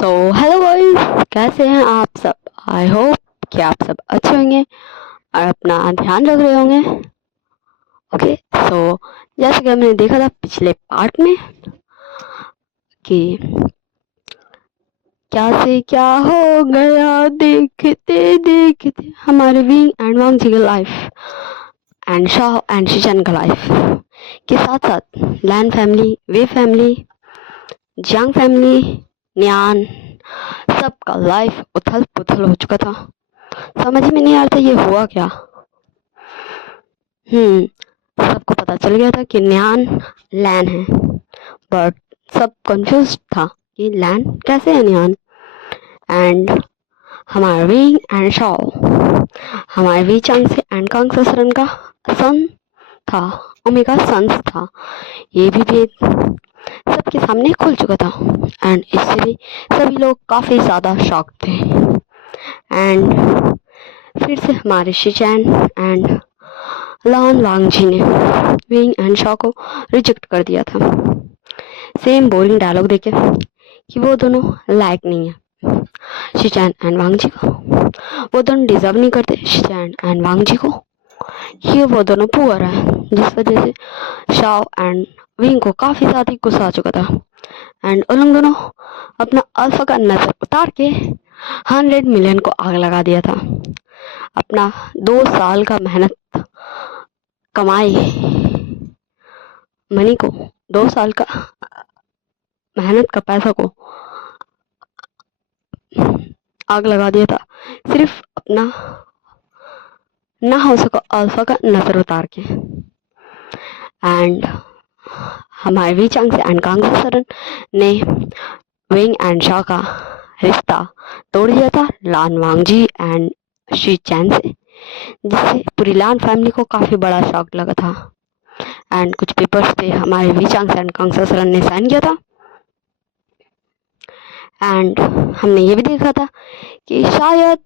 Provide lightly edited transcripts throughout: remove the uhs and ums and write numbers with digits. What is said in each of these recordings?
So hello guys, कैसे हैं आप सब। आई होप कि आप सब अच्छे होंगे और अपना ध्यान रख रहे होंगे। ओके, सो जैसे कि हमने देखा था पिछले पार्ट में कि क्या से क्या हो गया देखते देखते हमारे विंग एंड वांग जी का लाइफ एंड शाह एंड शिचन का लाइफ के साथ साथ लैन family, Wei family, Jiang family, न्यान सबका लाइफ उथल पुथल हो चुका था। समझ में नहीं आ रहा था ये हुआ क्या। सबको पता चल गया था कि न्यान लैन है, बट सब कंफ्यूज था कि लैन कैसे है न्यान। एंड हमारा विंग एंड शाओ हमारे वी चांग से एंड कांग ससरन का सन था, ओमेगा सन्स था। ये भी भेद सबके सामने खुल चुका था एंड इससे भी सभी लोग काफ़ी ज़्यादा शॉक थे। एंड फिर से हमारे शिचैन एंड लान वांगजी ने विंग एंड शॉ को रिजेक्ट कर दिया था, सेम बोरिंग डायलॉग देके कि वो दोनों लायक नहीं है शिचैन एंड वांगजी को, वो दोनों डिजर्व नहीं करते शिचैन एंड वांगजी को, ये वो दोनों पुअर है। जिस वजह से शाओ एंड विंग को काफ़ी ज़्यादा गुस्सा आ चुका था एंड उन लोग दोनों अपना अल्फा का नजर उतार के 100 मिलियन को आग लगा दिया था। अपना 2 साल का मेहनत कमाई मनी को, 2 साल का मेहनत का पैसा को आग लगा दिया था, सिर्फ अपना ना हो सका अल्फा का नजर उतार के। एंड हमारे वी चांग से एंड कांग सरन ने विंग एंड शॉ का रिश्ता तोड़ दिया था लान वांगजी एंड शी चैन से, जिससे पूरी लान फैमिली को काफ़ी बड़ा शॉक लगा था। एंड कुछ पेपर्स पे हमारे वी चांग से एंड कांग सरन ने साइन किया था। एंड हमने ये भी देखा था कि शायद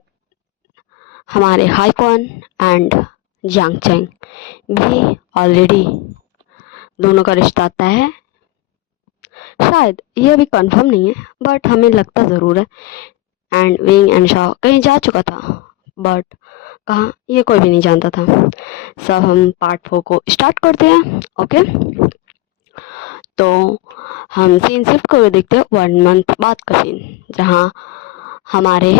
हमारे हाईकॉन एंड जियांग चैंग भी ऑलरेडी दोनों का रिश्ता तय है। शायद ये अभी कंफर्म नहीं है बट हमें लगता ज़रूर है। एंड विंग एंड शॉ कहीं जा चुका था बट कहाँ ये कोई भी नहीं जानता था। सब हम पार्ट 4 को स्टार्ट करते हैं। ओके, तो हम सीन शिफ्ट को देखते हैं 1 मंथ बाद का सीन, जहाँ हमारे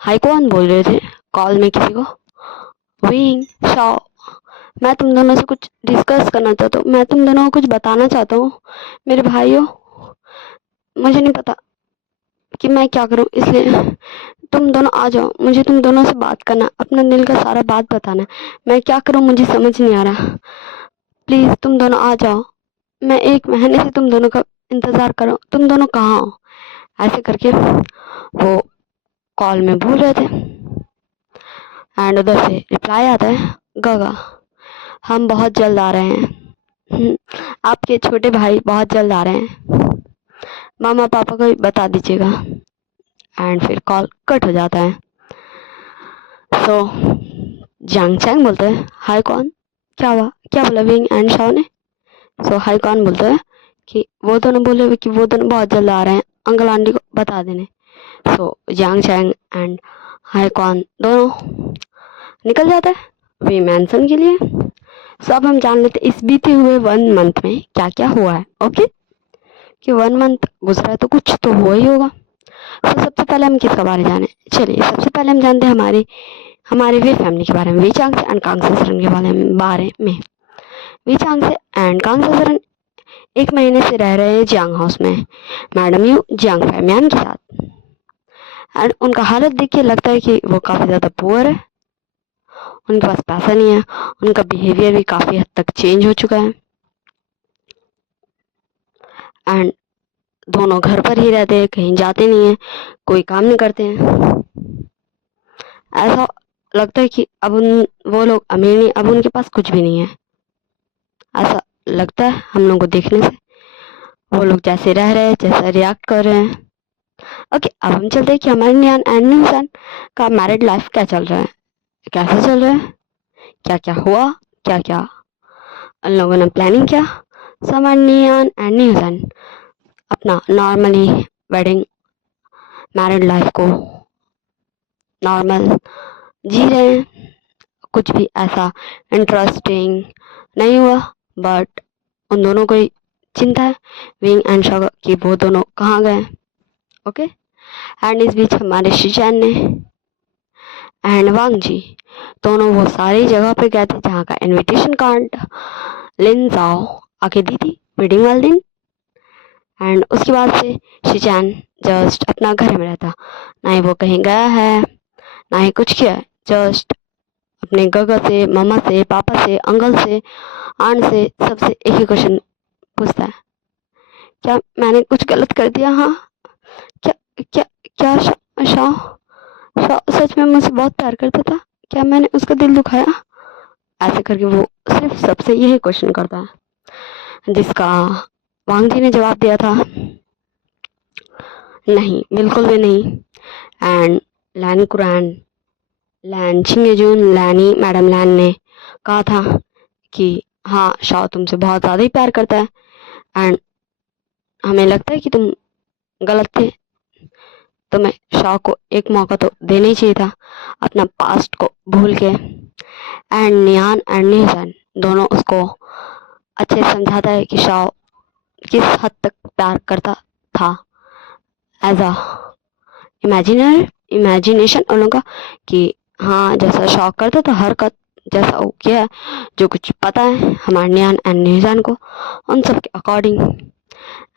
हाईकॉन बोल रहे थे कॉल में किसी को, विंग शॉ मैं तुम दोनों से कुछ डिस्कस करना चाहता हूँ, मैं तुम दोनों को कुछ बताना चाहता हूँ मेरे भाइयों। मुझे नहीं पता कि मैं क्या करूँ, इसलिए तुम दोनों आ जाओ, मुझे तुम दोनों से बात करना, अपना दिल का सारा बात बताना। मैं क्या करूँ मुझे समझ नहीं आ रहा, प्लीज़ तुम दोनों आ जाओ, मैं 1 महीने से तुम दोनों का इंतज़ार कर रहा हूँ, तुम दोनों कहाँ हो। ऐसे करके वो कॉल में बोल रहे थे एंड उधर से रिप्लाई आता है, गगा हम बहुत जल्द आ रहे हैं। आपके छोटे भाई बहुत जल्द आ रहे हैं, मामा पापा को भी बता दीजिएगा। एंड फिर कॉल कट हो जाता है। सो जियांग चैंग बोलते हैं हाई कौन, क्या हुआ, क्या बोला विंग एंड शॉ ने। सो हाई कौन बोलते हैं कि वो दोनों बोले हुए कि वो दोनों बहुत जल्द आ रहे हैं, अंकल आंटी को बता देने। सो जियांग चैंग एंड हाई कौन दोनों निकल जाता है वी मैंसन के लिए। सब हम जान लेते इस बीते हुए 1 मंथ में क्या क्या हुआ है। ओके, कि 1 मंथ गुजरा है तो कुछ तो हुआ ही होगा। तो सबसे पहले हम किसका बारे जाने, चलिए सबसे पहले हम जानते हैं हमारे वे फैमिली के बारे में, वी चांग से एंड कांग ससरन के बारे में। वी चांग से एंड कांग ससरन 1 महीने से रह रहे हैं जियांग हाउस में मैडम यू जियांग फैमियान के साथ। एंड उनका हालत देख के लगता है कि वो काफ़ी ज़्यादा पुअर है, उनके पास पैसा नहीं है, उनका बिहेवियर भी काफ़ी हद तक चेंज हो चुका है। एंड दोनों घर पर ही रहते हैं, कहीं जाते नहीं हैं, कोई काम नहीं करते हैं। ऐसा लगता है कि अब वो लोग अमीर नहीं, अब उनके पास कुछ भी नहीं है, ऐसा लगता है हम लोगों को देखने से। वो लोग जैसे रह रहे हैं, जैसा रिएक्ट कर रहे हैं। ओके, अब हम चलते हैं कि हमारे नियान एंड न्यूसन का मैरिड लाइफ क्या चल रहा है, कैसे चल रहा है, क्या क्या हुआ, क्या क्या उन लोगों ने प्लानिंग किया। सो हमारे नियान एंड न्यूसन अपना नॉर्मली वेडिंग मैरिड लाइफ को नॉर्मल जी रहे हैं। कुछ भी ऐसा इंटरेस्टिंग नहीं हुआ, बट उन दोनों को ही चिंता है, विंग एंड शॉ, कि वो दोनों कहाँ गए। ओके, एंड इस बीच हमारे शिचैन ने एंड वांग जी दोनों वो सारी जगह पे गए थे जहाँ का इनविटेशन कार्ड लिन जाओ आके दी थी वेडिंग वाले दिन। एंड उसके बाद से शिचैन जस्ट अपना घर में रहता, ना ही वो कहीं गया है ना ही कुछ किया है, जस्ट अपने गगा से, मामा से, पापा से, अंकल से, आंट से, सबसे एक ही क्वेश्चन पूछता है, क्या मैंने कुछ गलत कर दिया? हाँ, क्या क्या क्या सच में मुझसे बहुत प्यार करता था? क्या मैंने उसका दिल दुखाया? ऐसे करके वो सिर्फ सबसे यही क्वेश्चन करता है, जिसका वांग जी ने जवाब दिया था, नहीं, बिल्कुल भी नहीं। एंड लैन कुरैन, लैन छिंगेजून, लैनी मैडम लैन ने कहा था कि हाँ, शाओ तुमसे बहुत ज़्यादा ही प्यार करता है एंड हमें लगता है कि तुम गलत थे। तुम्हें शाओ को एक मौका तो देना ही चाहिए था अपना पास्ट को भूल के। एंड नियान एंड निहसन दोनों उसको अच्छे से समझाता है कि शाओ किस हद तक प्यार करता था, एज अ इमेजिनेशन उन लोगों का, कि हाँ, जैसा शाओ करता था हरकत, जैसा वो किया है, जो कुछ पता है हमारे नियान एंड निहसन को, उन सब के अकॉर्डिंग।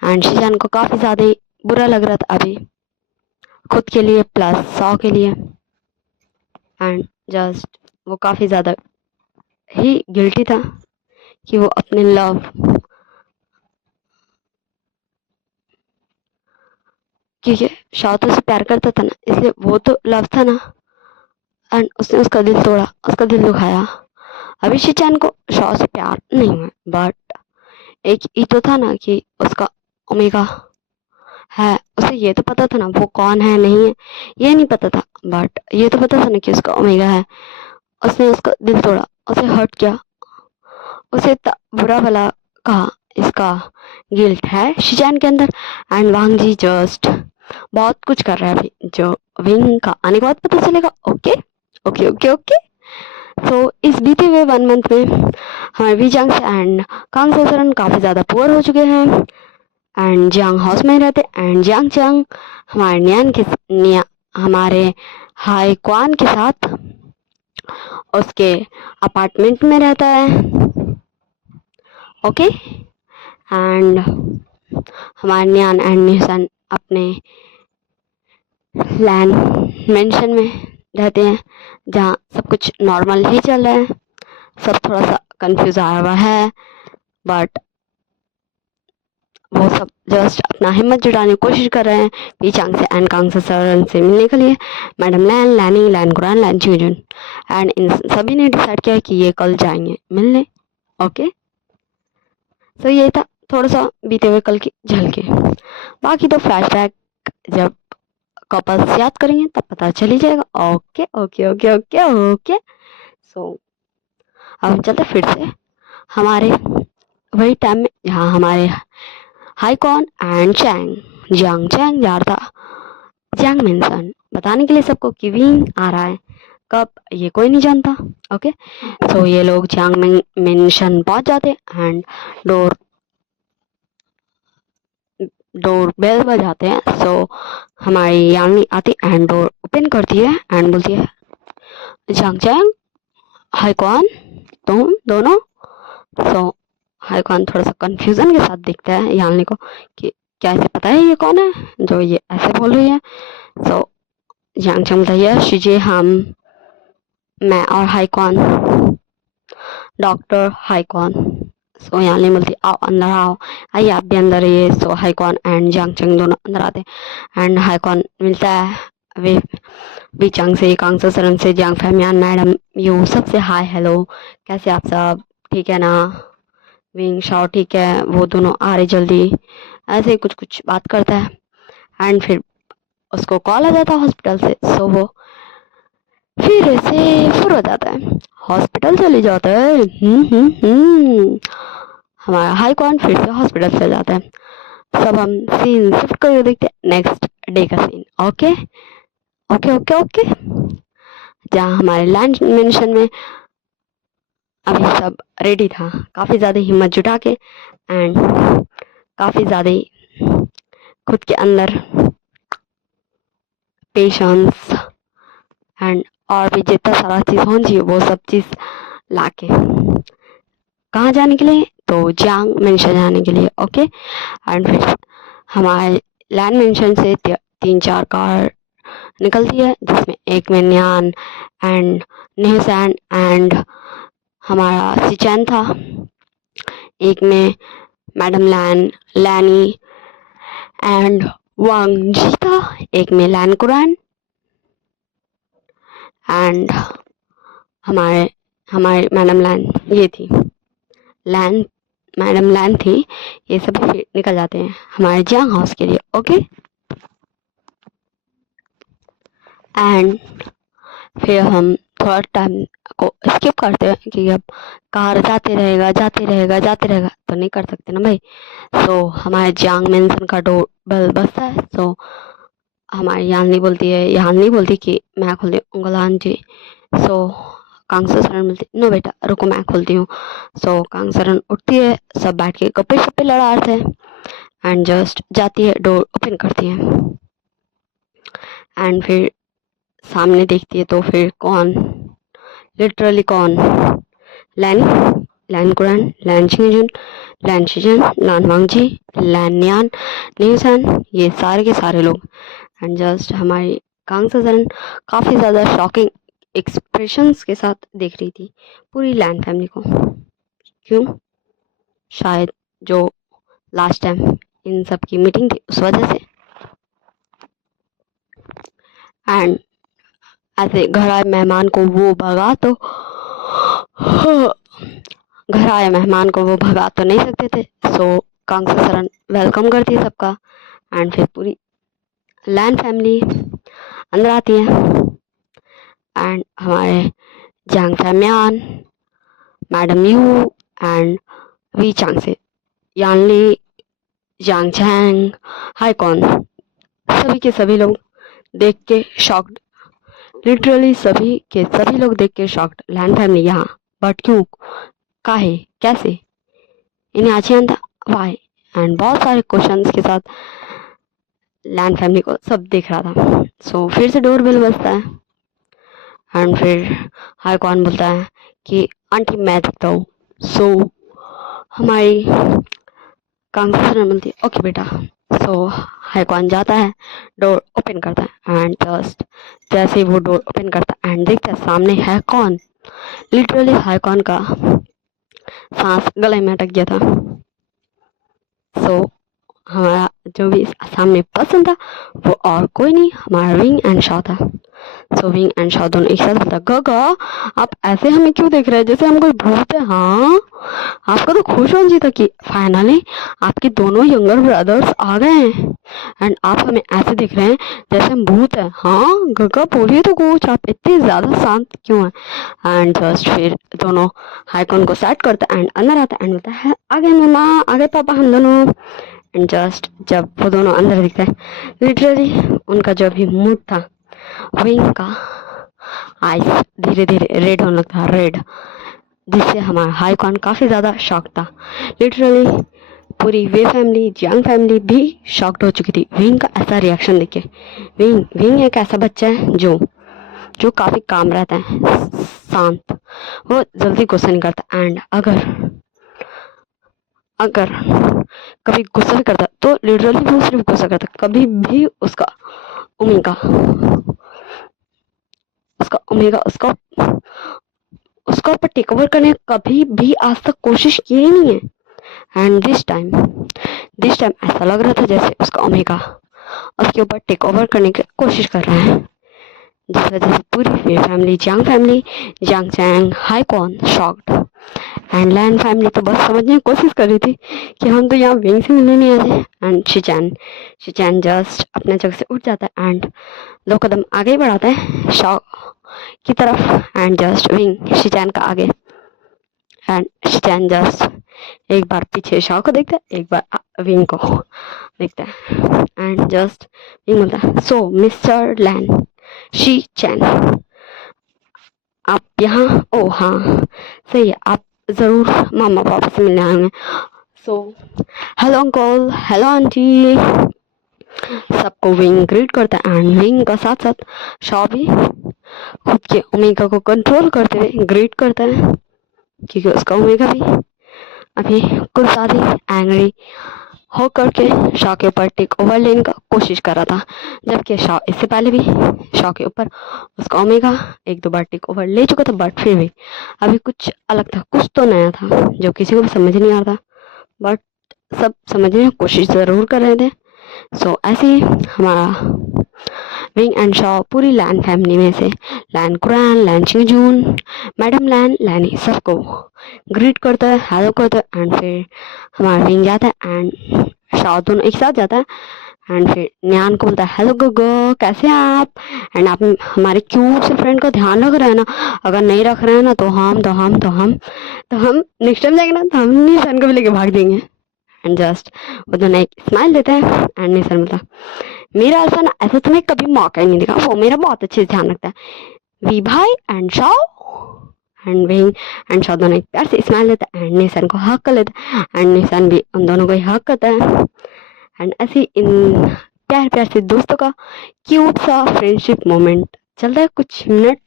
एंड शिजान को काफ़ी ज़्यादा ही बुरा लग रहा था अभी, खुद के लिए प्लस सौ के लिए। एंड जस्ट वो काफ़ी ज़्यादा ही गिल्टी था कि वो अपने लव, क्योंकि शाओ तो उसे प्यार करता था ना, इसलिए वो तो लव था ना, एंड उसने उसका दिल तोड़ा, उसका दिल दुखाया। अभी शिचान को शाओ से प्यार नहीं हुआ, बट एक ये तो था ना कि उसका ओमेगा है, उसे ये तो पता था ना वो कौन है नहीं है, ये नहीं पता था, बट ये तो पता था ना कि उसका ओमेगा है। उसने उसका दिल तोड़ा, उसे हर्ट किया, उसे इतना बुरा भला कहा, इसका गिल्ट है शिजान के अंदर। एंड वांग जी जस्ट बहुत कुछ कर रहा है अभी, जो विंग का आने के बाद पता चलेगा। Okay okay okay okay. So इस बीते हुए 1 मंथ में हमारे वी जांग एंड कांग सोसरन काफ़ी ज़्यादा पुअर हो चुके हैं एंड जियांग हाउस में ही रहते। एंड जियांग चंग हमारे हमारे हाई क्वान के साथ उसके अपार्टमेंट में रहता है। ओके, एंड हमारे नियान एंड निहसन अपने लैंड मेंशन में रहते हैं, जहाँ सब कुछ नॉर्मल ही चल रहा है, सब थोड़ा सा कंफ्यूज आया हुआ है, बट वो सब जस्ट अपना हिम्मत जुटाने की कोशिश कर रहे हैं पीचांग से एंड कांग से सरन से मिलने के लिए, मैडम लैन, लैनी, लैन कुरान, लैन चूजुन। एंड इन सभी ने डिसाइड किया कि ये कल जाएंगे मिलने। ओके, तो ये था थोड़ा सा बीते हुए कल की झलके, बाकी तो फ्लैशबैक जब कपल्स याद करेंगे तब पता चल ही जाएगा। Okay okay okay okay okay. So अब हम चलते फिर से हमारे वही टाइम में जहाँ हमारे हाईकॉन एंड चैंग जियांग चैंग जा रहा था जियांग मेंशन बताने के लिए सबको कि विंग आ रहा है, कब ये कोई नहीं जानता। ओके, सो ये लोग जियांग मेंशन पहुंच जाते एंड डोर डोर बेल बजाते हैं। सो हमारी यांगनी आती एंड डोर ओपन करती है एंड बोलती है, जियांग चैंग, हाईकॉन, तुम दोनों। सो हाईकॉन थोड़ा सा कंफ्यूजन के साथ दिखता है यांगनी को कि क्या इसे पता है ये कौन है जो ये ऐसे बोल रही है। सो जियांग चैंग भैया शीजिए, हम मैं और हाईकॉन, डॉक्टर हाईकॉन। सो यानी बोलती आओ अंदर आओ, आइए आप भी अंदर आइए। सो हाईकॉन एंड जियांग चंग दोनों अंदर आते एंड हाईकॉन मिलता है वे बीचंग से, कांगसो सरन से, जियांग फैमियान मैडम यू सबसे हाय हेलो, कैसे आप सब, ठीक है ना, विंग शाओ ठीक है, वो दोनों आ रहे जल्दी, ऐसे ही कुछ कुछ बात करता है। एंड फिर उसको कॉल आ जाता है हॉस्पिटल से। सो वो फिर से फिर हो जाता है, हॉस्पिटल चले जाता है। हमारा हाई कॉन फिर से हॉस्पिटल चले जाता है। सब हम सीन शिफ्ट करके देखते हैं नेक्स्ट डे का scene. Okay okay okay okay. जहाँ हमारे लैंड मिशन में अभी सब रेडी था, काफ़ी ज़्यादा हिम्मत जुटा के एंड काफ़ी ज़्यादा खुद के अंदर पेशेंस एंड और भी जितना सारा चीज़ होनी चाहिए वो सब चीज़ लाके कहाँ जाने के लिए, तो जियांग मेंशन जाने के लिए। ओके एंड फिर हमारे लैंड मेंशन से 3-4 कार निकलती है, जिसमें एक में न्यान एंड नेहसान एंड हमारा सिचैन था, एक में मैडम लैनी एंड वांग जी था, एक में लैन कुरान एंड हमारे हमारे मैडम लैन ये थी, मैडम लैन थी। ये सब फिर निकल जाते हैं हमारे जियांग हाउस के लिए। ओके एंड फिर हम थोड़ा टाइम को स्किप करते हैं कि अब कार जाते रहेगा तो नहीं कर सकते ना भाई। सो हमारे जियांग मेंशन का डोर बेल बजता है। सो हमारी यानली बोलती कि मैं खोल दी उंगलान जी। सो कांगसो सरन बोलती नो बेटा रुको मैं खोलती हूँ। सो कांग सरन उठती है, सब बैठ के गप्पे शप्पे लड़ा रहे थे एंड जस्ट जाती है, डोर ओपन करती है एंड फिर सामने देखती है तो फिर कौन, लिटरली कौन, लैन लैन कुरान, लैन छिंगजुन, लैन शिजन, लैन वांगजी, लैन न्यान, न्यूसन, ये सारे के सारे लोग एंड जस्ट हमारी कांग सजन काफ़ी ज़्यादा शॉकिंग एक्सप्रेशंस के साथ देख रही थी पूरी लैन फैमिली को। क्यों? शायद जो लास्ट टाइम इन सब की मीटिंग थी उस वजह से। एंड ऐसे घर आए मेहमान को वो भगा तो घर आए मेहमान को वो भगा तो नहीं सकते थे। सो कांग सरन वेलकम करती है सबका एंड फिर पूरी लैन फैमिली अंदर आती है एंड हमारे जांग फैमियान, मैडम यू एंड वी चांग से, यानली, जांग चैंग, हाईकॉन, सभी के सभी लोग देख के शॉक्ड, लिटरली सभी के सभी लोग देख के शॉक्ड। लैन फैमिली यहाँ, बट क्यों, काहे, कैसे, इन्हें आचियान था, वाई एंड बहुत सारे क्वेश्चंस के साथ लैन फैमिली को सब देख रहा था। सो फिर से डोर बेल बजता है एंड फिर हाईकॉन बोलता है कि आंटी मैं देखता हूँ। सो हमारी कांगसर बोलती है ओके बेटा। सो हाईकॉन जाता है, डोर ओपन करता है एंड जस्ट जैसे ही वो डोर ओपन करता है एंड देखता है सामने है कौन, लिटरली हाईकॉन का सांस गले में अटक गया था। सो हमारा जो भी सामने पर्सन था वो और कोई नहीं, हमारा विंग एंड शॉ था। सो विंग एंड शॉ दोनों एक साथ बोलता गगा आप ऐसे हमें क्यों देख रहे हैं जैसे हम कोई भूत है। हाँ आपका तो खुश होना चाहिए था कि फाइनली आपके दोनों यंगर ब्रदर्स आ गए हैं एंड आप हमें ऐसे देख रहे हैं जैसे हम भूत है। हाँ गगा बोलिए तो कुछ, आप इतने ज़्यादा शांत क्यों हैं। एंड जस्ट फिर दोनों हाईकॉन को सेट करता एंड अंदर आता एंड बोलता है आगे मम्मा आगे पापा हम दोनों। एंड जस्ट जब वो दोनों अंदर दिखते हैं लिटरली उनका जो भी मूड था, विंग का आइस धीरे धीरे रेड होने लगता, रेड, जिससे हमारा हाईकॉन काफ़ी ज़्यादा शॉक था। लिटरली पूरी वे फैमिली, जियांग फैमिली भी शॉक्ड हो चुकी थी विंग का ऐसा रिएक्शन देख के। विंग एक ऐसा बच्चा है जो काफ़ी काम रहता है, शांत, वो जल्दी गुस्सा नहीं करता एंड अगर कभी गुस्सा भी करता तो लिटरली वो सिर्फ गुस्सा करता, कभी भी उसका ओमेगा उसका ऊपर टेक ओवर करने कभी भी आज तक कोशिश की ही नहीं है। एंड दिस टाइम ऐसा लग रहा था जैसे उसका ओमेगा उसके ऊपर टेक ओवर करने की कोशिश कर रहा है, जिस वजह से पूरी फैमिली, जियांग चैंग, हाईकॉन शॉक्ड एंड लैन फैमिली तो बस समझने की कोशिश कर रही थी कि हम तो यहाँ विंग से मिलने नहीं आते। एंड शिचैन जस्ट अपने जगह से उठ जाता है एंड 2 कदम आगे बढ़ाता है शॉक की तरफ एंड जस्ट विंग शिचैन का आगे एंड शिचैन जस्ट एक बार पीछे शॉक को देखता है, एक बार विंग को देखते हैं एंड जस्ट ये बोलता है, सो मिस्टर लैन शी चैन, आप यहाँ, ओ हाँ सही है, आप ज़रूर मामा पापा से मिलने आएंगे। So hello uncle, hello aunty, सबको विंग ग्रीट करता है एंड विंग का साथ साथ शॉ भी खुद के ओमेगा को कंट्रोल करते हुए ग्रीट करता है, क्योंकि उसका ओमेगा भी अभी कुछ ज़्यादा एंग्री हो करके शॉ के ऊपर टेक ओवर लेने का कोशिश कर रहा था, जबकि शॉ इससे पहले भी शॉ के ऊपर उसका ओमेगा एक दो बार टेक ओवर ले चुका था, बट फिर भी अभी कुछ अलग था, कुछ तो नया था जो किसी को भी समझ नहीं आ रहा था, बट सब समझने की कोशिश ज़रूर कर रहे थे। सो ऐसे ही हमारा विंग एंड शॉ पूरी लैन फैमिली में से लैन कुरान, लैन चिंगजून, मैडम लैन, लैनी सबको ग्रीट करता है, हेलो करता है एंड फिर हमारा विंग जाता है एंड शॉ दोनों एक साथ जाता है एंड फिर न्यान को बोलता है, हेलो गोगो कैसे हैं आप, एंड आप हमारे क्यूट से फ्रेंड का ध्यान रख रहे हैं ना, अगर नहीं रख रहे हैं ना तो हम नेक्स्ट टाइम जाएंगे ना तो हम निशान को भी लेके भाग देंगे। एंड जस्ट वो दोनों एक स्माइल देते हैं एंड निशान बोलता, मेरा अल्फा ना ऐसा तुम्हें कभी मौका ही नहीं दिखा, वो मेरा बहुत अच्छे से ध्यान रखता है। वी भाई एंड शॉ एंड विंग एंड शॉ दोनों एक प्यार से स्माइल देता है एंड निशान को हक कर लेता है एंड निशान भी उन दोनों को ही हक करता है एंड ऐसे इन प्यार प्यार से दोस्तों का क्यूट सा फ्रेंडशिप मोमेंट चलता है कुछ मिनट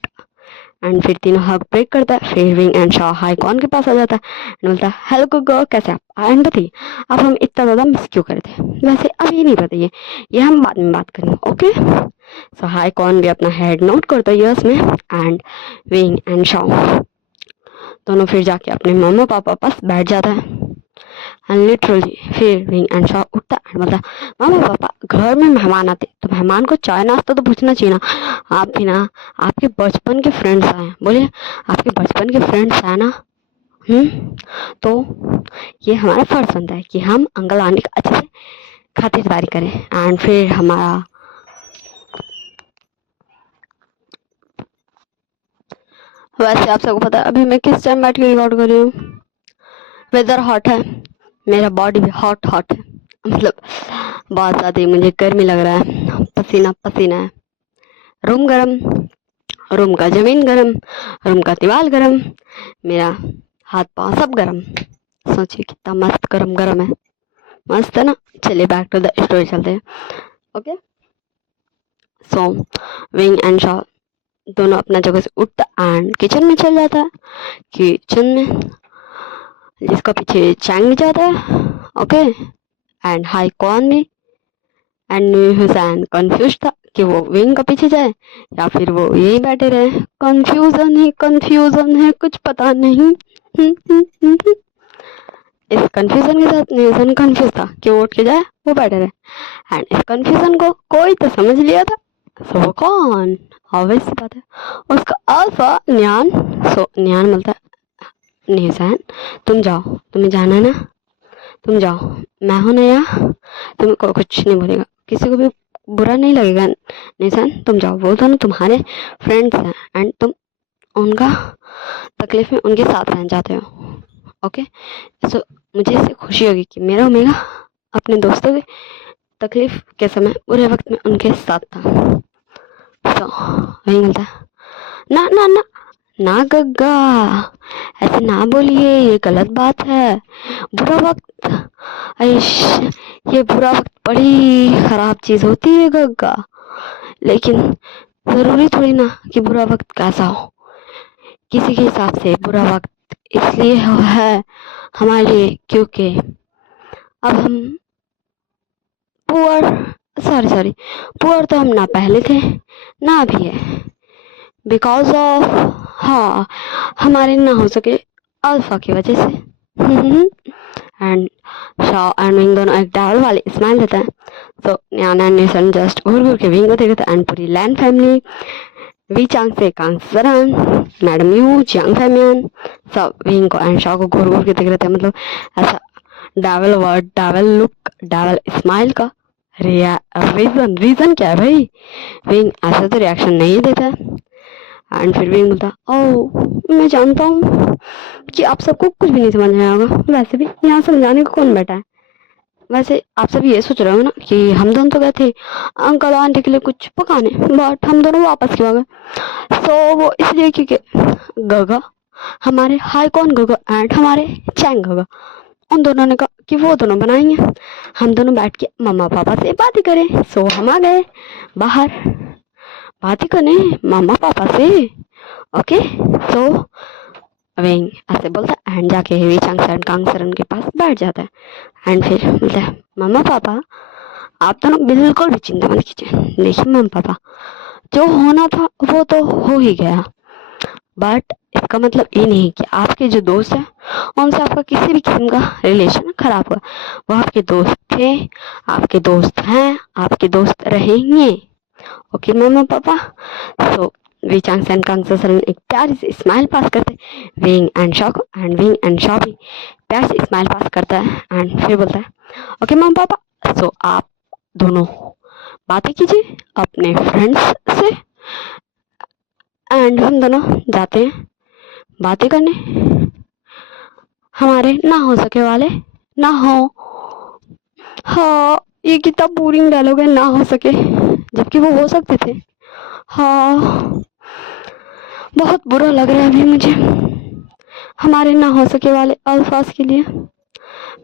एंड फिर तीनों हग ब्रेक करता है। फिर विंग एंड शॉ हाई कॉन के पास आ जाता है एंड बोलता है, हेलो गुगो कैसे आप, एंड बताइए आप हम इतना ज़्यादा मिस क्यों करे थे, वैसे अभी नहीं बताइए, ये हम बाद में बात करेंगे, ओके। सो हाई कॉन भी अपना हेड नोट करता है यस में एंड विंग एंड शॉ दोनों फिर जाके अपने मम्मा पापा पास बैठ जाता है एंड लिटरली फिर विंग एंड शॉ उठता एंड बोलता, मामा पापा घर में मेहमान आते तो मेहमान को चाय नाश्ता तो पूछना चाहिए ना, आप भी ना, आपके बचपन के फ्रेंड्स आए, बोलिए आपके बचपन के फ्रेंड्स आए ना, तो ये हमारा फर्ज बनता है कि हम अंकल आंटी का अच्छे से खातिरदारी करें। एंड फिर हमारा वैसे आप सबको पता है अभी मैं किस टाइम बैठ के रिकॉर्ड कर रही हूँ, वेदर हॉट है, मेरा बॉडी भी हॉट हॉट है, मतलब बहुत ज़्यादा ही मुझे गर्मी लग रहा है, पसीना पसीना है, रूम गरम, रूम का ज़मीन गरम, रूम का दीवार गरम, मेरा हाथ पाँव सब गरम, सोचिए कितना मस्त गरम गरम है, मस्त है ना। चलिए बैक टू द स्टोरी चलते हैं, okay. So wing and Shaw दोनों अपना जगह से उठता एंड किचन में चल जाता है, किचन में जिसका पीछे चैंग भी जाता है, ओके एंड हाई कॉन भी एंड हुसैन कंफ्यूज था कि वो विंग का पीछे जाए या फिर वो यही बैठे रहे, कंफ्यूजन है कुछ पता नहीं। इस कंफ्यूजन के साथ न्यूजन कंफ्यूज था कि वो उठ के जाए वो बैठे रहे एंड इस कंफ्यूजन को कोई तो समझ लिया था, सो वो कौन, ऑब्वियस सी बात है उसका अल्फा न्यान। सो न्यान बोलता है, न्यूजन तुम जाओ, तुम्हें जाना है ना तुम जाओ, मैं हूं ना यहाँ, तुम्हें को कुछ नहीं बोलेगा, किसी को भी बुरा नहीं लगेगा, निशान तुम जाओ, वो दोनों तुम्हारे फ्रेंड्स हैं एंड तुम उनका तकलीफ में उनके साथ रहना चाहते हो, ओके। सो मुझे इससे खुशी होगी कि मेरा ओमेगा अपने दोस्तों की तकलीफ के समय बुरे वक्त में उनके साथ था। सो वही मिलता है, ना ना ना ना गग्गा ऐसे ना बोलिए, ये गलत बात है, बुरा वक्त, ऐश ये बुरा वक्त बड़ी खराब चीज होती है गग्गा, लेकिन जरूरी थोड़ी ना कि बुरा वक्त कैसा हो, किसी के हिसाब से बुरा वक्त इसलिए है हमारे लिए क्योंकि अब हम पुअर सॉरी पुअर तो हम ना पहले थे ना अभी है, बिकॉज ऑफ हाँ हमारे ना हो सके अल्फा की वजह से। एंड शॉ एंड विंग दोनों एक डावल वाले स्माइल देता है। सो न्यान एंड निशन जस्ट घूर घूर के विंग को देखते हैं एंड पूरी लैंड फैमिली वी चांग से कांग सरान मैडम यू चांग फैमियन सब विंग को एंड शॉ को घूर घूर के देख रहे थे, मतलब ऐसा डावल वर्ड डावल लुक डावल स्माइल का रीजन क्या है भाई, विंग ऐसा तो रिएक्शन नहीं देता एंड फिर विंग बोलता, ओह मैं जानता हूँ कि आप सबको कुछ भी नहीं समझ में आएगा, वैसे भी यहाँ समझाने को कौन बैठा है, वैसे आप सब ये सोच रहे हो ना कि हम दोनों तो गए थे अंकल आंटी के लिए कुछ पकाने, बट हम दोनों वापस क्यों आ गए? सो वो इसलिए क्योंकि गगा, हमारे हाईकॉन गगा एंड हमारे चैंग गगा, उन दोनों ने कहा कि वो दोनों बनाएंगे, हम दोनों बैठ के मम्मा पापा से बातें करें। सो हम आ गए बाहर बातें करने मम्मा पापा से। ओके, सो विंग ऐसे बोलता है एंड जाके वी चांग सरन कांग सरन के पास बैठ जाता है एंड फिर बोलता है मम्मा पापा आप दोनों बिल्कुल भी चिंता मत कीजिए। देखिए मम्मा पापा, जो होना था वो तो हो ही गया, बट इसका मतलब ये नहीं कि आपके जो दोस्त हैं उनसे आपका किसी भी किस्म का रिलेशन खराब हुआ। वो आपके दोस्त थे, आपके दोस्त हैं, आपके दोस्त रहेंगे। ओके मम्मा पापा। So we Chang sun Kong ससन एक प्यारी सी स्माइल पास करते विंग एंड शॉ को, एंड विंग एंड शॉ भी प्यार से स्माइल पास करता है एंड फिर बोलता है ओके मम्मा पापा, सो आप दोनों बातें कीजिए अपने फ्रेंड्स से एंड हम दोनों जाते हैं बातें करने हमारे ना हो सके वाले ना हो। हाँ, ये कितना बोरिंग डायलॉग है, ना हो सके, जबकि वो हो सकते थे। हाँ, बहुत बुरा लग रहा है अभी मुझे हमारे ना हो सके वाले अल्फाज के लिए।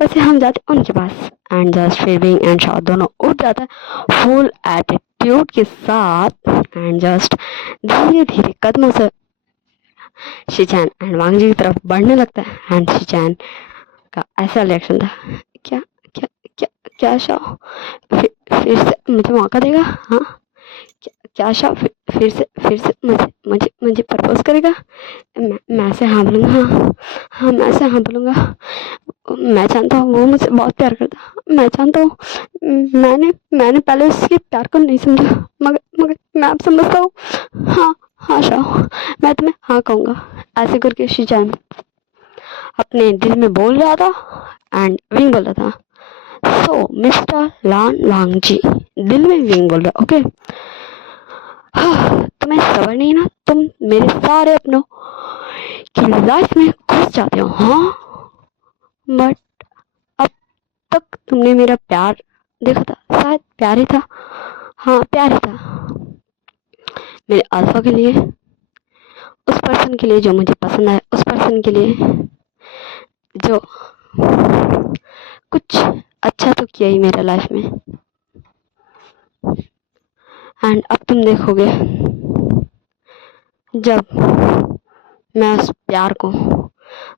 वैसे हम जाते उनके पास एंड जस्ट फिर एंड शॉ दोनों उठ जाता है फुल एटीट्यूड के साथ एंड जस्ट धीरे धीरे कदमों से शिचैन एंड वांगजी की तरफ बढ़ने लगता है एंड शिचैन का ऐसा रिएक्शन था, क्या क्या क्या क्या शॉ फिर से मुझे मौका देगा? हाँ, क्या शॉ फिर से मुझे मुझे प्रपोज करेगा? मैं से हाँ बोलूँगा। हाँ हाँ, मैं से हाँ बोलूँगा। मैं जानता हूँ वो मुझसे बहुत प्यार करता, मैं जानता हूँ। मैंने पहले उसके प्यार को नहीं समझा, मगर मगर मैं अब समझता हूँ। हाँ हाँ शाह, मैं तुम्हें हाँ कहूँगा, ऐसे करके शिजान अपने दिल में बोल रहा था एंड विंग बोल रहा था। सो मिस्टर लान वांगजी दिल में विंग बोल रहा, ओके तुम्हें सबर नहीं ना, तुम मेरे सारे अपनों की लाइफ में घुस जाते हो। हाँ, बट अब तक तुमने मेरा प्यार देखा था, शायद प्यार ही था। हाँ प्यार ही था, मेरे अल्फा के लिए, उस पर्सन के लिए जो मुझे पसंद है, उस पर्सन के लिए जो कुछ अच्छा तो किया ही मेरा लाइफ में। एंड अब तुम देखोगे जब मैं उस प्यार को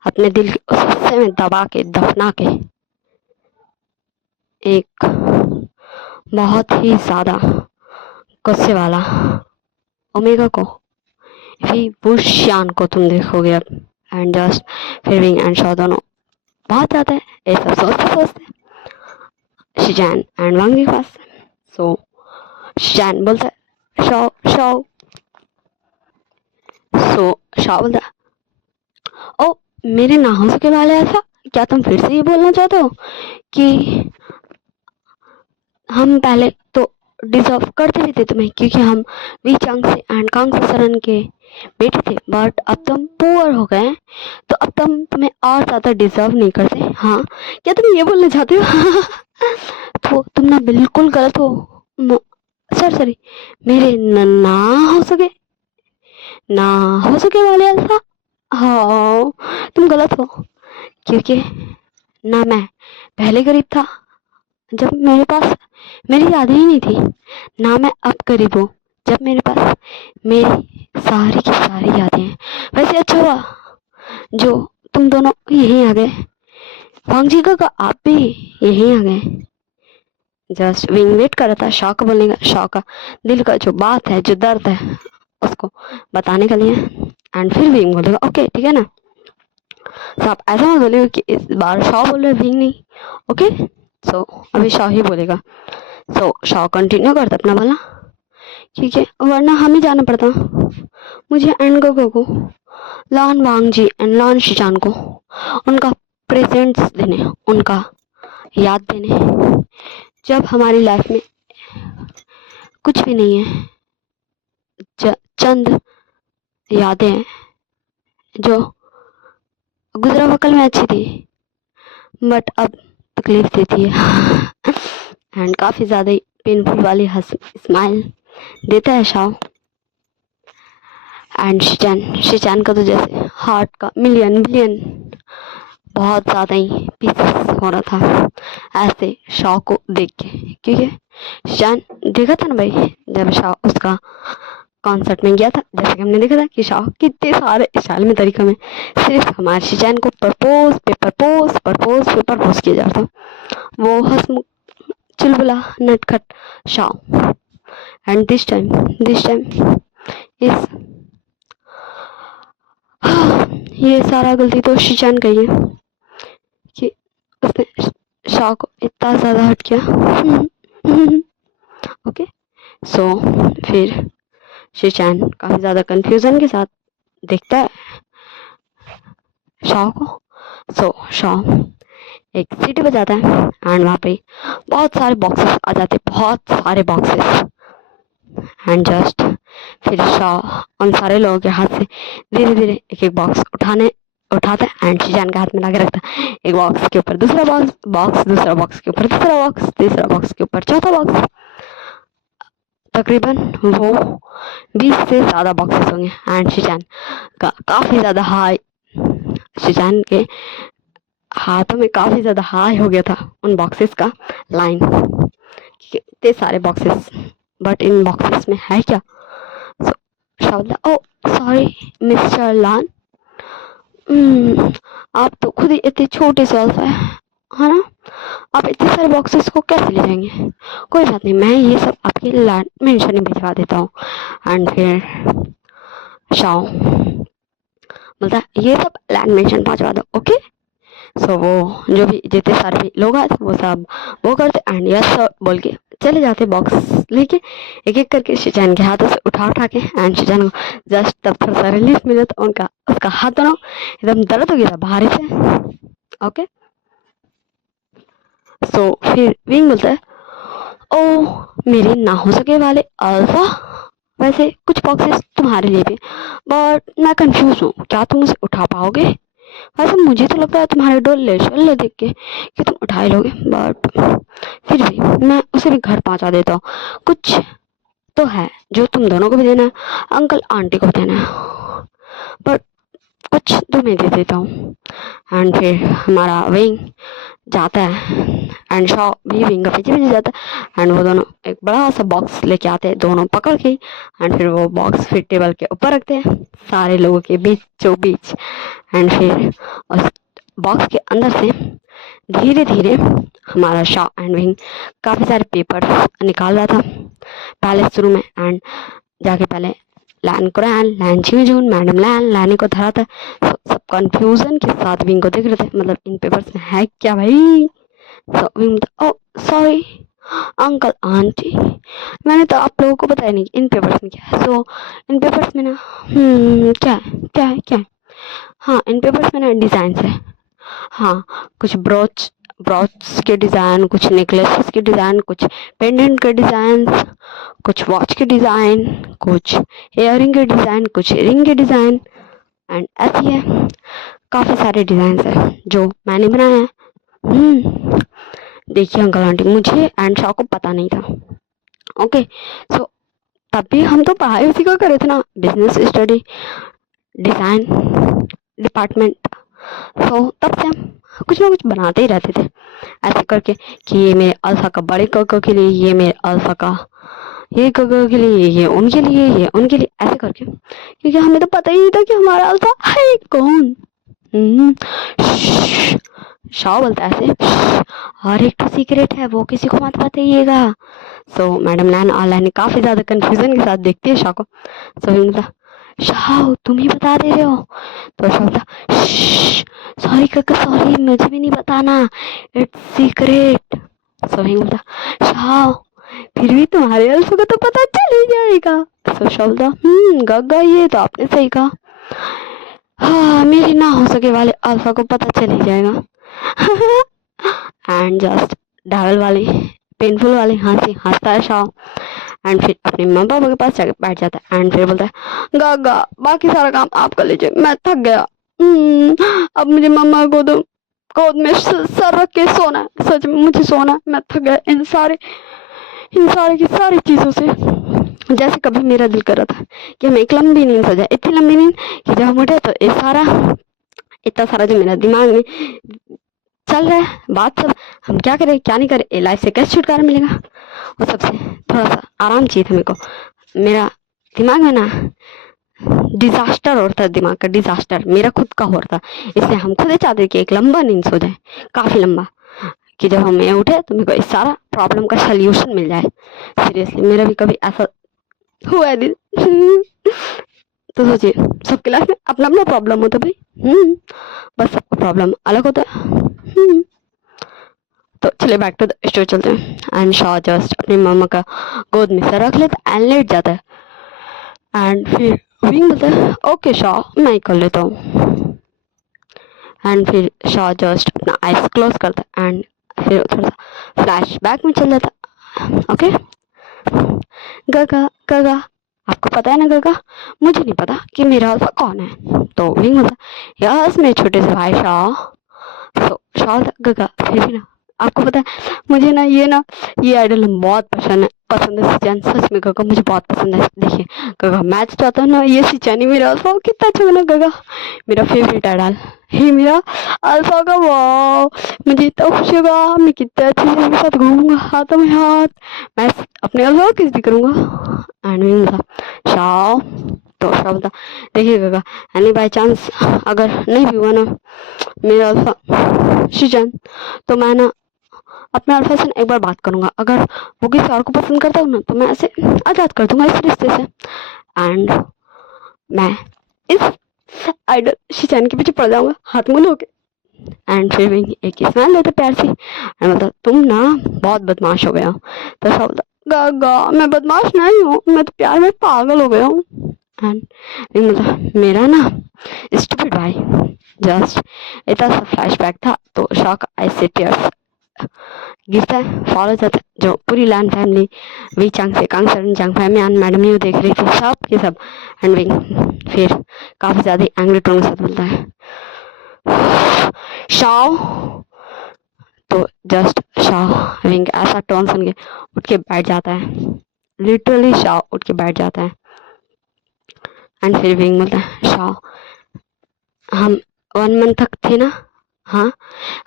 अपने दिल के उस हिस्से में दबा के दफना के एक बहुत ही ज्यादा गुस्से वाला ओमेगा को भी बुशियान को तुम देखोगे अब एंड जस्ट फिर एंड शॉ दोनों बहुत ज्यादा है ये सब सोचते सोचते शिजान एंड वांग के पास। सो शिजान बोलता है शॉ शॉ, सो शॉ बोलता है ओ मेरे ना हो सके वाले ऐसा, क्या तुम फिर से ये बोलना चाहते हो कि हम पहले तो डिजर्व करते भी थे तुम्हें क्योंकि हम वी चांग से एंड कांग सरन के बेटे थे, बट अब तुम पुअर हो गए तो अब तुम्हें और ज्यादा डिजर्व नहीं करते। हाँ, क्या तुम ये बोलना चाहते हो? तो तुम ना बिल्कुल गलत हो सॉरी मेरे ना हो सके, ना हो सके वाले अल्फा। हाँ तुम गलत हो क्योंकि ना मैं पहले गरीब था जब मेरे पास मेरी यादें ही नहीं थी, ना मैं अब गरीब हूँ जब मेरे पास मेरी सारी की सारी यादें हैं। वैसे अच्छा हुआ जो तुम दोनों यहीं आ गए, वांगजी का आप भी यहीं आ गए। जस्ट विंग वेट कर रहा था शॉ का बोलने का, शॉ का दिल का जो बात है, जो दर्द है उसको बताने के लिए एंड फिर विंग बोलेगा ओके ठीक है ना। तो आप ऐसा मत बोलेगा कि इस बार शॉ बोल रहे विंग नहीं, ओके सो अभी शॉ ही बोलेगा। सो शॉ कंटिन्यू करता अपना बोला ठीक है, वरना हमें जाना पड़ता मुझे एंड गोगो को, लान वांगजी एंड लान शिजान को उनका प्रेजेंट्स देने, उनका याद देने जब हमारी लाइफ में कुछ भी नहीं है, चंद यादें हैं जो गुजरा वकल में अच्छी थी बट अब तकलीफ देती है एंड काफ़ी ज़्यादा पेनफुल वाली स्माइल देता है शाओ। एंड शिचैन का तो जैसे हार्ट का मिलियन बिलियन बहुत ज़्यादा ही पीसेस हो रहा था ऐसे शाओ को देख के, क्योंकि शिचैन देखा था ना भाई, जब शाओ उसका कॉन्सर्ट में गया था, जैसे कि हमने देखा था कि शाओ कितने सारे स्टाइल में तरीक़ों में सिर्फ हमारे शिचैन को प्रपोज पे प्रपोज किया जा रहा था। वो हंसमुख चुलबुला नटखट शाओ। एंड दिस टाइम इस ये सारा गलती तो शिचैन का ही है कि उसने शाओ को इतना ज़्यादा हर्ट किया। ओके, सो फिर शिचैन काफ़ी ज़्यादा कंफ्यूजन के साथ देखता है शाओ को। सो शाओ एक सीटी बजाता है एंड वहाँ पे बहुत सारे बॉक्सेस आ जाते, बहुत सारे बॉक्सेस। एंड जस्ट फिर शाओ उन सारे लोगों के हाथ से धीरे धीरे एक एक बॉक्स उठाता है एंड शिचैन के हाथ में लाके रखता है। एक बॉक्स के ऊपर दूसरा बॉक्स, दूसरा बॉक्स के ऊपर तीसरा बॉक्स, तीसरा बॉक्स के ऊपर चौथा बॉक्स। तकरीबन वो 20 से ज़्यादा बॉक्सेस होंगे एंड शिचैन का काफ़ी ज़्यादा हाई, शिचैन के हाथों में काफ़ी ज़्यादा हाई हो गया था उन बॉक्सेस का लाइन। इतने सारे बॉक्सेस, बट इन बॉक्सेस में है क्या? ओ सॉरी मिस्टर लान, आप तो खुद ही इतने छोटे से है ना, आप इतने सारे बॉक्सेस को कैसे ले जाएंगे? कोई बात नहीं, मैं ये सब आपके लैंड मेंशन में भिजवा देता हूँ। एंड फिर शाओ बोलता है ये सब लैंड मेंशन पहुँचवा दो, ओके। सो वो जो भी जितने सारे भी लोग आते वो सब वो करते एंड यस सर बोल के चले जाते बॉक्स लेके एक एक करके शिचैन के हाथों से उठा के। एंड शिचैन को जस्ट तब थोड़ा सा रिलीफ मिला तो उसका हाथ दोनों एकदम दर्द हो गया था भारी से। ओके, सो फिर विंग बोलता है ओ मेरे ना हो सके वाले अल्फा, वैसे कुछ बॉक्सेस तुम्हारे लिए भी, बट मैं कंफ्यूज हूँ, क्या तुम उसे उठा पाओगे? वैसे मुझे तो लगता है तुम्हारे डोले शोले देख के कि तुम उठा ही लोगे, बट फिर भी मैं उसे भी घर पहुंचा देता हूँ। कुछ तो है जो तुम दोनों को भी देना है, अंकल आंटी को भी देना है, बट कुछ तो मैं दे देता हूँ। एंड फिर हमारा विंग जाता है एंड शॉ भी विंग का पीछे जाता है एंड वो दोनों एक बड़ा सा बॉक्स लेके आते हैं दोनों पकड़ के। एंड फिर वो बॉक्स फिर टेबल के ऊपर रखते हैं सारे लोगों के बीच। एंड फिर उस बॉक्स के अंदर से धीरे धीरे हमारा शॉ एंड विंग काफ़ी सारे पेपर्स निकाल रहा था पहले शुरू में। एंड जाके पहले लैन को लैन छिजून मैडम लैनी को धरा था। सब कंफ्यूजन के साथ विंग को देख रहे थे, मतलब इन पेपर्स में है क्या भाई? सो विंग ओ सॉरी अंकल आंटी, मैंने तो आप लोगों को बताया नहीं इन पेपर्स में क्या है। सो इन पेपर्स में ना क्या है? हाँ, इन पेपर्स में ना डिज़ाइंस है। हाँ, कुछ ब्रोच के डिज़ाइन, कुछ नेकलेसेस के डिज़ाइन, कुछ पेंडेंट के डिज़ाइन, कुछ वॉच के डिज़ाइन, कुछ इयररिंग के डिज़ाइन, कुछ रिंग के डिज़ाइन। एंड ऐसी है काफ़ी सारे डिज़ाइन है जो मैंने बनाया है। देखिए अंकल आंटी, मुझे एंड शॉ को पता नहीं था। ओके, सो तभी हम तो पढ़ाई उसी का करे थे ना, बिजनेस स्टडी डिज़ाइन डिपार्टमेंट। तो तब से हम कुछ ना कुछ बनाते ही रहते थे ऐसे करके कि ये मेरे अल्फा का बड़े कको के लिए, ये मेरे अल्फा का ये कको के लिए, ये उनके लिए, ये उनके लिए, ऐसे करके, क्योंकि हमें तो पता ही नहीं था कि हमारा अल्फा है कौन। शाओ बोलता है ऐसे, और एक तो सीक्रेट है वो किसी को मत बताइएगा। सो मैडम लैन और लैन काफ़ी ज़्यादा कंफ्यूजन के साथ देखती है शाओ को। सो बोलता शाओ तुम ही बता दे रहे हो? तो शाओ बोलता सॉरी काका सॉरी, मुझे भी नहीं बताना, इट्स सीक्रेट। सो बोलता शाओ फिर भी तुम्हारे अल्फा को तो पता चल ही जाएगा। सो शाओ बोलता गग्गा ये तो आपने सही कहा, हाँ मेरे ना हो सके वाले अल्फा को पता चल ही जाएगा। एंड जस्ट डावल वाली पेनफुल वाली हंसी हंसता है शाओ। एंड फिर अपने मम्मी पापा के पास जाकर बैठ जाता है एंड फिर बोलता है गागा बाकी सारा काम आप कर लीजिए, मैं थक गया। अब मुझे मम्मा को दो, गोद में सर रख के सोना है। सच में मुझे सोना है, मैं थक गया इन सारे की सारी चीज़ों से। जैसे कभी मेरा दिल कर रहा था कि हम एक लंबी नींद सो जाए, इतनी लंबी नींद कि जब हम उठे तो इतना सारा जो मेरा दिमाग में चल रहा है बात, सब हम क्या करें क्या नहीं करें, ए लाइफ से कैसे छुटकारा मिलेगा, वो सबसे थोड़ा सा आराम चाहिए था मेरे को। मेरा दिमाग में ना डिजास्टर हो रहा था, दिमाग का डिजास्टर मेरा खुद का हो रहा था। इसलिए हम खुद ही चाहते कि एक लंबा नींद सो जाए, काफी लंबा, कि जब हम उठे तो मेरे को इस सारा प्रॉब्लम का सोल्यूशन मिल जाए। सीरियसली मेरा भी कभी ऐसा हुआ है दिल। तो सोचिए सबके लाइफ में अपना अपना प्रॉब्लम होता है भाई। बस सबका प्रॉब्लम अलग होता है। तो चलिए बैक टू द स्टोरी चलते हैं। एंड शाह जस्ट अपनी मामा का गोद में सर रख लेता एंड लेट जाता है। एंड फिर विंग बोलता है ओके शाह मैं कर लेता हूँ। एंड फिर शाह जस्ट अपना आइज क्लोज करता है एंड फिर थोड़ा सा फ्लैश बैक में चल जाता। ओके गगा गगा आपको पता है ना गगा, मुझे नहीं पता कि मेरा अल्फा कौन है। तो विंग बोलता यस मेरे छोटे से भाई शाह। तो शाह गगा फिर भी ना आपको पता है मुझे ना ये आइडल बहुत पसंद है सिचैन। सच में गगा मुझे बहुत पसंद है। देखिए गगा मैच चाहता हूँ ना, ये सिचैन ही मेरा अल्फा कितना अच्छा बना गगा, मेरा फेवरेट आइडल ही मेरा अल्फा का। वाह मुझे इतना खुशी होगा, मैं कितने अच्छे से इनके साथ घूमूंगा हाथों में हाथ, मैं अपने अल्फा किस भी करूंगा। एंड विंग था शाह। तो शाह बोलता देखिए गगा एनी बाई चांस अगर नहीं भी हुआ ना मेरा अल्फा सिचैन, तो मैं ना अपने अल्फा से एक बार बात करूंगा, अगर वो किसी और को पसंद करता हूँ ना तो मैं ऐसे आजाद कर दूंगा इस रिश्ते से। एंड मैं इस आइडल शिचान के पीछे पड़ जाऊंगा हाथ मुंह धोके। एंड फिर भी एक स्माइल देता प्यार से एंड बोलता तुम ना बहुत बदमाश हो गया। तो सब बोलता गगा मैं बदमाश नहीं हूँ, मैं तो प्यार में पागल हो गया हूँ। एंड मतलब मेरा ना स्टूपिड भाई जस्ट इतना सा फ्लैशबैक था। तो शॉक आई से टीयर्स गिरता है फॉलो जाता है, जो पूरी लैंड फैमिली वी चांग से कांग सरन चांग फैमिली एंड मैडम यू देख रही थी सब के सब। एंड विंग फिर काफी ज्यादा एंग्री टोन के साथ बोलता है शाओ। तो जस्ट शाह विंग ऐसा टोन सुन के उठ के बैठ जाता है, लिटरली शाह उठ के बैठ जाता है। एंड फिर विंग बोलता है शाह हम 1 मंथ तक थे ना, हाँ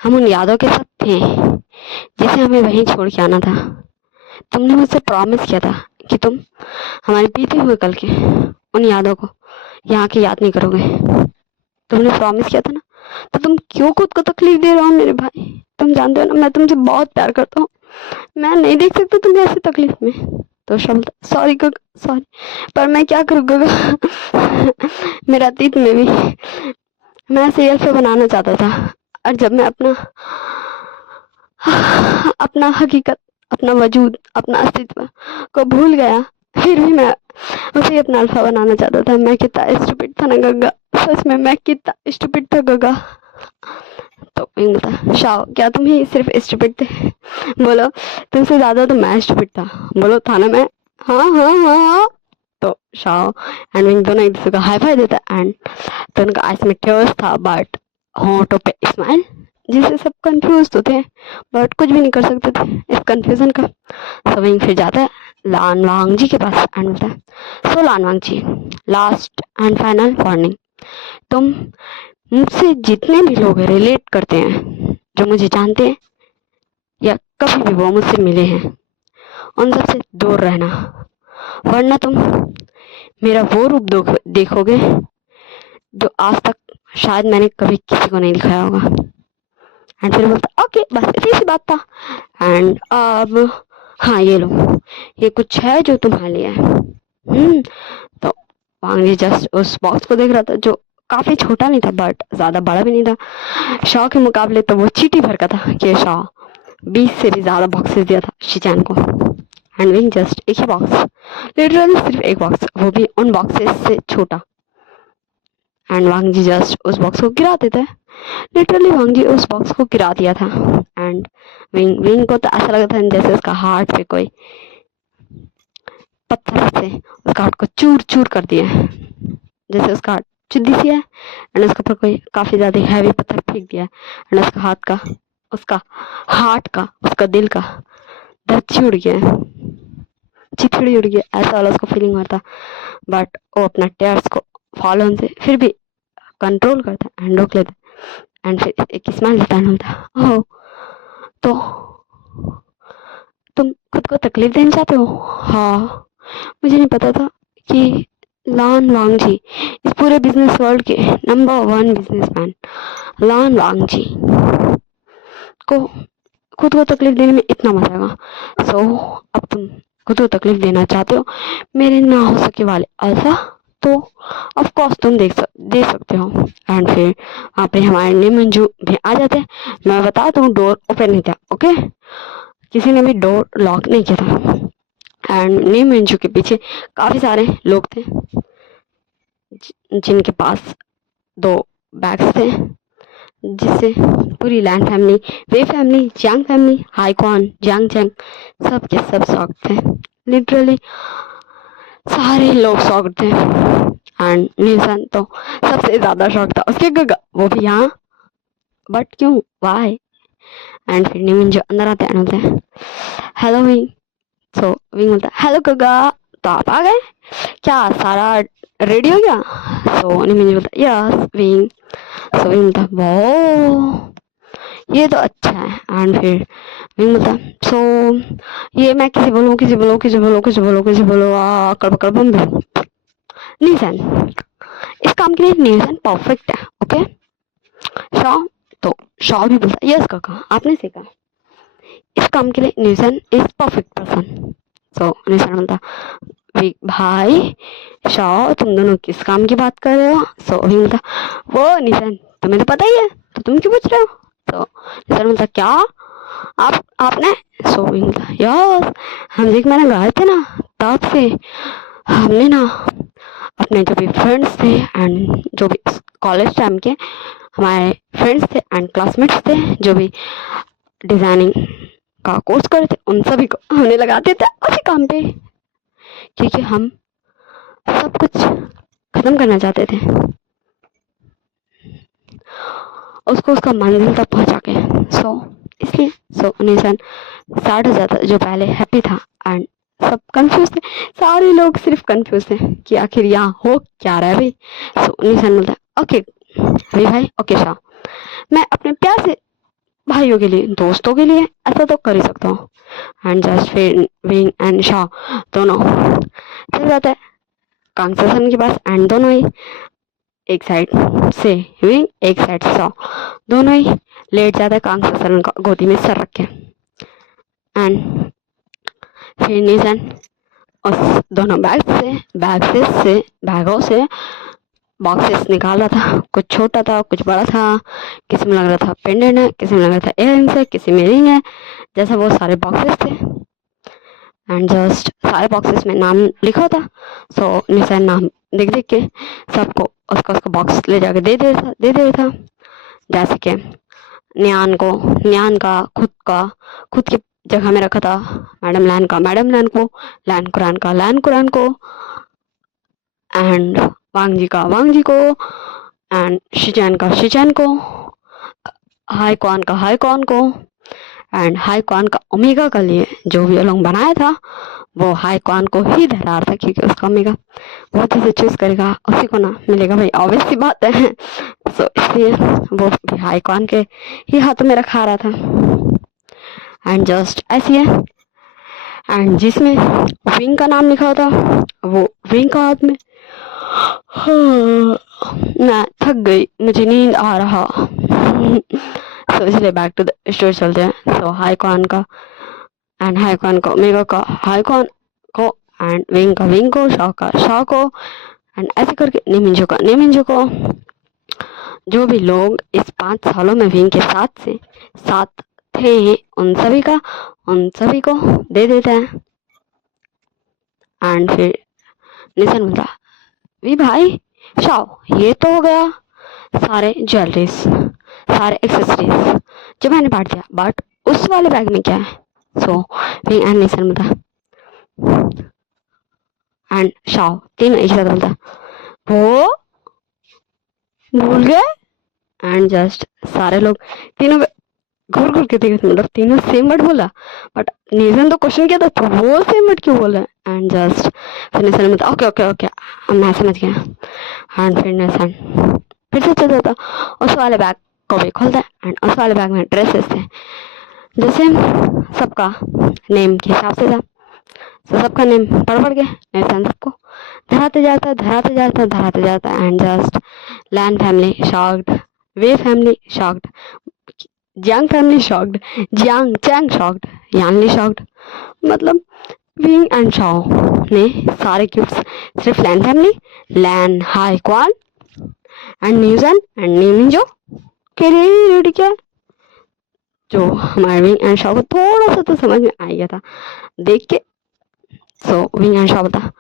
हम उन यादों के साथ थे जिसे हमें वहीं छोड़ के आना था। तुमने मुझसे प्रॉमिस किया था कि तुम हमारे बीते हुए कल के उन यादों को यहाँ की याद नहीं करोगे। तुमने प्रॉमिस किया था ना, तो तुम क्यों खुद को तकलीफ दे रहे हो मेरे भाई। तुम जानते हो ना मैं तुमसे बहुत प्यार करता हूँ, मैं नहीं देख सकता तुम्हें ऐसी तकलीफ में। तो शब्द सॉरी गगा सॉरी, पर मैं क्या करूँ गगा मेरा अतीत में भी मैं सीरियल पे बनाना चाहता था, और जब मैं अपना हकीकत अपना वजूद अपना अस्तित्व को भूल गया, फिर भी मैं उसे अपना अल्फा बनाना चाहता था। मैं कितना स्टूपिड था ना गगा, सच में मैं कितना स्टूपिड था गगा। तो बता शाओ क्या तुम ही सिर्फ स्टूपिड थे, बोलो तुमसे ज्यादा तो मैं स्टूपिड था, बोलो था ना मैं। हाँ हाँ हाँ हाँ। तो शाओ एंड विंग दोनों एक दूसरे को हाई फाई देता एंड दोनों का आइस में टेयर्स था बट होंठों पे स्माइल, जिससे सब कंफ्यूज तो थे बट कुछ भी नहीं कर सकते थे इस कंफ्यूजन का। तो विंग फिर जाता है लान वांग जी के पास एंड बोलता है सो लान वांग जी लास्ट एंड फाइनल वार्निंग, तुम मुझसे जितने भी लोग रिलेट करते हैं जो मुझे जानते हैं या कभी भी वो मुझसे मिले हैं उन सबसे दूर रहना, वरना तुम मेरा वो रूप देखोगे जो आज तक शायद मैंने कभी किसी को नहीं दिखाया होगा। एंड फिर बोलता ओके बस इतनी सी बात था। एंड अब हाँ ये लो ये कुछ है जो तुम्हारे लिए है। तो वांग जी जस्ट उस बॉक्स को देख रहा था जो काफी छोटा नहीं था बट ज्यादा बड़ा भी नहीं था। शाह के मुकाबले तो वो चीटी भर का था कि शाह 20 से भी ज्यादा बॉक्सेस दिया था शिचैन को। एंड विंग जस्ट एक ही बॉक्स, लिटरली सिर्फ एक बॉक्स, वो भी उन बॉक्सेस से छोटा। एंड वांग जी जस्ट उस बॉक्स को गिरा देता है, लिटरली वांग जी उस बॉक्स को गिरा दिया था। एंड विंग को तो ऐसा लगा था जैसे उसका हार्ट पे कोई पत्थर से उसका हार्ट को चूर चूर कर दिया, जैसे उसका चुद्दी सी है एंड उसके ऊपर कोई काफ़ी ज़्यादा हैवी पत्थर फेंक दिया है एंड उसका उसका दिल का धच्ची उड़ गया है, चिथड़ी उड़ गया, ऐसा वाला उसको फीलिंग हुआ था। बट वो अपना टेयर्स को फॉलो से फिर भी कंट्रोल करता है एंड रोक लेता है एंड फिर एक स्माइल देता है, बोलता ओह तो तुम खुद को तकलीफ देना चाहते हो? हाँ, मुझे नहीं पता था कि लान वांगजी इस पूरे बिजनेस वर्ल्ड के नंबर 1 बिजनेसमैन लान वांगजी को खुद को तकलीफ देने में इतना मजा आएगा। सो अब तुम खुद को तकलीफ देना चाहते हो मेरे ना हो सके वाले ऐसा, तो ऑफ कोर्स तुम दे सकते हो। एंड फिर वहाँ पे हमारे नी मंजू भी आ जाते हैं। मैं बता दूँ डोर ओपन नहीं था, ओके, किसी ने भी डोर लॉक नहीं किया था एंड नी मंजू के पीछे काफ़ी सारे लोग थे जिनके पास 2 बैग्स थे, जिससे पूरी Lan family, Wei family, Jiang family, हाईकॉन, जियांग चैंग सब के सब शॉक थे। लिटरली सारे लोग शॉक थे एंड निल्सन तो सबसे ज़्यादा शॉक था। उसके गगा वो भी यहाँ, बट क्यों, वाई? एंड फिर निमिन जो अंदर आते हैं बोलते हैं हेलो विंग। सो विंग बोलता है हेलो गगा, तो आप आ गए क्या, सारा रेडी हो गया? सो निमिन बोलता है यस विंग। सो विंग बोलता वो ये तो अच्छा है एंड फिर विंग बोलता सो ये मैं किसी बोलो कड़बड़ बम निल्सन, इस काम के लिए निल्सन परफेक्ट है, ओके शॉ। तो शॉ भी बोलता यस काका, आपने सीखा इस काम के लिए Nilsson is perfect person. So Nilsson बोलता भाई शॉ तुम दोनों किस काम की बात कर रहे हो? सो विंग बोलता वो निल्सन तुम्हें तो पता ही है, तो तुम क्यों पूछ रहे हो? तो निल्सन बोलता क्या आपने? सो विंग बोलता यस, हम एक महीना गए थे ना, तब से हमने ना अपने जो भी फ्रेंड्स थे एंड जो भी कॉलेज टाइम के हमारे फ्रेंड्स थे एंड क्लासमेट्स थे जो भी डिज़ाइनिंग का कोर्स कर थे, उन सभी को हमने लगाते थे उसी काम पे, क्योंकि हम सब कुछ ख़त्म करना चाहते थे, उसको उसका मंजिल तक पहुंचा के। सो इसलिए निशान स्टार्ट हो जाता जो पहले हैप्पी था एंड सब कंफ्यूज थे, सारे लोग सिर्फ कंफ्यूज थे कि आखिर यहाँ हो क्या रहा है भाई। सो निशान बोलता ओके अभी भाई, ओके शाह, मैं अपने प्यार से भाइयों के लिए, दोस्तों के लिए ऐसा तो कर ही सकता हूँ। एंड जस्ट फिर विंग एंड शाह दोनों चल जाता है कांगसेसन के पास एंड दोनों ही एक साइड से विंग एक साइड से शाह, दोनों ही लेट जाता है कांगसेसन का गोदी में सर रख के। एंड फिर निशान उस दोनों बैगों से बॉक्सेस निकाल रहा था, कुछ छोटा था कुछ बड़ा था, किसी में लग रहा था पेंडेंट है, किसी में लग रहा था इयररिंग्स है, किसी में रिंग है, जैसा वो सारे बॉक्सेस थे एंड जस्ट सारे बॉक्सेस में नाम लिखा था। सो निशान नाम देख देख के सबको उसका बॉक्स ले जाके दे दे था, जैसे कि न्यान का खुद की जगह में रखा था, मैडम लैन को, लैन को एंड वांग जी को एंड शिचैन को, हाई कॉन को एंड हाई कॉन का ओमेगा का लिए जो भी लोग बनाया था वो हाई कॉन को ही धरा रहा था, क्योंकि उसका ओमेगा बहुत ही चूज करेगा उसी को ना मिलेगा भाई, ऑब्वियस सी बात है। सो इसलिए वो भी हाई कॉन के ही हाथों में रखा रहा था एंड जस्ट ऐसी है एंड जिसमें विंग का नाम लिखा था वो विंग का हाथ में। मैं थक गई, मुझे नींद आ रहा। सो इसलिए बैक टू द स्टोरी चलते हैं। सो हाई कॉन का ओमेगा का हाई कॉन को एंड विंग को शाह को एंड ऐसे करके नेमिंजो को जो भी लोग इस 5 सालों में विंग के साथ थे उन सभी को दे देते हैं। एंड फिर निशन बोलता वी भाई शाह ये तो हो गया सारे ज्वेलरीज, सारे एक्सेसरीज जो मैंने बांट दिया, बट उस वाले बैग में क्या है? सो विंग एंड निशन बोलता एंड शाह तीनों एक साथ बोलता वो भूल गए। एंड जस्ट सारे लोग तीनों घूर घूर के देखे, मतलब तीनों सेम वर्ड बोला, बट नीजन तो क्वेश्चन किया था तो वो सेम वर्ड क्यों बोला। एंड जस्ट फिर निशन ने बताया ओके ओके ओके मैं समझ गया। एंड फिर निशन फिर से चलता था, उस वाले बैग को भी खोलता है एंड उस वाले बैग में ड्रेसेस थे, जैसे सबका नेम के हिसाब से था। तो सबका नेम पढ़ के निशान सबको धराते जाता and just Lan family shocked, Wei family shocked, Jiang family shocked, Jiang Cheng shocked, Yanli shocked. मतलब विंग एंड शाओ ने सारे गिफ्ट्स सिर्फ लैन फैमिली, लैन हाई क्वान एंड न्यूजन एंड नीमिंजो के लिए रेडी किया। जो हमारे विंग एंड शाओ को थोड़ा सा तो समझ में आ गया था देख के। सो विंग एंड शाओ बता,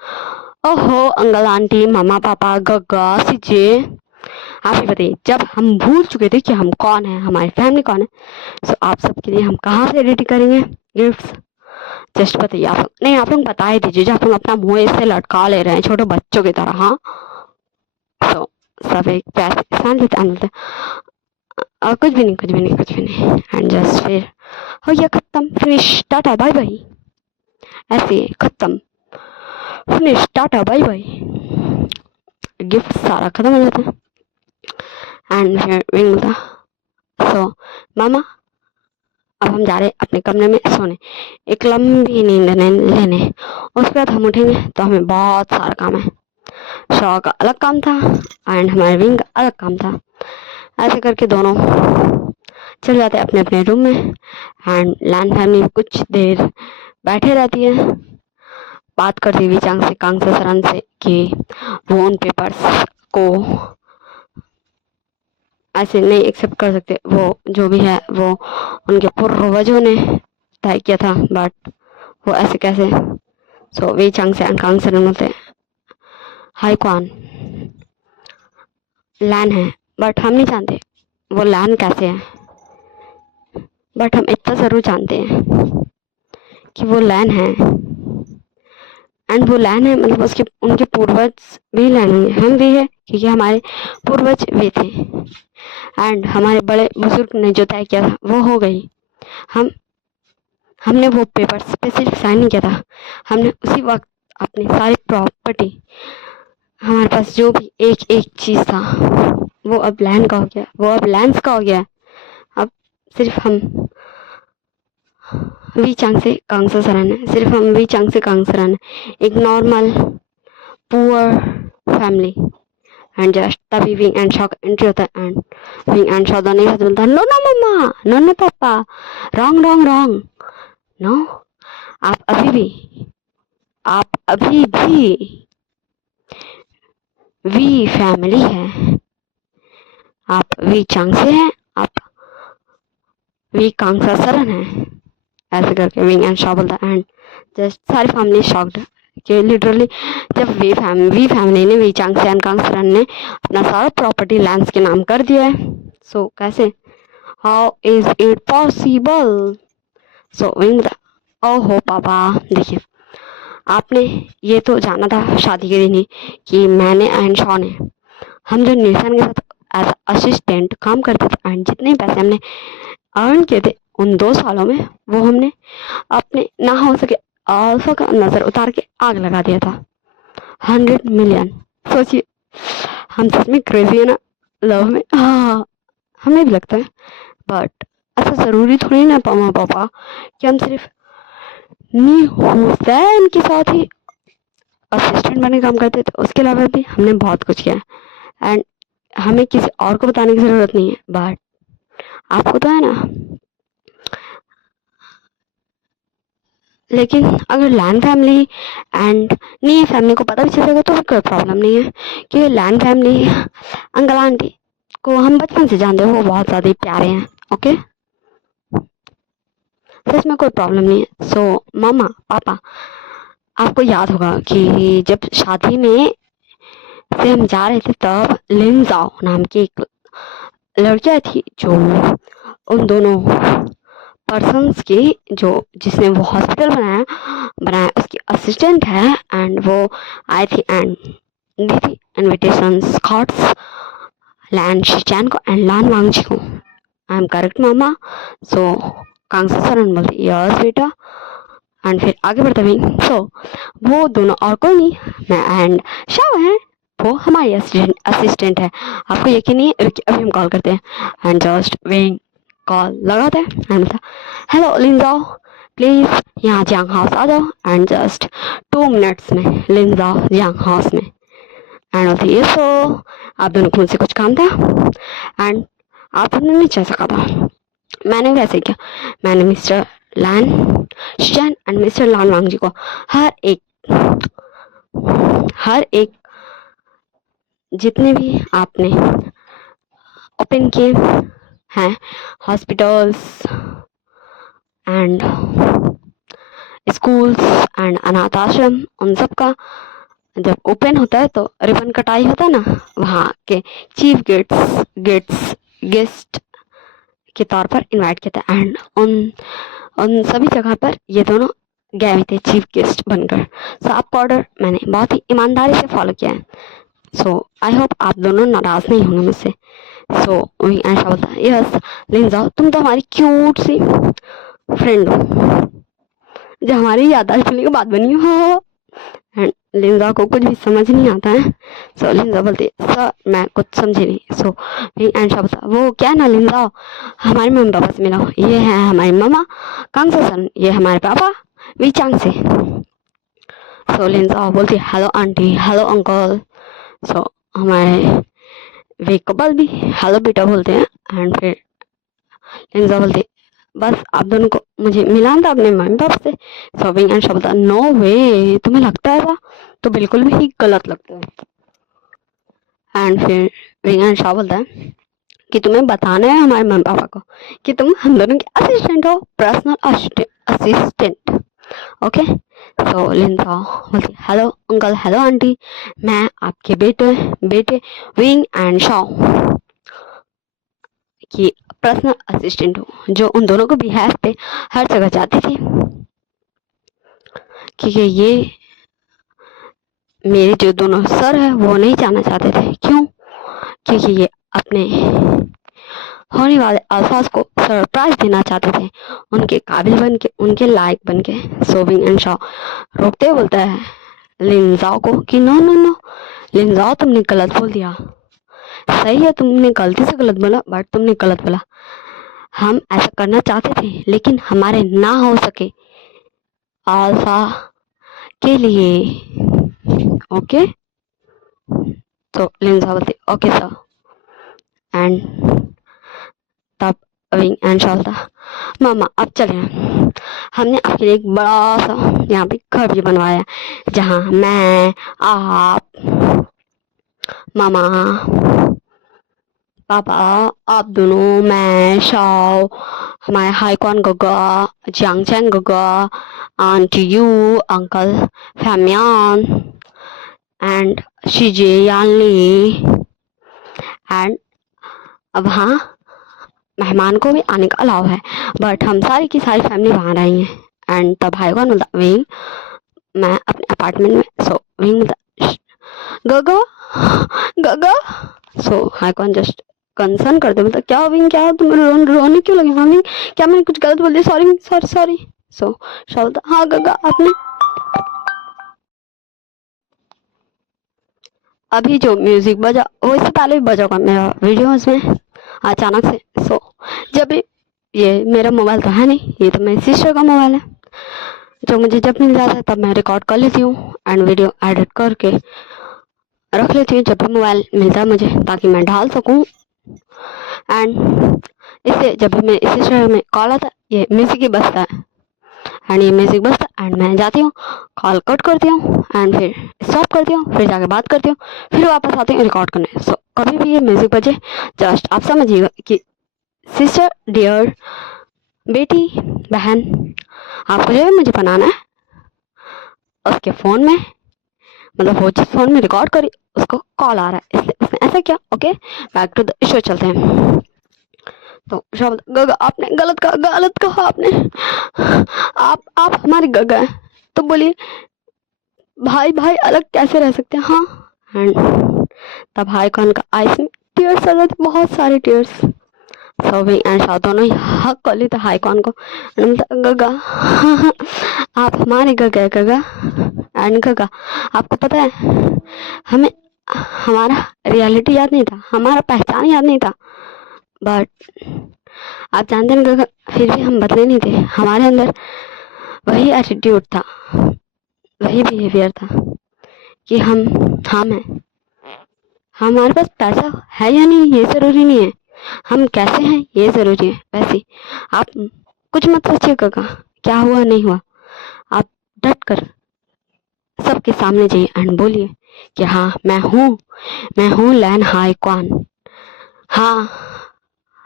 ओहो अंकल आंटी मामा पापा गग्गा सीजे, आप ही बताइए जब हम भूल चुके थे कि हम कौन है, हमारी फैमिली कौन है, सो आप सबके लिए हम कहाँ से रेडी करेंगे गिफ्ट्स, जस्ट बताइए। आप नहीं, आप लोग बता ही दीजिए, जो आप लोग अपना मुंह ऐसे लटका ले रहे हैं छोटे बच्चों की तरह। हाँ सो सब एक पैसे स्टैंड लेते हैं, कुछ भी नहीं एंड जस्ट फिर हो गया खत्म, फिनिश टाटा बाय बाय, ऐसे खत्म finish tata bye bye, gift सारा खत्म हो जाता है। एंड फिर विंग बोलता, सो मामा अब हम जा रहे अपने कमरे में सोने, एक लंबी नींद लेने, उसके बाद हम उठेंगे तो हमें बहुत सारा काम है। शॉ का अलग काम था एंड हमारे विंग का अलग काम था। ऐसे करके दोनों चले जाते अपने अपने रूम में एंड लैन फैमिली कुछ देर बैठे रहती है, बात करती हुई चांग से कांग से सरन से कि वो उन पेपर्स को ऐसे नहीं एक्सेप्ट कर सकते, वो जो भी है वो उनके पूर्वजों ने तय किया था, बट वो ऐसे कैसे। सो वे चांग से कांग से बोलते, हाई क्वान लैन है बट हम नहीं जानते वो लैन कैसे है, बट हम इतना ज़रूर जानते हैं कि वो लैन है एंड वो लैन है, मतलब उसके उनके पूर्वज भी लैन होंगे, हम भी है क्योंकि हमारे पूर्वज वे थे एंड हमारे बड़े बुजुर्ग ने जो तय किया था वो हो गई। हमने वो पेपर्स पे सिर्फ साइन नहीं किया था, हमने उसी वक्त अपनी सारी प्रॉपर्टी, हमारे पास जो भी एक एक चीज़ था वो अब लैंड का हो गया, वो अब लैंड्स का हो गया। अब सिर्फ हम वी चांग से कांगसा सरन है, सिर्फ हम वी चांग से कांग सरन है, एक normal poor family. And just तभी विंग एंड शॉक एंट्री होता है एंड विंग एंड शॉक दोनों ही साथ बोलता है, नो नो मम्मा, नो नो पापा, रॉन्ग रॉन्ग रॉन्ग, नो आप अभी भी वी फैमिली है, आप वी चांग से हैं, आप वी कांगसा सरन है। ऐसे करके विंग एंड शॉक बोलता है एंड जस्ट सारी फैमिली शॉक्ड कि लिटरली जब वी फैमिली ने वी चांग से एंड कांग सरन ने अपना सारा प्रॉपर्टी लैंड्स के नाम कर दिया है। सो कैसे, how is it possible. So wing ओहो पापा देखिए, आपने ये तो जाना था शादी के दिन ही कि मैंने एंड शॉ ने, हम जो निशान के साथ एज असिस्टेंट काम करते थे एंड जितने पैसे हमने अर्न किए थे उन 2 सालों में वो हमने अपने ना हो सके अल्फा का नज़र उतार के आग लगा दिया था। 100 मिलियन, सोचिए हम सच में क्रेजी है ना लव में। हाँ हमें भी लगता है, बट ऐसा ज़रूरी थोड़ी ना पामा पापा कि हम सिर्फ नी हुसैन के साथ ही असिस्टेंट बने काम करते थे, उसके अलावा भी हमने बहुत कुछ किया एंड हमें किसी और को बताने की ज़रूरत नहीं है, बट आपको तो है ना। लेकिन अगर land family and knee family को पता भी चलेगा तो कोई प्रॉब्लम नहीं है, कि लैंड फैमिली अंकल आंटी को हम बचपन से जानते हैं, वो बहुत ज़्यादा ही प्यारे हैं। ओके तो इसमें कोई प्रॉब्लम नहीं है। सो मामा पापा, आपको याद होगा कि जब शादी में से हम जा रहे थे तब लिनजाओ नाम की एक लड़कियां थी जो उन दोनों पर्सन्स की, जो जिसने वो हॉस्पिटल बनाया उसकी असिस्टेंट है एंड वो आई थी एंड दी थी इन्विटेशंस कार्ड्स लैन शिचैन को एंड लान वांगजी को। आई एम करेक्ट मामा। सो कांगसा सरन बोलते यस बेटा। एंड फिर आगे बढ़ते हुए सो वो दोनों और कोई नहीं मैं एंड शाओ है, वो हमारी असिस्टेंट है। आपको यकीन नहीं है, रुकिए अभी हम कॉल करते हैं। एंड जस्ट विंग कॉल लगाते हैं एंड बोलता हेलो लिंजाओ प्लीज़ यहाँ जियांग हाउस आ जाओ। एंड जस्ट 2 मिनट्स में लिंजाओ जियांग हाउस में। एंड बोलती ये सो आप दोनों को मुझसे कुछ काम था एंड आप दोनों नहीं जा सका था। मैंने वैसे किया, मैंने मिस्टर लैन शिचैन एंड मिस्टर लान वांग जी को हर एक जितने भी आपने ओपन किए हैं हॉस्पिटल्स एंड स्कूल्स एंड अनाथ आश्रम, उन सब का जब ओपन होता है तो रिबन कटाई होता है ना, वहाँ के चीफ गेस्ट के तौर पर इनवाइट किया था। एंड उन सभी जगह पर ये दोनों गए हुए थे चीफ गेस्ट बनकर। सो आपका ऑर्डर मैंने बहुत ही ईमानदारी से फॉलो किया है। सो आई होप आप दोनों नाराज नहीं होंगे मुझसे। सो वही ऐसा बोलता है यस लिंजाओ तुम तो हमारी क्यूट सी फ्रेंड हो जो हमारी याददाश्त भूलने के बाद बनी हो। एंड लिंजा को कुछ भी समझ नहीं आता है। सो लिंजा बोलती सर मैं कुछ समझी नहीं। सो एंड बोलता वो क्या ना लिंजा हमारे मम्मी पापा से मिलो, ये है हमारी मम्मा कांगसा सन, ये हमारे पापा वी चांग से। सो लिंजा बोलती हेलो आंटी हेलो अंकल। सो हमारे वे कपल भी हेलो बेटा बोलते हैं। एंड फिर लिंजा बोलती बस आप दोनों को मुझे मिलाना था अपने मम्मी पापा से। सो विंग एंड बोलता नो वे तुम्हें लगता है था तो बिल्कुल भी गलत लगता है। एंड फिर विंग एंड बोलता है कि तुम्हें बताना है हमारे मम्मी पापा को कि तुम हम दोनों के असिस्टेंट हो, पर्सनल असिस्टेंट। ओके। सो लिंजा बोलती हेलो अंकल हेलो आंटी मैं आपके बेटे विंग एंड शॉ की पर्सनल असिस्टेंट हूँ जो उन दोनों को बिहाफ पे हर जगह जाती थी क्योंकि ये मेरे जो दोनों सर है वो नहीं जाना चाहते थे। क्यों? क्योंकि ये अपने होने वाले अल्फाज को सरप्राइज देना चाहते थे, उनके काबिल बन के, उनके लायक बन के। सोविंग एंड शॉ रोकते बोलता है लिंजाओ को कि नो नो नो लिंजाओ तुमने गलत बोल दिया। सही है तुमने गलती से गलत बोला बट तुमने गलत बोला। हम ऐसा करना चाहते थे लेकिन हमारे ना हो सके अल्फा के लिए। ओके। तो लिंजा बोलती ओके सर। एंड तब विंग एंड शॉ बोलता मामा अब चले हमने आपके लिए एक बड़ा सा यहाँ पे घर भी बनवाया जहाँ मैं आप मामा पापा आप दोनों मैं शाओ हमारे हाईकॉन गगा जियांग चैंग गगा आंटी यू अंकल फैमियान एंड शीजे यानली एंड अब हाँ मेहमान को भी आने का अलाव है बट हम सारी की सारी फैमिली वहाँ रही हैं। एंड तब हाईकॉन बोलता विंग मैं अपने अपार्टमेंट में। सो विंग बोलता गगा गगा। सो हाईकॉन जस्ट कंसर्न करते बोलता क्या विंग क्या तुम रोने क्यों लगे? हाँ विंग क्या मैंने कुछ गलत बोल दिया? Sorry sorry sorry. सो शाह बोलता हाँ गगा आपने अभी जो म्यूजिक बजा वो इससे पहले भी बजा होगा मेरा वीडियो में अचानक से। सो जब ये मेरा मोबाइल तो है नहीं, ये तो मेरी सिस्टर का मोबाइल है जो मुझे जब मिल जाता है तब मैं रिकॉर्ड कर लेती हूँ एंड वीडियो एडिट करके रख लेती हूँ जब भी मोबाइल मिलता है मुझे ताकि मैं डाल सकूँ। एंड इससे जब भी मैं इसी शहर में कॉल आता ये म्यूजिक ही बजता है एंड ये म्यूजिक बजता एंड मैं जाती हूँ कॉल कट करती हूँ एंड फिर स्टॉप करती हूँ फिर जाके बात करती हूँ फिर वापस आती हूँ रिकॉर्ड करने। सो कभी भी ये म्यूजिक बजे जस्ट आप समझिएगा कि सिस्टर डियर बेटी बहन आपको जो है मुझे बनाना है उसके फ़ोन में, मतलब वो जिस फ़ोन में रिकॉर्ड करी उसको कॉल आ रहा है इसलिए उसने ऐसा किया। Okay back to the show चलते हैं। तो शब्द गगा आपने गलत कहा आपने। आप हमारे गगा हैं तो बोलिए भाई भाई अलग कैसे रह सकते हैं? हाँ। एंड तब हाईकॉन का आइस में टीयर टीयर्स आ जाते, बहुत सारे टीयर्स। सोविंग एंड शाह दोनों ही हक कर लेते हाई कौन को। गगा आप हमारे गगा है गगा। एंड गगा आपको पता है हमें हमारा रियलिटी याद नहीं था, हमारा पहचान याद नहीं था, बट आप जानते हैं गगा फिर भी हम बदले नहीं थे। हमारे अंदर वही एटीट्यूड था, वही बिहेवियर था कि हम हैं। हमारे पास पैसा है या नहीं ये ज़रूरी नहीं है, हम कैसे हैं ये ज़रूरी है। वैसे आप कुछ मत सोचिएगा क्या हुआ नहीं हुआ, आप डट कर सबके सामने जाइए एंड बोलिए कि हाँ मैं हूँ लैन हाई कौन। हाँ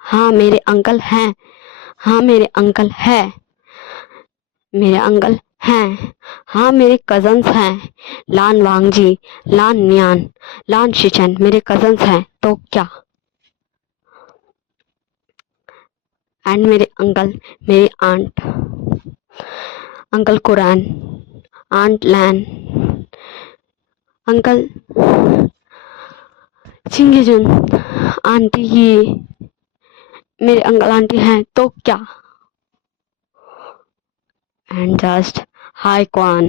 हाँ मेरे अंकल हैं, हाँ मेरे अंकल हैं, मेरे अंकल हैं, हाँ मेरे कज़न्स हैं, लान वांगजी, लान न्यान, लान शिचन मेरे कज़न्स हैं, तो क्या। एंड मेरे अंकल, मेरी आंट, अंकल कुरान, आंट लैन, अंकल चिंगेजुन, आंटी ये मेरे अंकल आंटी हैं, तो क्या। एंड जस्ट हाई क्वान,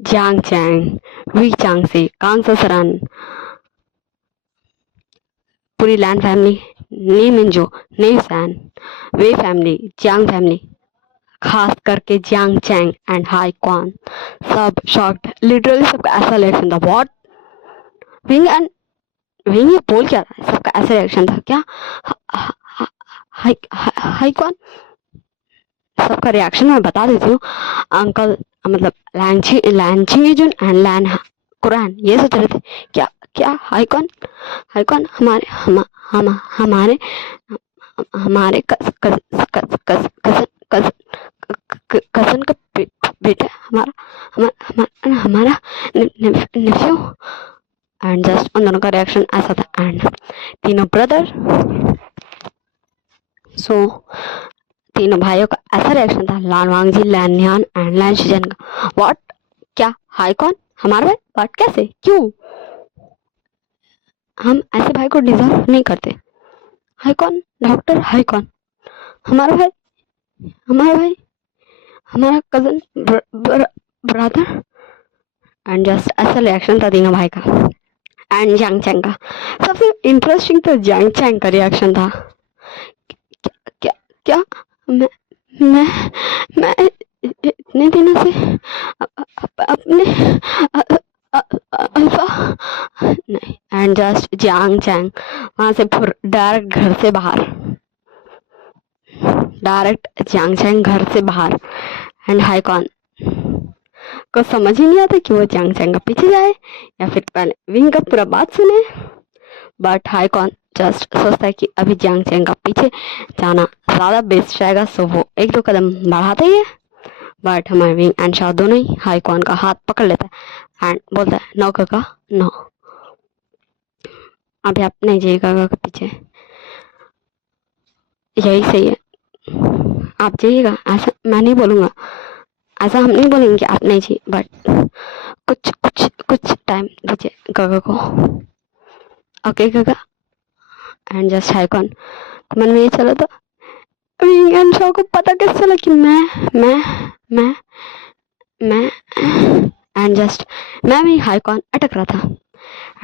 जियांग चैंग, वी चांगसी, कांग ससरन, पूरी Lan family, Nie Mingjue, Nie सैन, वे फैमिली, जियांग फैमिली, खास करके जियांग चैंग एंड हाई क्वान सब शॉक्ड। लिटरली सबका ऐसा रिएक्शन था, व्हाट विंग एंड विंग ये बोल क्या रहा है, सबका ऐसा रिएक्शन था क्या हाई हाई क्वान। सबका रिएक्शन मैं बता देती हूँ। अंकल मतलब लैंचिंगजुन एंड लैन कुरान ये सोच रहे थे क्या क्या हाई कौन हमारे हमारे हमारे कजन का बेटा, हमारा हमारा हमारा नेफ्यू। एंड जस्ट उन दोनों का रिएक्शन ऐसा था। एंड तीनों ब्रदर तीनों भाइयों का ऐसा रिएक्शन था, लान वांगजी, लैन न्यान एंड लैन शिजन का। व्हाट क्या हाई कौन हमारा भाई, व्हाट कैसे क्यों, हम ऐसे भाई को डिजर्व नहीं करते। हाई कौन डॉक्टर, हाई कौन हमारा भाई, हमारा कजन ब्रदर। एंड जस्ट ऐसा रिएक्शन था तीनों भाई का। एंड जियांग चैंग का सबसे इंटरेस्टिंग तो जियांग चैंग का रिएक्शन था। क्या क्या मैं मैं मैं इतने दिनों से अपने अल्फा नहीं। एंड जस्ट जियांग चैंग वहां से डायरेक्ट घर से बाहर, डायरेक्ट जियांग चैंग घर से बाहर। एंड हाई कौन को समझ ही नहीं आता कि वो जियांग चैंग का पीछे जाए या फिर पहले विंग का पूरा बात सुने। बट हाई कौन जस्ट सोचता है कि अभी जियांग चैंग का पीछे जाना ज़्यादा बेस्ट रहेगा, सो वो एक दो कदम बढ़ाता ही है। बट हमारे विंग एंड शाह दोनों ही हाई कौन का हाथ पकड़ लेता है एंड बोलता है नो काका नो, अभी आप नहीं जाइएगा काका के पीछे, यही सही है, आप जाइएगा। ऐसा मैं नहीं बोलूँगा, ऐसा हम नहीं बोलेंगे कि आप नहीं चाहिए, बट कुछ टाइम दीजिए काका को, ओके काका। एंड जस्ट हाई कौन मन में ये चला था, विंग एंड शाह को पता कैसे चला कि मैं एंड जस्ट मैं भी हाई कौन अटक रहा था।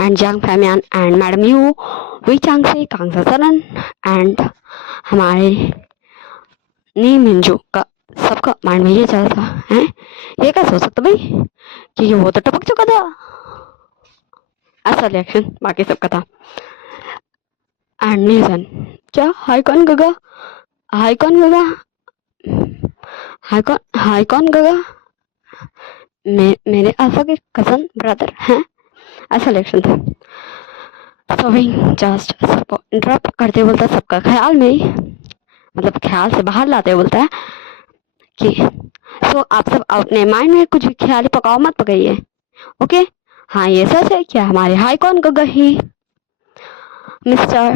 एंड जियांग फैमियान एंड मैडम यू, वी चांग से, कांग ससरन एंड हमारे नी मिंजू का सबका माइंड में ये चल रहा था, हैं ये कैसे हो सकता भाई, क्योंकि वो तो टपक चुका था। ऐसा रिएक्शन बाकी सबका था। एंड नीसन क्या हाई कौन गगा, हाई कौन गगा, हाई कौन गगा मेरे अल्फा के कजन ब्रदर हैं, ऐसा रिएक्शन था। सोविंग जस्ट सबको इंटरप्ट करते बोलता, सबका ख्याल में ही मतलब ख्याल से बाहर लाते बोलता है कि सो आप सब अपने माइंड में कुछ भी ख्याल पकाओ मत पकाइए, ओके। हाँ ये सच है क्या हमारे हाई कौन गगा ही मिस्टर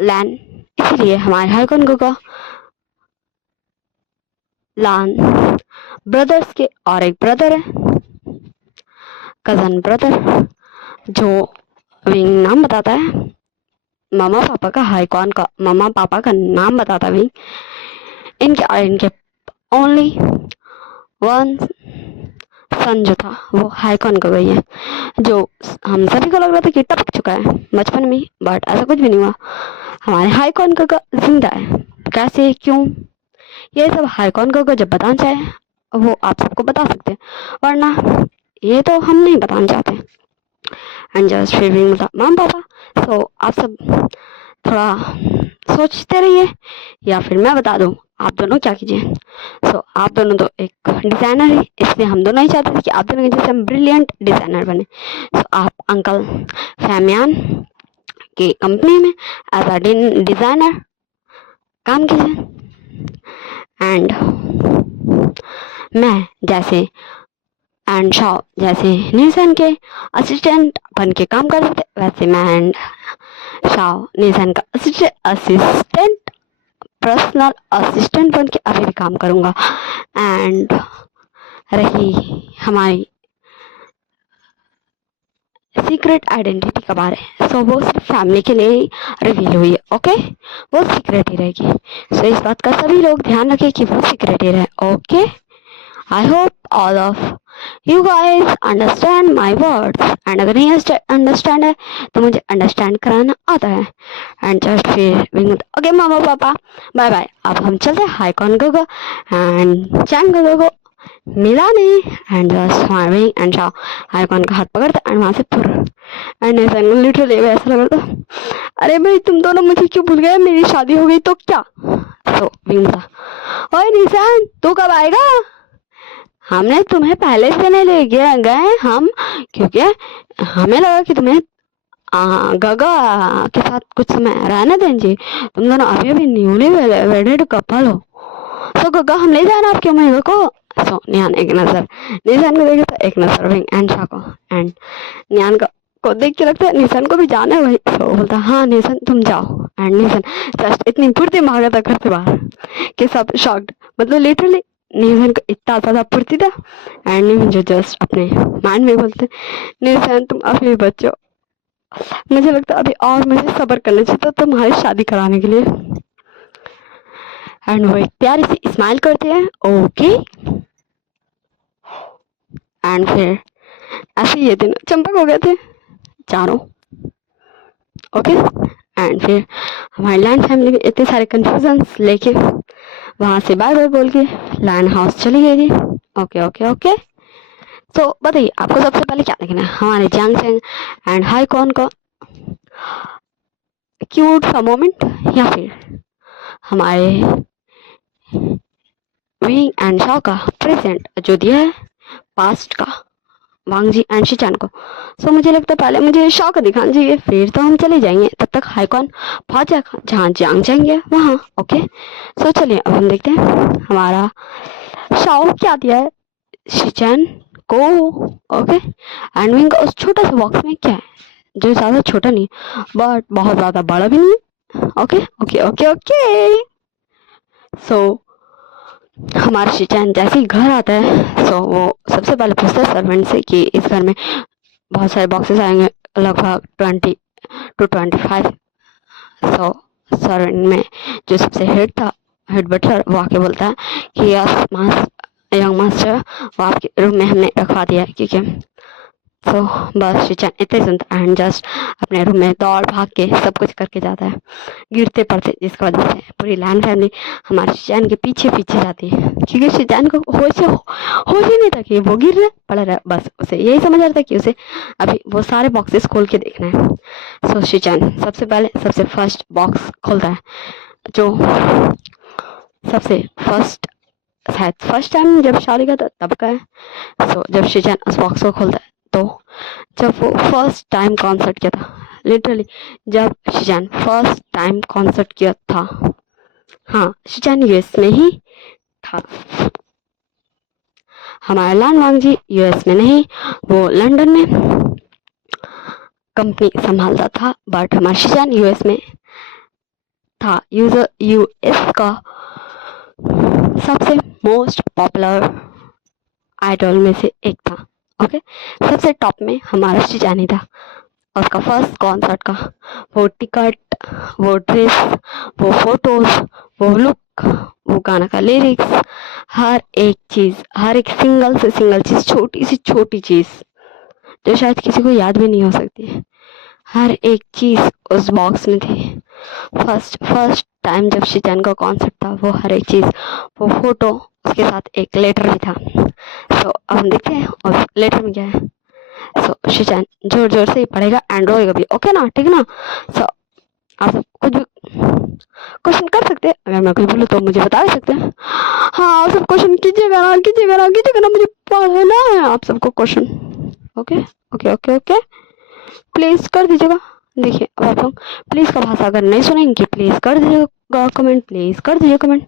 लैन, इसीलिए हमारे हाई कौन गगा लान ब्रदर्स के और एक ब्रदर है, कजन ब्रदर जो विंग नाम बताता है, मामा पापा का हाईकॉन का मामा पापा का नाम बताता है विंग। इनके ओनली वन सन जो था वो हाईकॉन का गई है, जो हम सभी को लग रहा था कि टपक चुका है बचपन में, बट ऐसा कुछ भी नहीं हुआ। हमारे हाईकॉन का जिंदा है। कैसे, क्यों, ये सब हाईकॉन का जब बताना चाहे वो आप सबको बता सकते हैं, वरना ये तो हम नहीं बताना चाहते। एंड जस्ट फीलिंग मम पापा। सो आप सब थोड़ा सोचते रहिए, या फिर मैं बता दूं, आप दोनों क्या कीजिए। सो आप दोनों तो एक डिज़ाइनर है, इसलिए हम दोनों ही चाहते थे कि आप दोनों के जैसे हम ब्रिलियंट डिज़ाइनर बने। सो आप अंकल फैमियान की कंपनी में एज अ डिज़ाइनर काम कीजिए, एंड मैं जैसे एंड शॉ जैसे निशन के असिस्टेंट बन के काम कर सकते, वैसे मैं एंड शॉ निशन का असिस्टेंट पर्सनल असिस्टेंट बन के अभी भी काम करूँगा। एंड रही हमारी सीक्रेट आइडेंटिटी का बारे, सो वो सिर्फ फैमिली के लिए ही रिवील हुई है, ओके, वो सीक्रेट ही रहेगी। सो इस बात का सभी लोग ध्यान रखें कि वो सीक्रेट ही रहे, okay. I hope all of you guys understand my words, and अगर नहीं अंडरस्टैंड है तो मुझे अंडरस्टैंड कराना आता है। एंड जस्ट फिर ओके मामा पापा बाय बाय। अब हम चलते हैं हाईकॉन को एंड चैंग को मिलाने, एंड जस्ट स्माइलिंग एंड शॉ हाईकॉन का हाथ पकड़ते एंड वहां से पुर एंड लिटरली ऐसा लग रहा था, अरे भाई तुम दोनों मुझे क्यों भूल गए, मेरी शादी हो गई तो क्या। तो विंग ओए निशान तू कब आएगा, हमने तुम्हें पहले से नहीं ले गए हम, क्योंकि हमें लगा कि तुम्हें गगा के साथ कुछ समय रहने देंगे, तुम दोनों अभी अभी न्यूली वेडेड कपल हो। तो गगा हम ले जाना आपके महीने को। सो नियान एक नजर निशान को देखे तो एक नजर विंग एंड शा को, एंड नियान को देख के लगता है निशान को भी जाना है वही। सो बोलता हाँ निशान तुम जाओ, एंड निशान जस्ट इतनी फुर्ती भागा था घर से बाहर कि सब शॉक्ड, मतलब लिटरली निशान को इतना ज्यादा फुर्ती था। एंड मुझे जस्ट अपने माइंड में बोलते निशान तुम अभी भी बच्चो, मुझे लगता है अभी और मुझे सब्र करना चाहिए तो तुम्हारी शादी कराने के लिए। एंड वो एक प्यारी सी स्माइल करते हैं, ओके। एंड फिर ऐसे ये दिन चंपक हो गए थे चारों, ओके। एंड फिर हमारी लैंड फैमिली में इतने सारे कंफ्यूजन्स लेके वहां से बाय बाय बोल के लैंड हाउस चली गई थी, ओके ओके ओके। तो बताइए आपको सबसे पहले क्या देखना है, हमारे जांग चैंग एंड हाई कॉन का क्यूट सा मोमेंट, या फिर हमारे विंग एंड शॉ का प्रेजेंट जो दिया है पास्ट का वांग जी एंड शिचान को। सो मुझे लगता है पहले मुझे शॉ को दिखाना चाहिए, फिर तो हम चले जाएंगे, तब तक हाईकॉन पहुंच जाएगा जहाँ जांग जाएंगे वहाँ, ओके। सो चलिए अब हम देखते हैं हमारा शॉ क्या दिया है शिचान को, ओके। एंड विंग का उस छोटा सा बॉक्स में क्या है जो ज़्यादा छोटा नहीं बट बहुत ज़्यादा बड़ा भी नहीं, ओके ओके ओके ओके। सो हमारा शिचान जैसे ही घर आता है, सो वो सबसे पहले पूछता है सर्वेंट से कि इस घर में बहुत सारे बॉक्सेस आएंगे, लगभग 20 to 25। सो सर्वेंट में जो सबसे हेड बटलर वो आके बोलता है कि यस यंग मास्टर वो आपके रूम में हमने रखवा दिया है, क्योंकि सो बस शिचान इतने सुनता एंड जस्ट अपने रूम में दौड़ भाग के सब कुछ करके जाता है गिरते पड़ते, जिसकी वजह से पूरी लैंड फैमिली हमारे शिचान के पीछे पीछे जाती है, क्योंकि शिचान को होश ही नहीं था कि वो गिर रहा पड़ रहा है, बस उसे यही समझ आ रहा था कि उसे अभी वो सारे बॉक्सेस खोल के देखना है। सो शिचान सबसे पहले सबसे फर्स्ट बॉक्स खोलता है, जो सबसे फर्स्ट शायद फर्स्ट टाइम जब शादी का था तब का है। सो जब शिचान उस बॉक्स को खोलता है तो जब वो फर्स्ट टाइम कॉन्सर्ट किया था, लिटरली जब शिचान फर्स्ट टाइम कॉन्सर्ट किया था, हाँ शिचान यूएस में ही था, हमारा लान वांग जी यूएस में नहीं, वो लंदन में कंपनी संभालता था, बट हमारा शिचान यूएस में था। यूएस का सबसे मोस्ट पॉपुलर आइडल में से एक था, ओके। सबसे टॉप में हमारा शिचान ही था, उसका फर्स्ट कॉन्सर्ट का, वो टिकट, वो ड्रेस, वो फोटोज, वो लुक, वो गाना का लिरिक्स, हर एक चीज, हर एक सिंगल से सिंगल चीज, छोटी सी छोटी चीज जो शायद किसी को याद भी नहीं हो सकती है, हर एक चीज उस बॉक्स में थी। फर्स्ट फर्स्ट टाइम जब शिजान का कॉन्सर्ट था, वो हर एक चीज, वो फोटो, उसके साथ एक लेटर भी था। सो अब हम देखते हैं और लेटर में क्या है। सो शिजान जोर जोर से ही पढ़ेगा एंड रोएगा भी, ओके ना, ठीक है ना। सो आप सब कुछ भी क्वेश्चन कर सकते हैं, अगर मैं कुछ बोलूँ तो मुझे बता भी सकते हैं। हाँ, आप सब क्वेश्चन कीजिएगा ना, कीजिएगा ना, कीजिएगा ना, मुझे पढ़ना है आप सबको question. Okay okay okay okay, please कर दीजिएगा। देखिए अब आप लोग प्लीज का भाषा अगर नहीं सुनेंगे, प्लीज कर दीजिएगा कमेंट, प्लीज कर दीजिए कमेंट।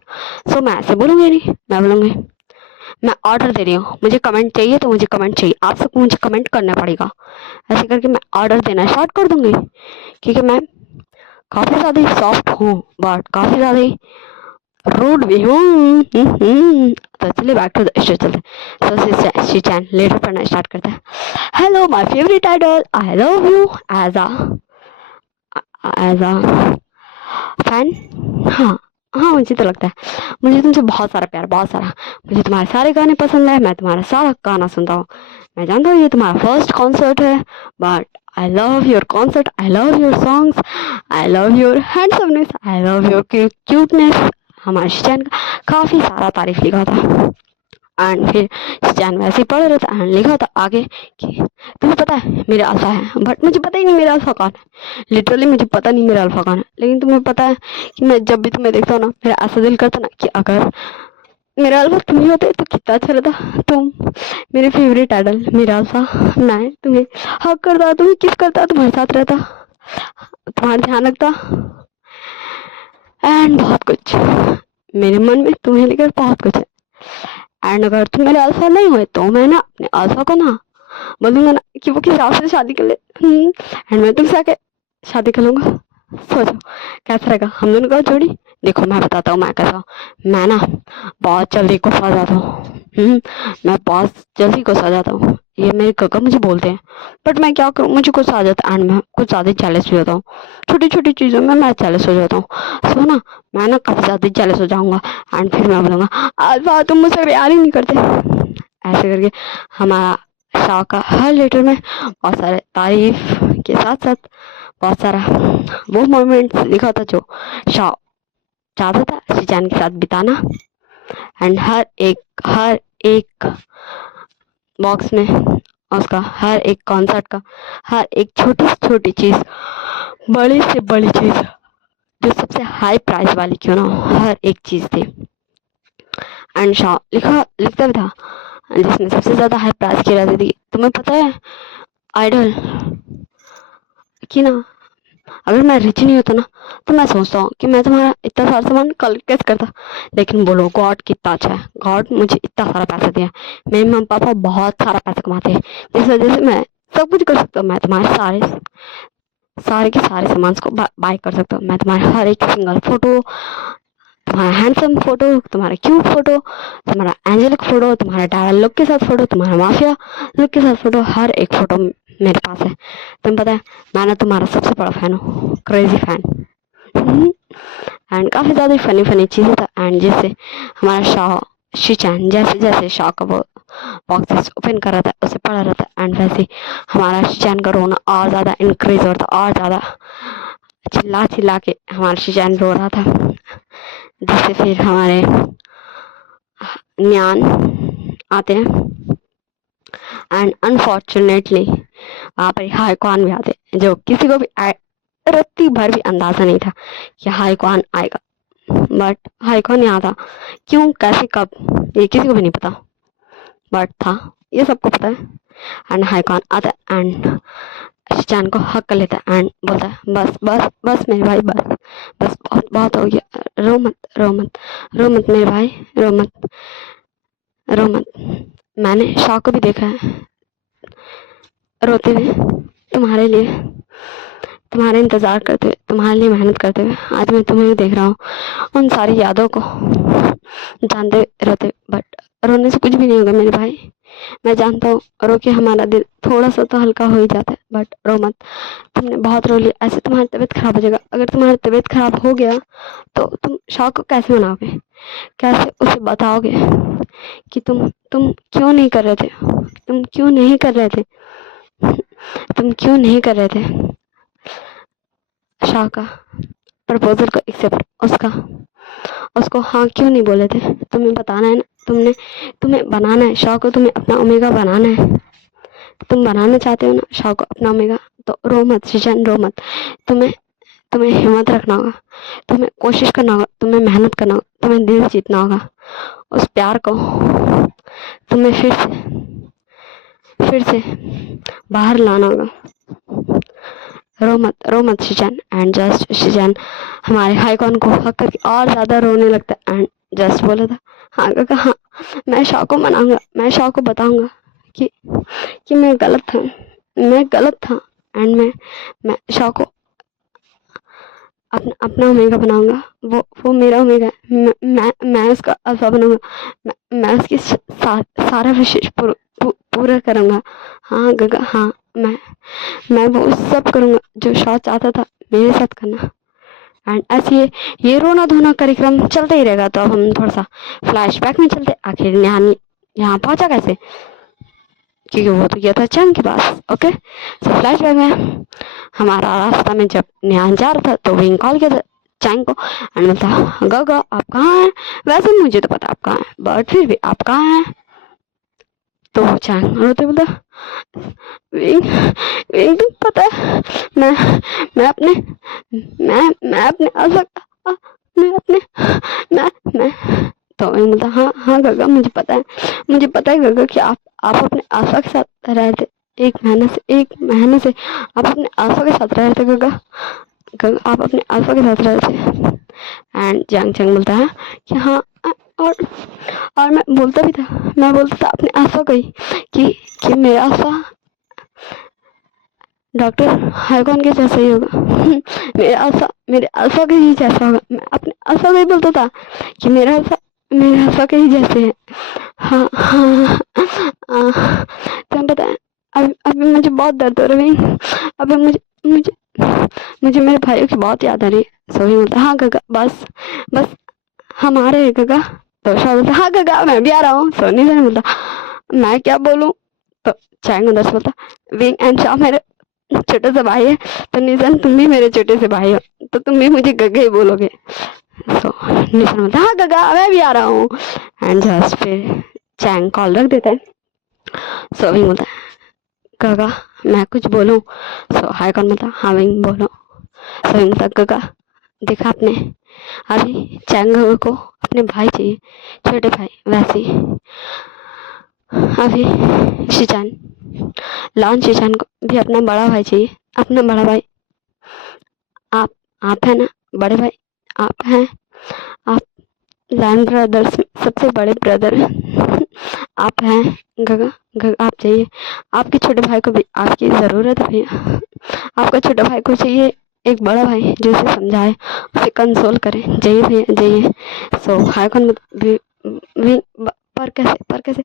सो मैं ऐसे बोलूँगी नहीं, मैं बोलूँगी मैं ऑर्डर दे रही हूँ, मुझे कमेंट चाहिए तो मुझे कमेंट चाहिए, आप सबको मुझे कमेंट करना पड़ेगा। ऐसे करके मैं ऑर्डर देना स्टार्ट कर दूंगी, क्योंकि मैं काफ़ी ज़्यादा ही सॉफ्ट हूँ बट काफ़ी ज़्यादा ही रूड भी हूँ। तो चलिए बैक टू द स्टोरी चलते हैं। सो शिजान लेटर पढ़ना स्टार्ट करता है। Hello my favourite idol, I love you as a fan. हाँ हाँ, मुझे तो लगता है मुझे तुमसे बहुत सारा प्यार, बहुत सारा। मुझे तुम्हारे सारे गाने पसंद है, मैं तुम्हारा सारा गाना सुनता हूँ। मैं जानता हूँ ये तुम्हारा फर्स्ट कॉन्सर्ट है, but I love your concert, I love your songs, I love your handsomeness, I love your cuteness. हमारे शिजान का काफ़ी सारा तारीफ लिखा था। एंड फिर शिजान वैसे ही पढ़ रहा था एंड लिखा था आगे कि तुम्हें पता है मेरे अल्फा है, बट मुझे पता ही नहीं मेरा अल्फा कौन है। लिटरली मुझे पता नहीं मेरा अल्फा कौन है, लेकिन तुम्हें पता है कि मैं जब भी तुम्हें देखता हूँ ना, मेरा ऐसा दिल करता ना कि अगर मेरा अल्फा तुम ही होते तो कितना अच्छा रहता। तुम मेरे फेवरेट आइडल, मेरा अल्फा, मैं तुम्हें हक करता, तुम्हें किस करता, तुम्हारे साथ रहता, तुम्हारा ध्यान रखता एंड बहुत कुछ। मेरे मन में तुम्हें लेकर बहुत कुछ है। एंड अगर तुम मेरे अल्फा नहीं हुए तो मैं ना अपने अल्फा को ना बोलूंगा ना कि वो किसी और से शादी कर ले, एंड मैं तुमसे आके शादी कर लूंगा। सोचो कैसा रहेगा हम दोनों का जोड़ी। देखो मैं बताता हूँ मैं कैसा, मैं ना बहुत जल्दी गुस्सा आ जाता हूँ। मैं बहुत जल्दी गुस्सा आ जाता हूँ, ये मेरे काका मुझे बोलते हैं, बट मैं क्या करूँ, मुझे गुस्सा आ जाता है एंड मैं कुछ ज़्यादा जेलस भी होता हूँ। छोटी छोटी चीज़ों में मैं जेलस हो जाता हूँ। सो ना मैं ना काफ़ी ज़्यादा जेलस हो जाऊँगा एंड फिर मैं बोलूँगा अल्फा तुम मुझसे प्यार ही नहीं करते। ऐसे करके हमारा शाह का हर लेटर में बहुत सारे तारीफ के साथ साथ बहुत सारा वो मोमेंट्स लिखा था जो शाह चाहता था शिजान के साथ बिताना। एंड हर एक बॉक्स में उसका हर एक कॉन्सर्ट का हर एक छोटी से छोटी चीज़, बड़ी से बड़ी चीज़, जो सबसे हाई प्राइस वाली क्यों ना हो, हर एक चीज़ थी। एंड शाह लिखता भी था जिसमें सबसे ज़्यादा हाई प्राइस की रहती थी। तुम्हें पता है आइडल कि ना, अगर मैं रिच नहीं होता ना तो मैं सोचता हूँ कि मैं तुम्हारा इतना सारा सामान कल कैसे करता। लेकिन बोलो गॉड कितना अच्छा है, गॉड मुझे इतना सारा पैसा दिया। मेरे मम्मी पापा बहुत सारा पैसा कमाते हैं, जिस वजह से मैं सब कुछ कर सकता हूँ। मैं तुम्हारे सारे सारे के सारे सामान को बाय कर सकता हूँ। मैं तुम्हारे हर एक सिंगल फोटो, तुम्हारा हैंडसम फोटो, तुम्हारा क्यूट फोटो, तुम्हारा एंजेलिक फोटो, तुम्हारा डायल लुक के साथ फोटो, तुम्हारा माफिया लुक के साथ फोटो, हर एक फोटो मेरे पास है। तुम्हें पता है मैं ना तुम्हारा सबसे बड़ा फैन हूँ, क्रेजी फैन। एंड काफ़ी ज़्यादा फनी फनी चीज़ें था। एंड जैसे हमारा शाह शिजान जैसे जैसे शाह का वो बॉक्सेस ओपन कर रहा था, उसे पढ़ रहा था, एंड वैसे हमारा शिजान का रोना और ज़्यादा इंक्रीज हो रहा था, और ज़्यादा चिल्ला चिल्ला के हमारा शिजान रो रहा था। जिससे फिर हमारे न्यान आते हैं एंड अनफॉर्चुनेटली वहाँ पर हाई कौन भी आते हैं, जो किसी को भी रत्ती भर भी अंदाज़ा नहीं था कि हाई कौन आएगा। बट हाई कौन यहाँ था, क्यों कैसे कब ये किसी को भी नहीं पता, बट था ये सबको पता है। एंड हाई कौन आता है एंड शिजान को हक कर लेता है एंड बोलता है बस बस बस मेरे भाई, बस बस बहुत बहुत हो गया, रो मत रो मत रो मत मेरे भाई, रो मत रो मत। मैंने शाह को भी देखा है रोते हुए, तुम्हारे लिए, तुम्हारे इंतज़ार करते हुए, तुम्हारे लिए मेहनत करते हुए। आज मैं तुम्हें भी देख रहा हूँ, उन सारी यादों को जानते रोते, बट रोने से कुछ भी नहीं होगा मेरे भाई। मैं जानता हूँ रो के हमारा दिल थोड़ा सा तो हल्का हो ही जाता है, बट रो मत। तुमने बहुत रो लिया, ऐसे तुम्हारी तबीयत खराब हो जाएगा। अगर तुम्हारी तबीयत खराब हो गया तो तुम शौक को कैसे मनाओगे, कैसे उसे बताओगे कि तुम क्यों नहीं कर रहे थे, तुम क्यों नहीं कर रहे थे, तुम क्यों नहीं कर रहे थे शाह का प्रपोजल को एक्सेप्ट, उसको हाँ क्यों नहीं बोले थे। तुम्हें बताना है ना, तुम्हें बनाना है शाह को, तुम्हें अपना ओमेगा बनाना है। तुम बनाना चाहते हो ना शाह को अपना ओमेगा, तो रो मत शीशन, रो मत। तुम्हें हिम्मत रखना होगा, तुम्हें कोशिश करना होगा, तुम्हें मेहनत करना होगा, तुम्हें दिल जीतना होगा उस प्यार को। तुम्हें फिर से बाहर लाना होगा। रो मत शीशन। एंड जस्ट शीशन हमारे हाईकॉन को हक करके और ज़्यादा रोने लगता है एंड जस्ट बोला था, हाँ काका हाँ, मैं शाह को मनाऊंगा, मैं शाह को बताऊंगा कि मैं गलत था एंड मैं शाह को अपना ओमेगा बनाऊंगा। वो मेरा ओमेगा है, मैं उसका अल्फा बनूंगा, मैं उसकी सारा विशेष पूरा करूंगा। हाँ गगा हाँ, मैं वो सब करूंगा जो शाह चाहता था मेरे साथ करना। एंड ऐसे ये रोना धोना कार्यक्रम चलता ही रहेगा। तो अब हम थोड़ा सा फ्लैशबैक में चलते, आखिर नेहान यहाँ पहुंचा कैसे, क्योंकि वो तो गया था चंग के पास। ओके, तो फ्लैशबैक में हमारा रास्ता में जब नेहान जा रहा था तो विंग कॉल किया था चैंग को एंड बोलता, गगा आप कहाँ हैं, वैसे मुझे तो पता आप कहाँ हैं, बट फिर भी आप कहाँ हैं। तो चैंग रोते बोलता, विंग विंग तुम पता है मैं अपने मैं तो विंग बोलता, हाँ गगा मुझे पता है गगा कि आप अपने आशा के साथ रह रहे थे, एक महीने से आप अपने आशा के साथ रह रहे थे गगा, आप अपने आशा के साथ रह रहे थे। एंड जंग चंग बोलता है कि हाँ, और मैं बोलता था अपने आशा को ही कि मेरा आशा डॉक्टर हाईकॉन के जैसा ही होगा। मेरे आशा के ही जैसा होगा। मैं अपने आशा को ही बोलता था कि मेरे आशा के ही जैसे है। हाँ हाँ तुम्हें पता है अभी मुझे बहुत दर्द हो रहा है, अभी मुझे मेरे भाइयों की बहुत याद आ रही है। सभी बोलता, हाँ गगा बस हम आ रहे हैं गगा। तो शाह बोलता, हाँ गगा मैं भी आ रहा हूँ। सोनी से बोलता, मैं क्या बोलूँ। तो चैंग उधर से बोलता, विंग एंड शाह मेरे छोटे से भाई है, तो निशन तुम भी मेरे छोटे से भाई हो, तो तुम भी मुझे गगा ही बोलोगे। तो निशन बोलता, हाँ गगा मैं भी आ रहा हूँ। एंड जस्ट फिर चैंग कॉल रख देता है। सो विंग बोलता है, गगा मैं कुछ बोलूँ। सो हाईकॉन बोलता, हाँ विंग बोलो। सो विंग बोलता, गगा देखा आपने, अभी चैंग को अपने भाई चाहिए, छोटे भाई, वैसे अभी शिचान लॉन शिचान को भी अपना बड़ा भाई चाहिए, अपना बड़ा भाई। आप है ना बड़े भाई, आप हैं, आप लैंड ब्रदर्स में सबसे बड़े ब्रदर हैं। आप हैं गगा आप चाहिए, आपके छोटे भाई को भी आपकी ज़रूरत है भैया। आपका छोटा भाई को चाहिए एक बड़ा भाई जो उसे समझाए, उसे कंसोल करे। जाइए भैया जाइए। सो हाईकॉन भी पर कैसे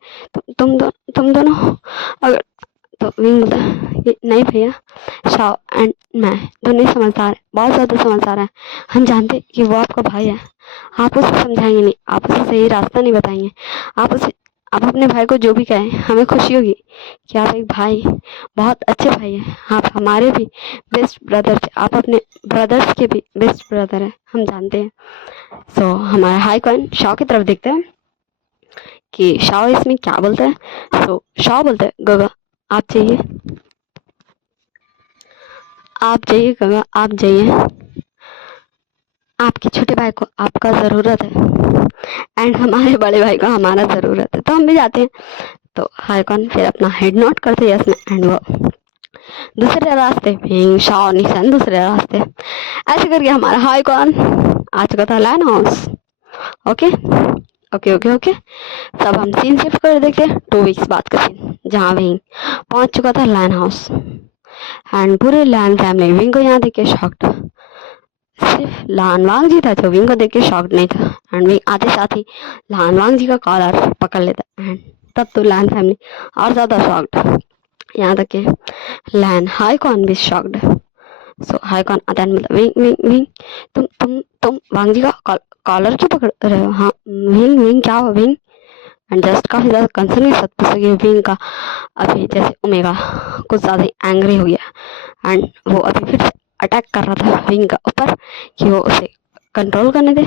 तुम दोनों अगर, तो विंग बोलता है, नहीं भैया शाह एंड मैं दोनों ही समझदार है, बहुत ज़्यादा समझदार है। हम जानते कि वो आपका भाई है, आप उसे समझाएंगे नहीं, आप उसे सही रास्ता नहीं बताएंगे, आप अपने भाई को जो भी कहें हमें खुशी होगी कि आप एक भाई, बहुत अच्छे भाई हैं। आप हमारे भी बेस्ट ब्रदर थे, आप अपने ब्रदर्स के भी बेस्ट ब्रदर हैं, हम जानते हैं। सो हमारा हाई कॉइन शाह की तरफ देखते हैं कि शाह इसमें क्या बोलता है। सो शाह बोलता है, गगा आप जाइए गगा आप जाइए, आपके छोटे भाई को आपका ज़रूरत है एंड हमारे बड़े भाई को हमारा ज़रूरत है, तो हम भी जाते हैं। तो हाईकॉन फिर अपना हेड नोट करते हैं इसमें एंड वो दूसरे रास्ते फिर शाह निशान दूसरे रास्ते, ऐसे करके हमारा हाईकॉन आ चुका था land house. Okay okay okay okay सब हम सीन शिफ्ट कर देखे 2 वीक्स बाद का सीन, जहाँ विंग पहुंच चुका था लैंड हाउस एंड पूरे लैंड फैमिली विंग को यहाँ देख के शॉक्ड। सिर्फ लानवांग जी था जो विंग को देख के शॉक्ड नहीं था एंड विंग आते साथ ही लानवांग जी का कॉलर पकड़ लेता एंड तब तो लैन फैमिली और ज़्यादा शॉक्ड, यहाँ तक कि लैन हाई कॉन भी शॉक्ड। सो हाई कॉन आता है मतलब विंग विंग विंग, तुम वांग जी का कॉलर क्यों पकड़ रहे हो? हाँ विंग विंग क्या हुआ विंग? एंड जस्ट काफ़ी ज़्यादा कंसर्न के साथ पूछा कि विंग का अभी जैसे ओमेगा कुछ ज़्यादा ही एंग्री हो गया एंड वो अभी फिर से अटैक कर रहा था विंग का ऊपर कि वो उसे कंट्रोल करने दे,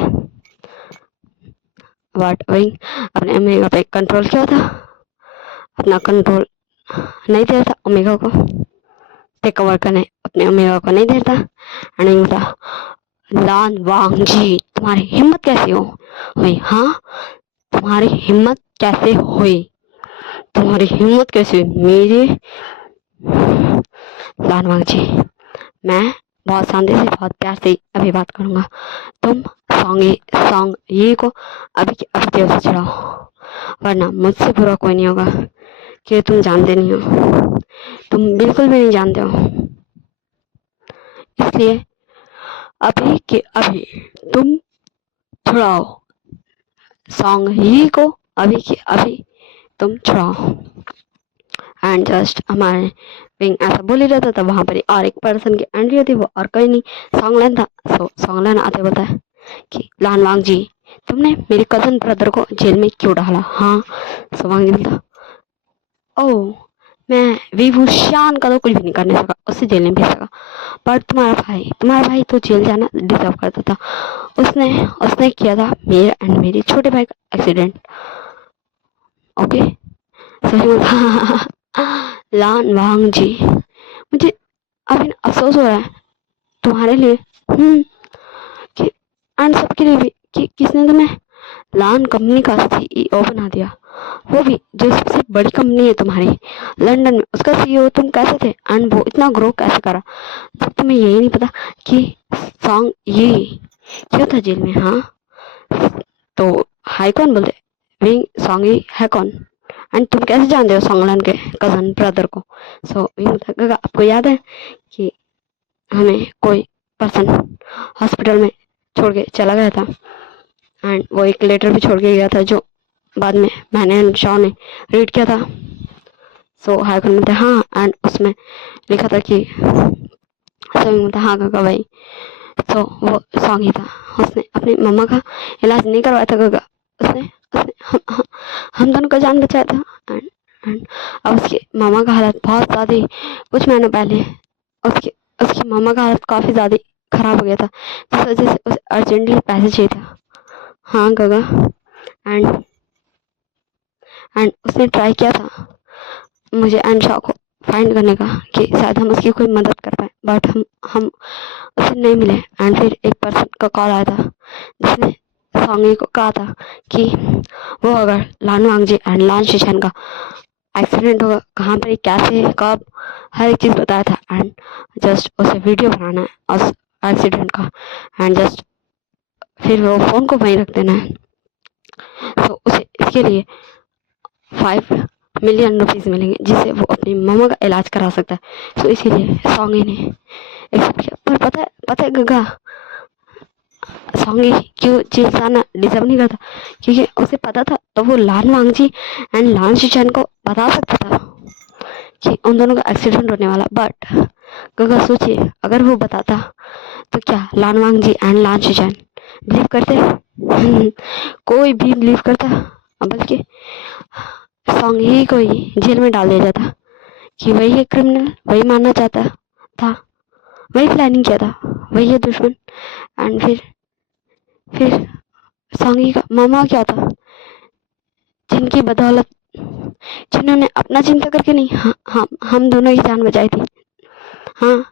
बट विंग अपने ओमेगा पे कंट्रोल किया था, अपना कंट्रोल नहीं दे रहा था ओमेगा को टेक ओवर करने, अपने ओमेगा को नहीं दे रहा था। एंड विंग था लान वांग जी तुम्हारी हिम्मत कैसे हुई? हाँ तुम्हारी हिम्मत कैसे हुई? तुम्हारी हिम्मत कैसे हुई मेरे लान वांग जी? मैं बहुत शांति से बहुत प्यार से अभी बात करूंगा, तुम सॉन्ग ये को अभी के अभी देव से चढ़ाओ, वरना मुझसे बुरा कोई नहीं होगा कि तुम जानते नहीं हो, तुम बिल्कुल भी नहीं जानते हो। इसलिए अभी के अभी तुम छुड़ाओ सॉन्ग ही को, अभी के अभी तुम छुड़ाओ। एंड जस्ट हमारे विंग ऐसा बोल ही रहता था, वहाँ पर और एक पर्सन की एंट्री होती, वो और कोई नहीं सॉन्गलैन था। सो सॉन्गलैन आते बोलता है कि लान वांग जी तुमने मेरे कजन ब्रदर को जेल में क्यों डाला? हाँ सो वांग जी बोलता ओह मैं विभूषण का तो कुछ भी नहीं करने सका, उसे जेल नहीं भेज सका, पर तुम्हारा भाई तो जेल जाना डिजर्व करता था, उसने उसने किया था मेरा एंड मेरे छोटे भाई का एक्सीडेंट। ओके सो लान वांग जी मुझे अभी अफसोस हो रहा है तुम्हारे लिए, कि एंड सबके लिए भी कि किसने तुम्हें लान कंपनी का सीईओ बना दिया, वो भी जो सबसे बड़ी कंपनी है तुम्हारी लंदन में, उसका सीईओ तुम कैसे थे एंड वो इतना ग्रो कैसे करा जब तुम्हें यही नहीं पता कि सॉन्ग ये क्यों था जेल में? हाँ तो हाई कौन बोलते विंग सॉन्ग ही है कौन एंड तुम कैसे जानते हो सॉन्गलन के कजन ब्रदर को? सो विंग आपको याद है कि हमें कोई पर्सन हॉस्पिटल में छोड़ के चला गया था एंड वो एक लेटर भी छोड़ के गया था जो बाद में मैंने एंड शॉ ने रीड किया था। सो हाई कौन बोलते हाँ एंड उसमें लिखा था कि सभी बोलता हाँ काका भाई। सो वो सॉन्ग ही था, उसने अपनी मम्मा का इलाज नहीं करवाया था काका, उसने उसने हम दोनों का जान बचाया था एंड अब उसकी मामा का हालत बहुत ज़्यादा कुछ महीनों पहले उसकी उसकी मामा का हालत काफ़ी ज़्यादा ख़राब हो गया था, जिस वजह से उसे अर्जेंटली पैसे चाहिए था। हाँ काका एंड उसने ट्राई किया था मुझे एंड शॉ को फाइंड करने का कि शायद हम उसकी कोई मदद कर पाए, बट हम उसे नहीं मिले एंड फिर एक पर्सन का कॉल आया था जिसने सॉन्गी को कहा था कि वो अगर लान वांग जी एंड लान शिशन का एक्सीडेंट होगा, कहाँ पर कैसे कब हर एक चीज़ बताया था एंड जस्ट उसे वीडियो बनाना है उस एक्सीडेंट का एंड जस्ट फिर वो फ़ोन को वहीं रख देना है। तो उसे इसके लिए 5 मिलियन रुपीज़ मिलेंगे जिससे वो अपनी मम्मा का इलाज करा सकता है। तो इसीलिए सॉन्गी ने एक्सेप्ट किया, पर पता है गगा सॉन्गी क्यों जेल जाना डिजर्व नहीं करता, क्योंकि उसे पता था तो वो लान वांग जी एंड लान शिचन को बता सकता था कि उन दोनों का एक्सीडेंट होने वाला, बट गगा सोचिए अगर वो बताता तो क्या लान वांग जी एंड लान शिचन बिलीव करते? कोई भी बिलीव करता, बल्कि सॉन्ग ही को ही जेल में डाल दिया जाता कि वही है क्रिमिनल, वही मानना चाहता था, वही प्लानिंग किया था, वही है दुश्मन। एंड फिर सॉन्गी का मामा क्या था जिनकी बदौलत, जिन्होंने अपना चिंता करके नहीं हम दोनों की जान बचाई थी, हाँ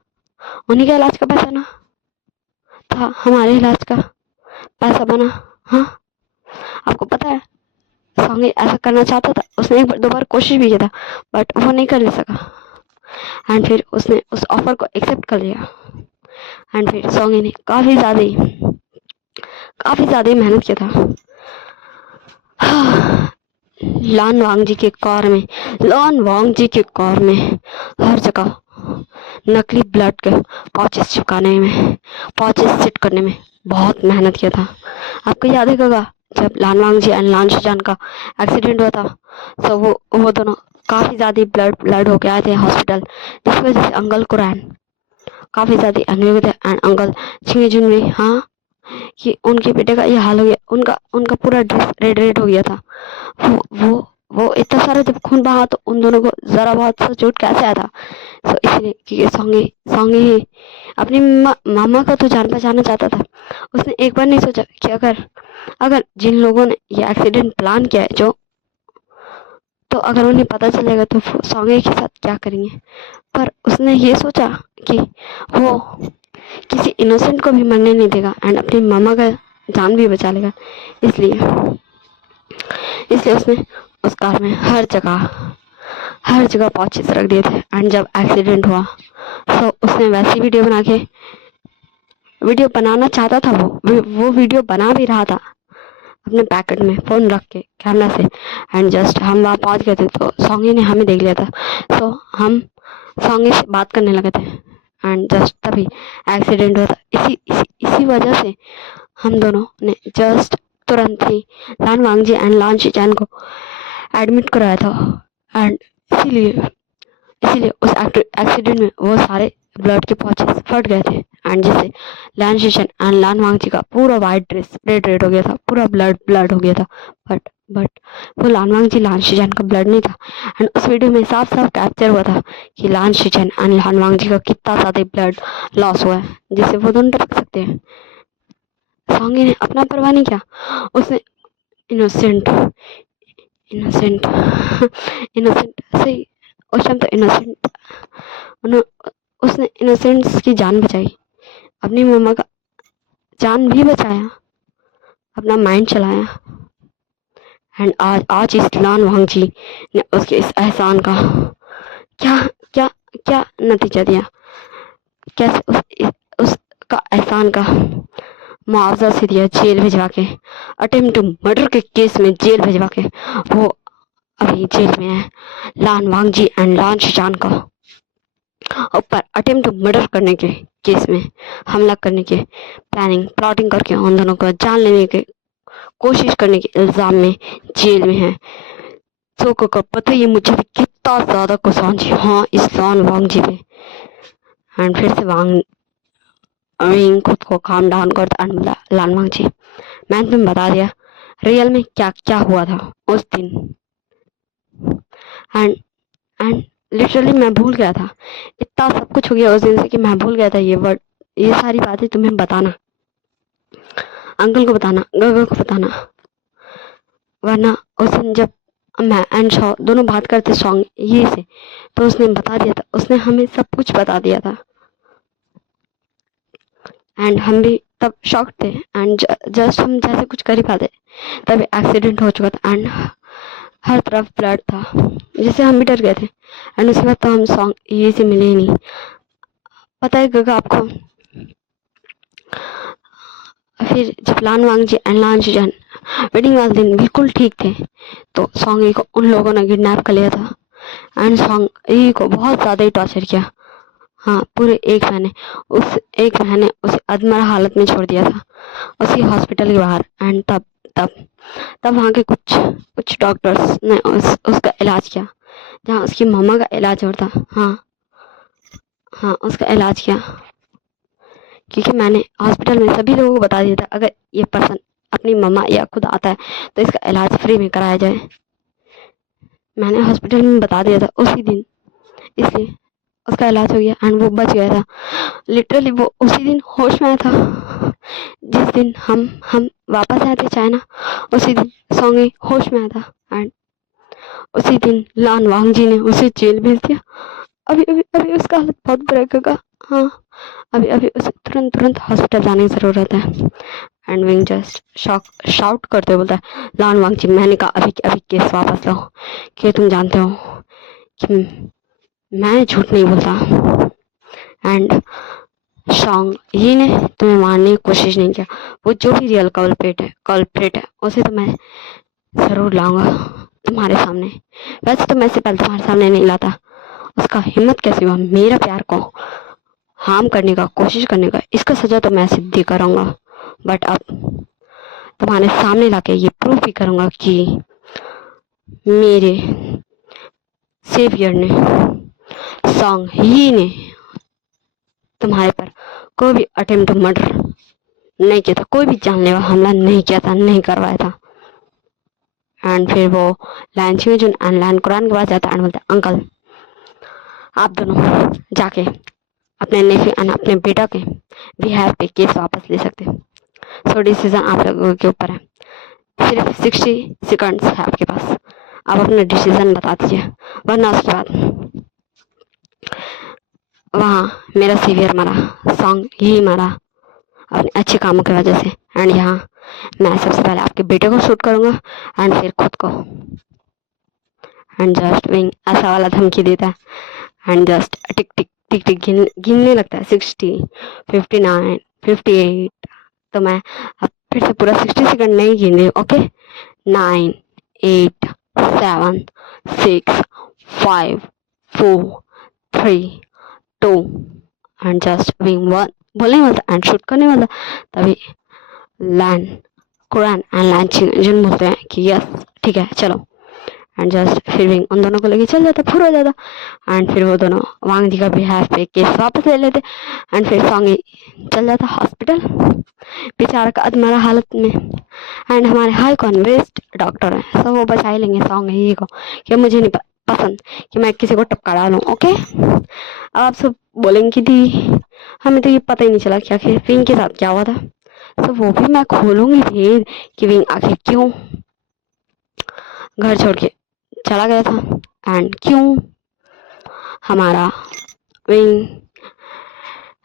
उन्हीं का इलाज का पैसा ना था हमारे इलाज का पैसा बना। हाँ आपको पता है सॉन्गी ऐसा करना चाहता था, उसने एक बार 2 बार कोशिश भी किया था बट वो नहीं कर सका एंड फिर उसने उस ऑफर को एक्सेप्ट कर लिया एंड फिर सॉन्गी ने काफ़ी ज़्यादा मेहनत किया था। लान वांग जी के कार में हर जगह नकली ब्लड के पाउचेस सेट करने में बहुत मेहनत किया था। आपको याद है गगा जब लान वांगजी एंड लान शिजान का एक्सीडेंट हुआ था, तो वो दोनों काफ़ी ज़्यादा ब्लड हो के आए थे हॉस्पिटल, जिस वजह से अंकल कुरैन काफ़ी ज़्यादा एंग्री हुए थे। एंड अंकल छिंगे जुनवे, हाँ, कि उनके बेटे का ये हाल हो गया, उनका उनका पूरा ड्रेस रेड रेड हो गया था। वो इतना सारा जब खून बहा तो उन दोनों को ज़रा बहुत सा चोट कैसे आया था। तो इसलिए क्योंकि सॉन्गी सॉन्गी ही अपनी मामा का तो जान बचाना चाहता था। उसने एक बार नहीं सोचा कि अगर जिन लोगों ने ये एक्सीडेंट प्लान किया है, जो तो अगर उन्हें पता चलेगा तो सॉन्गी के साथ क्या करेंगे। पर उसने ये सोचा कि वो किसी इनोसेंट को भी मरने नहीं देगा एंड अपनी मामा का जान भी बचा लेगा। इसलिए उसने उस कार में हर जगह पॉचेस रख दिए थे। एंड जब एक्सीडेंट हुआ तो उसने वैसी वीडियो बनाना चाहता था। वो वीडियो बना भी रहा था अपने पैकेट में फ़ोन रख के कैमरा से। एंड जस्ट हम वहाँ पहुँच गए थे तो सॉन्गी ने हमें देख लिया था। तो हम सॉन्गी से बात करने लगे थे एंड जस्ट तभी एक्सीडेंट हुआ था। इसी वजह से हम दोनों ने जस्ट तुरंत ही लान वांगजी एंड लान शिजान को एडमिट कराया था। एंड इसीलिए उस एक्सीडेंट में वो सारे ब्लड के पॉचेस फट गए थे एंड जिससे लान शिशन एंड लान वांगजी का पूरा वाइट ड्रेस रेड रेड हो गया था, पूरा ब्लड हो गया था। बट वो लान वांगजी लान शिशन का ब्लड नहीं था। एंड उस वीडियो में साफ साफ कैप्चर हुआ था कि लान शिशन एंड लान वांगजी का कितना ज़्यादा ब्लड लॉस हुआ है, जिससे वो दोनों टपक सकते हैं। सॉन्गी ने अपना परवाह नहीं किया। उसने इनोसेंट इनोसेंट सही उस टाइम तो इनोसेंट उसने इनोसेंट्स की जान बचाई, अपनी मम्मा का जान भी बचाया, अपना माइंड चलाया। एंड आज इस लान वांगजी ने उसके इस एहसान का क्या क्या क्या नतीजा दिया, कैसे उसका एहसान का मुआवजा से दिया, जेल भिजवा के, अटेम्प्ट टू मर्डर के केस में जेल भिजवा के। वो अभी जेल में है। लान वांगजी एंड लान शिजान का ऊपर अटेम्प्ट टू मर्डर करने के केस में हमला करने के प्लॉटिंग करके उन दोनों को जान लेने के कोशिश करने के इल्ज़ाम में जेल में है। सो को पता ही मुझे भी कितना ज़्यादा गुस्सा, हाँ, इस लान वांगजी पे। एंड फिर से विंग खुद को काम डाउन करता एंड बोला, लान वांगजी, मैंने तुम्हें बता दिया रियल में क्या क्या हुआ था उस दिन। एंड लिटरली मैं भूल गया था, इतना सब कुछ हो गया उस दिन से कि मैं भूल गया था ये सारी बातें तुम्हें बताना, अंकल को बताना, गगो को बताना। वरना उस दिन जब मैं एंड शॉ दोनों बात करते सॉन्ग ये से, तो उसने बता दिया था, उसने हमें सब कुछ बता दिया था। एंड हम भी तब शॉक थे एंड जस्ट हम जैसे कुछ कर ही पाते तब एक्सीडेंट हो चुका था एंड हर तरफ ब्लड था, जिससे हम भी डर गए थे। एंड उसके बाद तो हम सॉन्ग ये से मिले ही नहीं। पता है गगा आपको, फिर जब लान वांगजी एंड लान शिजान वेडिंग वाले दिन बिल्कुल ठीक थे, तो सॉन्गी को उन लोगों ने किडनैप कर लिया था एंड सॉन्गी को बहुत ज़्यादा ही टॉर्चर किया। हाँ, पूरे एक महीने उसे अधमरा हालत में छोड़ दिया था उसी हॉस्पिटल के बाहर। एंड तब वहाँ के कुछ डॉक्टर्स ने उसका इलाज किया, जहाँ उसकी मम्मा का इलाज होता। हाँ, उसका इलाज किया, क्योंकि मैंने हॉस्पिटल में सभी लोगों को बता दिया था अगर ये पर्सन अपनी मम्मा या खुद आता है तो इसका इलाज फ्री में कराया जाए। मैंने हॉस्पिटल में बता दिया था उसी दिन, इसलिए उसका इलाज हो गया एंड वो बच गया था। लिटरली वो उसी दिन होश में आया था जिस दिन हम वापस आए थे चाइना। उसी दिन सॉन्गी होश में आया था एंड उसी दिन लान वांगजी ने उसे जेल भेज दिया। अभी उसका हालत बहुत बुरा है। हाँ, अभी उसे तुरंत हॉस्पिटल जाने की ज़रूरत है। एंड विंग जस्ट शाउट करते बोलता है, लान वांगजी, मैंने कहा अभी केस वापस लो, कि तुम जानते हो कि मैं झूठ नहीं बोलता। एंड सॉन्ग ये ने तुम्हें मारने की कोशिश नहीं किया, वो जो भी रियल कल्प्रेट है उसे तो मैं ज़रूर लाऊंगा तुम्हारे सामने। वैसे तो मैं से पहले तुम्हारे सामने नहीं लाता, उसका हिम्मत कैसे हुआ मेरा प्यार को हार्म करने का, कोशिश करने का। इसका सज़ा तो मैं सिद्ध कराऊंगा। बट अब तुम्हारे सामने लाके ये प्रूव भी करूँगा कि मेरे सेवियर ने सॉन्ग ही ने तुम्हारे पर कोई भी अटेम्प्ट मर्डर नहीं किया था, कोई भी जानलेवा हमला नहीं किया था, नहीं करवाया था। एंड फिर वो लैन चिंगजुन एंड लैन कुरान के पास जाता है एंड बोलता है अंकल आप दोनों जाके अपने नेफ्यू एंड अपने बेटा के बिहाफ पे केस वापस ले सकते हैं। सो डिसीजन आप लोगों के ऊपर है, सिर्फ 60 सेकंड्स है आपके पास, आप अपना डिसीजन बता दीजिए, वरना उसके बाद वहाँ मेरा सीवियर मरा, सॉन्ग ही मरा अपने अच्छे कामों की वजह से। एंड यहाँ मैं सबसे पहले आपके बेटे को शूट करूँगा एंड फिर खुद को। एंड जस्ट विंग ऐसा वाला धमकी देता है एंड जस्ट टिक टिक टिक टिक गिनने लगता है 60, 59, 58। तो मैं अब फिर से पूरा 60 सेकंड नहीं गिन रही, ओके। 9, 8, 7, 6, 5, 4, 3, 2 एंड जस्ट विंग 1 बोलने वाला एंड शूट करने वाला। तभी लैन कुरान एंड लैन चिंगजुन बोलते हैं कि यस ठीक है चलो। एंड जस्ट फिर विंग उन दोनों को लेके चल जाता, फुर हो जाता। एंड फिर वो दोनों वांग जी का बिहाफ पे केस वापस ले लेते एंड फिर सॉन्ग चल जाता हॉस्पिटल बेचारा का अधमरा हालत में। एंड हमारे हाई कॉन्वेस्ट डॉक्टर हैं, सब वो बचा ही लेंगे सॉन्ग ही को कि मुझे नहीं पसंद कि मैं किसी को टपका डालूं, ओके। अब आप सब बोलेंगे कि दी हमें तो ये पता ही नहीं चला कि आखिर विंग के साथ क्या हुआ था। तो वो भी मैं खोलूंगी भेद कि विंग आखिर क्यों घर छोड़ के चला गया था एंड क्यों हमारा विंग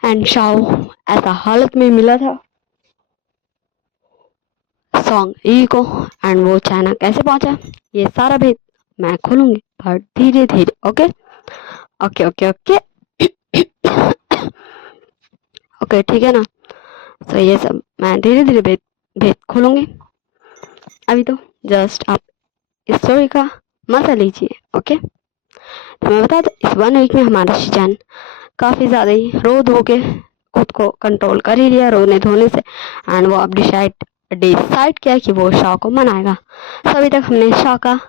एंड शाओ ऐसा हालत में मिला था सॉन्ग ई को एंड वो चाइना कैसे पहुंचा, ये सारा भेद मैं खोलूंगी पर धीरे धीरे, okay okay okay okay okay ठीक है ना। तो ये सब मैं धीरे धीरे भेद भेद खोलूंगी। अभी तो जस्ट आप इस स्टोरी का मजा लीजिए, ओके। तो मैं बता दूं इस 1 वीक में हमारा शिजान काफ़ी ज़्यादा ही रो धो के खुद को कंट्रोल कर ही लिया रोने धोने से। एंड वो अब डिसाइड किया कि वो शाह को मनाएगा। तो अभी तक हमने शाह का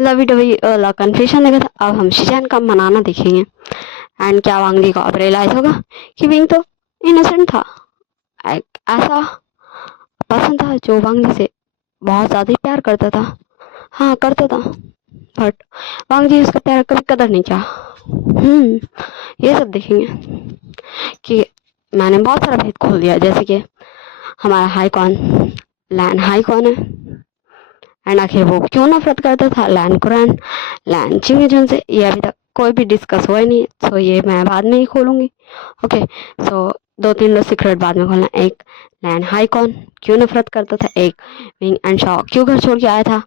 लवी डवी वाला कन्फ्यूजन देखा था, अब हम शिजान का मनाना देखेंगे। एंड क्या वांग जी को अब रियलाइज होगा कि विंग तो इनोसेंट था, एक ऐसा पर्सन था जो वांग जी से बहुत ज़्यादा ही प्यार करता था, हाँ करता था, बट वांग जी उसका प्यार कभी कदर नहीं किया। ये सब देखेंगे कि मैंने बहुत सारा भेद खोल दिया, जैसे कि हमारा हाई कौन लैन हाई कौन है एंड आखिर वो क्यों नफरत करता था लैन कुरान लैन चिंगजुन से, ये अभी तक कोई भी डिस्कस हुआ ही नहीं। सो ये मैं बाद में ही खोलूंगी, ओके। सो 2-3 सीक्रेट बाद में खोलना, एक लैन हाई कौन क्यों नफरत करता था, एक विंग एंड शाओ क्यों घर छोड़ के आया था,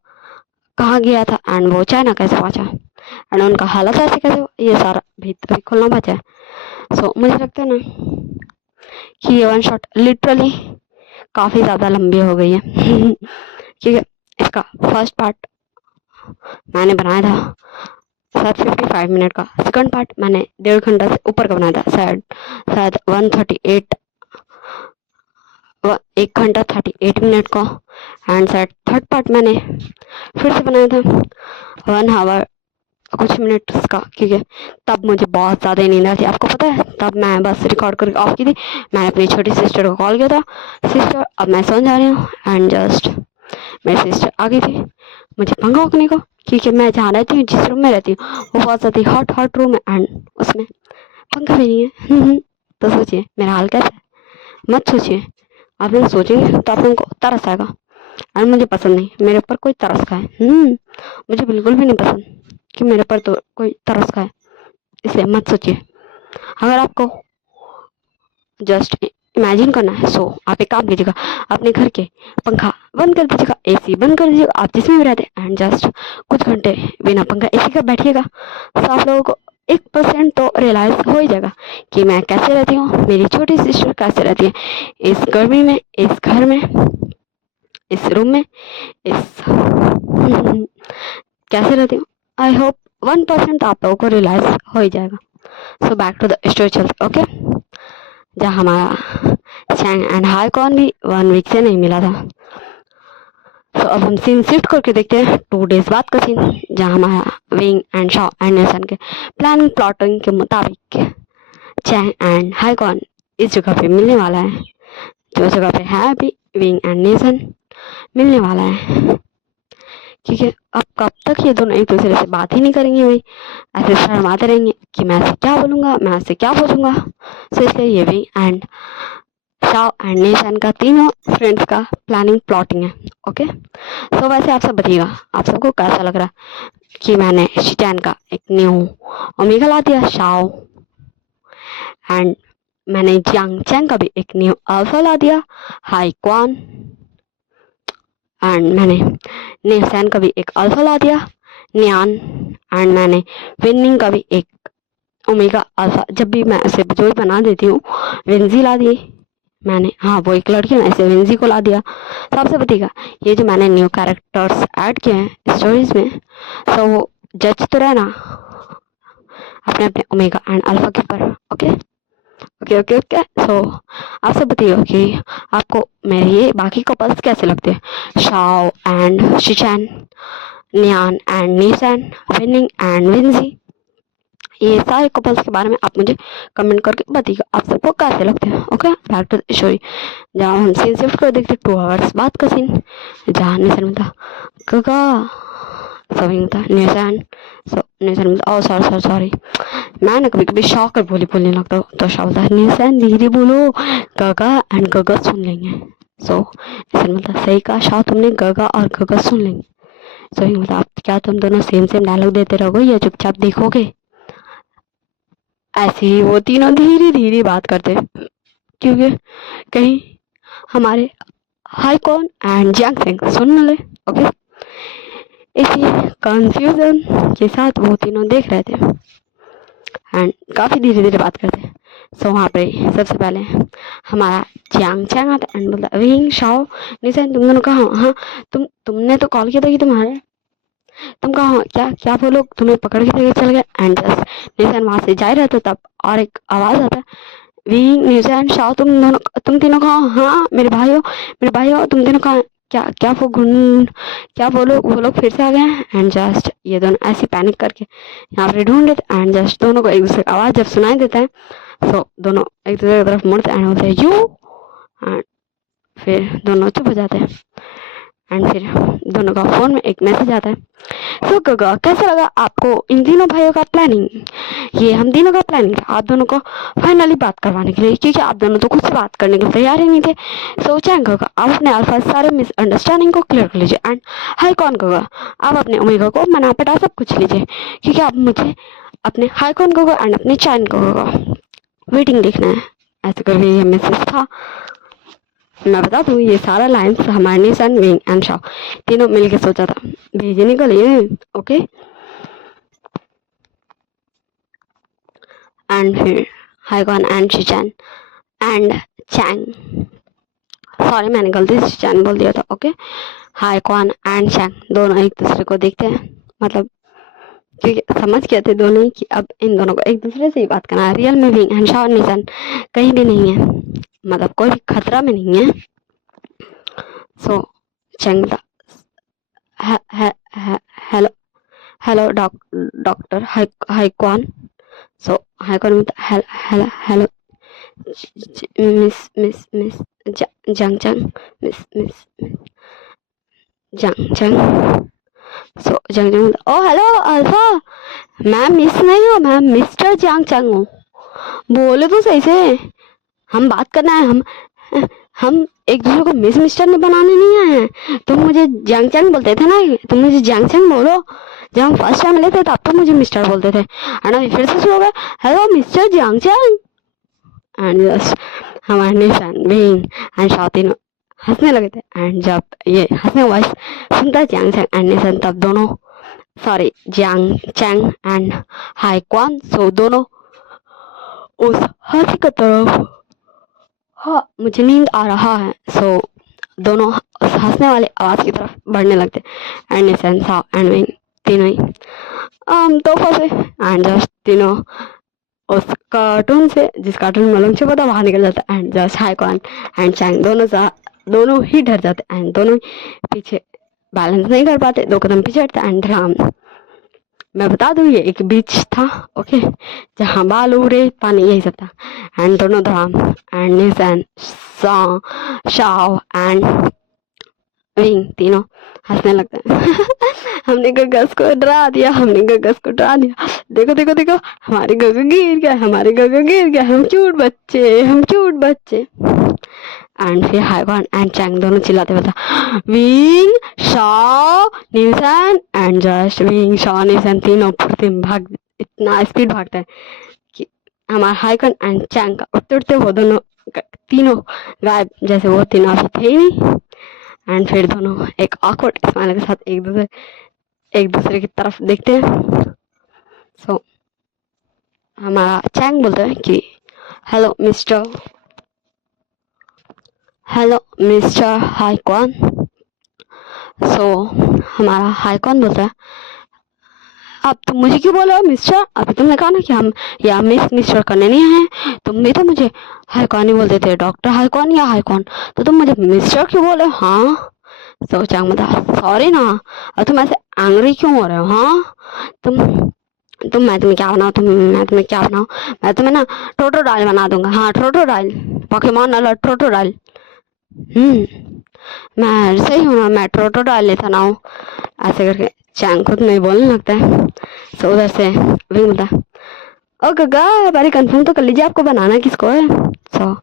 कहाँ गया था एंड वो चाइना कैसे पहुंचा एंड उनका हालत ऐसे कैसे, ये सारा भेद अभी खोलना बचा है। सो मुझे लगता है ना कि ये 1 शॉट लिटरली काफ़ी ज़्यादा लंबी हो गई है क्योंकि इसका फर्स्ट पार्ट मैंने बनाया था शायद 55 मिनट का, सेकंड पार्ट मैंने 1.5 घंटा से ऊपर का बनाया था, शायद 138 1 घंटा 38 मिनट का। एंड शायद थर्ड पार्ट मैंने फिर से बनाया था 1 आवर कुछ मिनट्स का, क्योंकि तब मुझे बहुत ज़्यादा नींद आई थी, आपको पता है। तब मैं बस रिकॉर्ड करके ऑफ की थी, मैंने अपनी छोटी सिस्टर को कॉल किया था, सिस्टर अब मैं सो जा रही हूँ। एंड जस्ट मेरी सिस्टर आ गई थी मुझे पंखा होने को, क्योंकि मैं जहाँ रहती हूँ जिस रूम में रहती हूँ वो बहुत ज़्यादा हॉट रूम है एंड उसमें पंखा भी नहीं है। तो सोचिए मेरा हाल कैसा है, मत सोचिए, आप लोग सोचेंगे तो आप लोगों को तरस आएगा। और मुझे पसंद नहीं मेरे ऊपर कोई तरस खाए, मुझे बिल्कुल भी नहीं पसंद कि मेरे पर तो कोई तरस खाए, इसलिए मत सोचिए। अगर आपको जस्ट इमेजिन करना है सो आप एक काम कीजिएगा, अपने घर के पंखा बंद कर दीजिएगा, एसी बंद कर दीजिएगा, आप जिसमें भी रहते हैं एंड जस्ट कुछ घंटे बिना पंखा एसी का बैठिएगा, तो आप लोगों को 1% तो रियलाइज हो ही जाएगा कि मैं कैसे रहती हूँ, मेरी छोटी सिस्टर कैसे रहती है इस गर्मी में, इस घर में, इस रूम में, इस कैसे रहती हूँ। आई होप 1% आप लोगों को रियलाइज हो ही जाएगा। So back to the story चलते, ओके। जहाँ हमारा चैंग एंड हाई कॉन भी 1 वीक से नहीं मिला था, तो अब हम सीन शिफ्ट करके देखते हैं 2 डेज बाद का सीन, जहाँ हमारा wing and Shaw and Nelson के प्लानिंग प्लॉटिंग के मुताबिक चैंग एंड हाईकॉन इस जगह पे मिलने वाला है, जो जगह पे है अभी विंग एंड नेल्सन मिलने वाला है। ठीक है, अब कब तक ये दोनों एक दूसरे से बात ही नहीं करेंगे भाई, ऐसे शर्माते रहेंगे कि मैं ऐसे क्या बोलूँगा, मैं ऐसे क्या पूछूंगा। सो इसलिए ये wing and Shaw and Nelson का तीनों फ्रेंड्स का प्लानिंग प्लॉटिंग है। ओके, तो वैसे आप सब बताइएगा, आप सबको कैसा लग रहा है कि मैंने शिचैन का एक न्यू ओमेगा ला दिया शाओ, एंड मैंने जियांग चैंग का भी एक न्यू अल्फा ला दिया हाई क्वान, एंड मैंने नेल्सन का भी एक अल्फा ला दिया नियान, एंड मैंने विनिंग का भी एक ओमेगा अल्फा, जब भी मैं ऐसे जो बना देती हूँ विंजी ला दी मैंने, हाँ वो एक लड़की है ऐसे विंजी को ला दिया। तो आपसे बताइएगा ये जो मैंने न्यू कैरेक्टर्स ऐड किए हैं स्टोरीज में, तो वो जज तो रहना अपने अपने ओमेगा एंड अल्फा के ऊपर। ओके ओके ओके ओके सो आपसे बताइए कि आपको मेरे ये बाकी कपल्स कैसे लगते हैं, शाओ एंड शिचैन, नियान एंड नीसन, विनिंग एंड विंजी, ये सारे कपल्स के बारे में आप मुझे कमेंट करके बताइएगा आप सबको कैसे लगते हैं। Okay, back to the story, जहाँ हम सीन शिफ्ट कर देखते 2 आवर्स बाद का सीन, जहाँ निशन में था गगा, सभी में था निशन, निशन में ओ सॉरी सॉरी मैं ना कभी कभी शॉक कर बोलने लगता हूँ, तो शॉक था निशन धीरे बोलो गगा एंड गगा सुन लेंगे। सो निशन में था सही कहा शॉक, तुमने गगा और गगा सुन लेंगे। सही मतलब क्या तुम दोनों सेम डायलॉग देते रहोगे या चुपचाप देखोगे। ऐसे ही वो तीनों धीरे धीरे बात करते, क्योंकि कहीं हमारे हाईकॉन एंड जैंग सुन न ले। ओके, इसी कंफ्यूजन के साथ वो तीनों देख रहे थे एंड काफ़ी धीरे धीरे बात करते। सो वहाँ पे सबसे पहले हमारा जियांग चैंग आता एंड बोलता विंग शाओ निशन तुम दोनों कहाँ, हाँ तुमने तो कॉल किया था कि तुम्हारे तुम कहाँ, क्या क्या बोलो तुम्हें पकड़ के लेके चल गए। एंड जस्ट निशन वहाँ से जा रहे थे तब और एक आवाज़ आता है विंग निशन शाओ तुम तीनों कहाँ, हाँ मेरे भाइयों तुम तीनों कहाँ, क्या वो लोग फिर से आ गए हैं। एंड जस्ट ये दोनों ऐसी पैनिक करके यहाँ पे ढूंढ लेते एंड जस्ट दोनों को एक दूसरे की आवाज़ जब सुनाई देता है तो दोनों एक दूसरे की तरफ मुड़ते एंड बोलते हैं यू, एंड फिर दोनों चुप हो जाते हैं एंड फिर दोनों का फ़ोन में एक मैसेज आता है। तो गगा कैसा लगा आपको इन तीनों भाइयों का प्लानिंग, ये हम तीनों का प्लानिंग था आप दोनों को फाइनली बात करवाने के लिए, क्योंकि आप दोनों तो खुद से बात करने के लिए तैयार ही नहीं थे। सो चैंग गगा आप अपने अल्फा सारे मिसअंडरस्टैंडिंग को क्लियर कर लीजिए, एंड हाई कॉन गगा आप अपने ओमेगा को मना पटा सब कुछ लीजिए, क्योंकि आप मुझे अपने हाई कॉन गगा एंड अपने चैन गगा वेटिंग देखना है। ऐसे करके ये मैसेज था। मैं बता दूँ ये सारा लाइन्स हमारे निशन विंग एंड शॉ तीनों मिलके सोचा था भेजने के लिए। ओके, एंड फिर हाईकॉन and Xichen and Chang, sorry मैंने गलती से शिचैन बोल दिया था। ओके, हाईकॉन एंड चैंग दोनों एक दूसरे को देखते हैं, मतलब क्योंकि समझ गए थे दोनों ही कि अब इन दोनों को एक दूसरे से ही बात करना है। रियल में विंग एंड शॉ निशन कहीं भी नहीं है, मतलब कोई भी खतरा में नहीं है। सो चैंग हेलो हेलो डॉक्टर हाईकॉन, सो हाईकॉन हेलो मिस जंग मिस जंग सो जंग ओ हेलो अल्फा, मैम मिस नहीं हो मैम मिस्टर जंग हूँ, बोले तो सही से, हम बात करना है, हम एक दूसरे को मिस्टर ने बनाने नहीं आए हैं। तुम मुझे जंग बोलते थे ना, तुम मुझे जंग बोलो, जब हम फर्स्ट टाइम मिले थे तब तो मुझे मिस्टर बोलते थे, है ना, फिर से शुरू हो गया हेलो मिस्टर जंग एंड जस्ट हमारे निशन विंग एंड शॉ तीनों हंसने लगे थे। एंड जब ये हंसने वॉइस सुनता जियांग चैंग एंड निशन तब दोनों सॉरी जियांग चैंग एंड हाई क्वान, सो दोनों उस हंसी की तरफ, हाँ मुझे नींद आ रहा है, सो दोनों हंसने वाले आवाज़ की तरफ बढ़ने लगते and Neesham Shaw and wing तीनों ही तो फंसे एंड जस्ट तीनों उस कार्टून से जिस कार्टून में मलंग छुपा था वहाँ निकल जाता एंड जस्ट हाईकॉन एंड चैंग दोनों ही डर जाते एंड दोनों पीछे बैलेंस नहीं कर पाते, 2 कदम पीछे हटते एंड धड़ाम। मैं बता दूं ये एक बीच था, ओके, जहाँ बाल उड़े पानी यही सब था। एंड दोनों धड़ाम एंड निशान शाव एंड विंग तीनों हंसने लगते हैं। हमने गगस को डरा दिया, हमने गगस को डरा दिया। देखो देखो देखो, हमारे गग गिर गया, हमारे गग गिर गया, हम क्यूट बच्चे, हम क्यूट बच्चे। एंड फिर हाइकॉन एंड चैंग दोनों चिल्लाते बता, Wing Shaw Nilsson and just Wing Shaw Nilsson तीनों फुर्ती भाग, इतना स्पीड भागता है कि हमारा हाइकॉन एंड चैंग का उड़ते उड़ते वो दोनों तीनों गायब, जैसे वो तीनों अभी थे ही नहीं। एंड फिर दोनों एक ऑकवर्ड स्माइल के साथ एक दूसरे की तरफ देखते हैं। सो हमारा चैंग बोलता है कि हेलो मिस्टर हाइकॉन। सो हमारा हाइकॉन बोलता है, अब तुम मुझे क्यों बोलो मिस्टर, अभी तुमने कहा ना कि हम या मिस्टर करने नहीं हैं, तुम भी तो मुझे हाइकॉन ही बोलते थे, डॉक्टर हाइकॉन या हाइकॉन, तो तुम मुझे मिस्टर क्यों बोले? हाँ। तो चैंग बोलता, सॉरी ना, और तुम ऐसे एंग्री क्यों हो रहे हो? हाँ तुम मैं तुम्हें क्या बनाऊँ, मैं तुम्हें क्या बनाऊँ, मैं तुम्हें ना टोटोडाइल बना दूंगा। हाँ टोटोडाइल, पोकेमॉन वाला टोटोडाइल। मैं सही हूँ ना, मैं टोटोडाइल लेता ना हूँ, ऐसे करके चैंग खुद में बोलने लगता है। सो उधर से विंग बोलता है, ओ गगा बारी कंफर्म तो कर लीजिए आपको बनाना किसको है। सो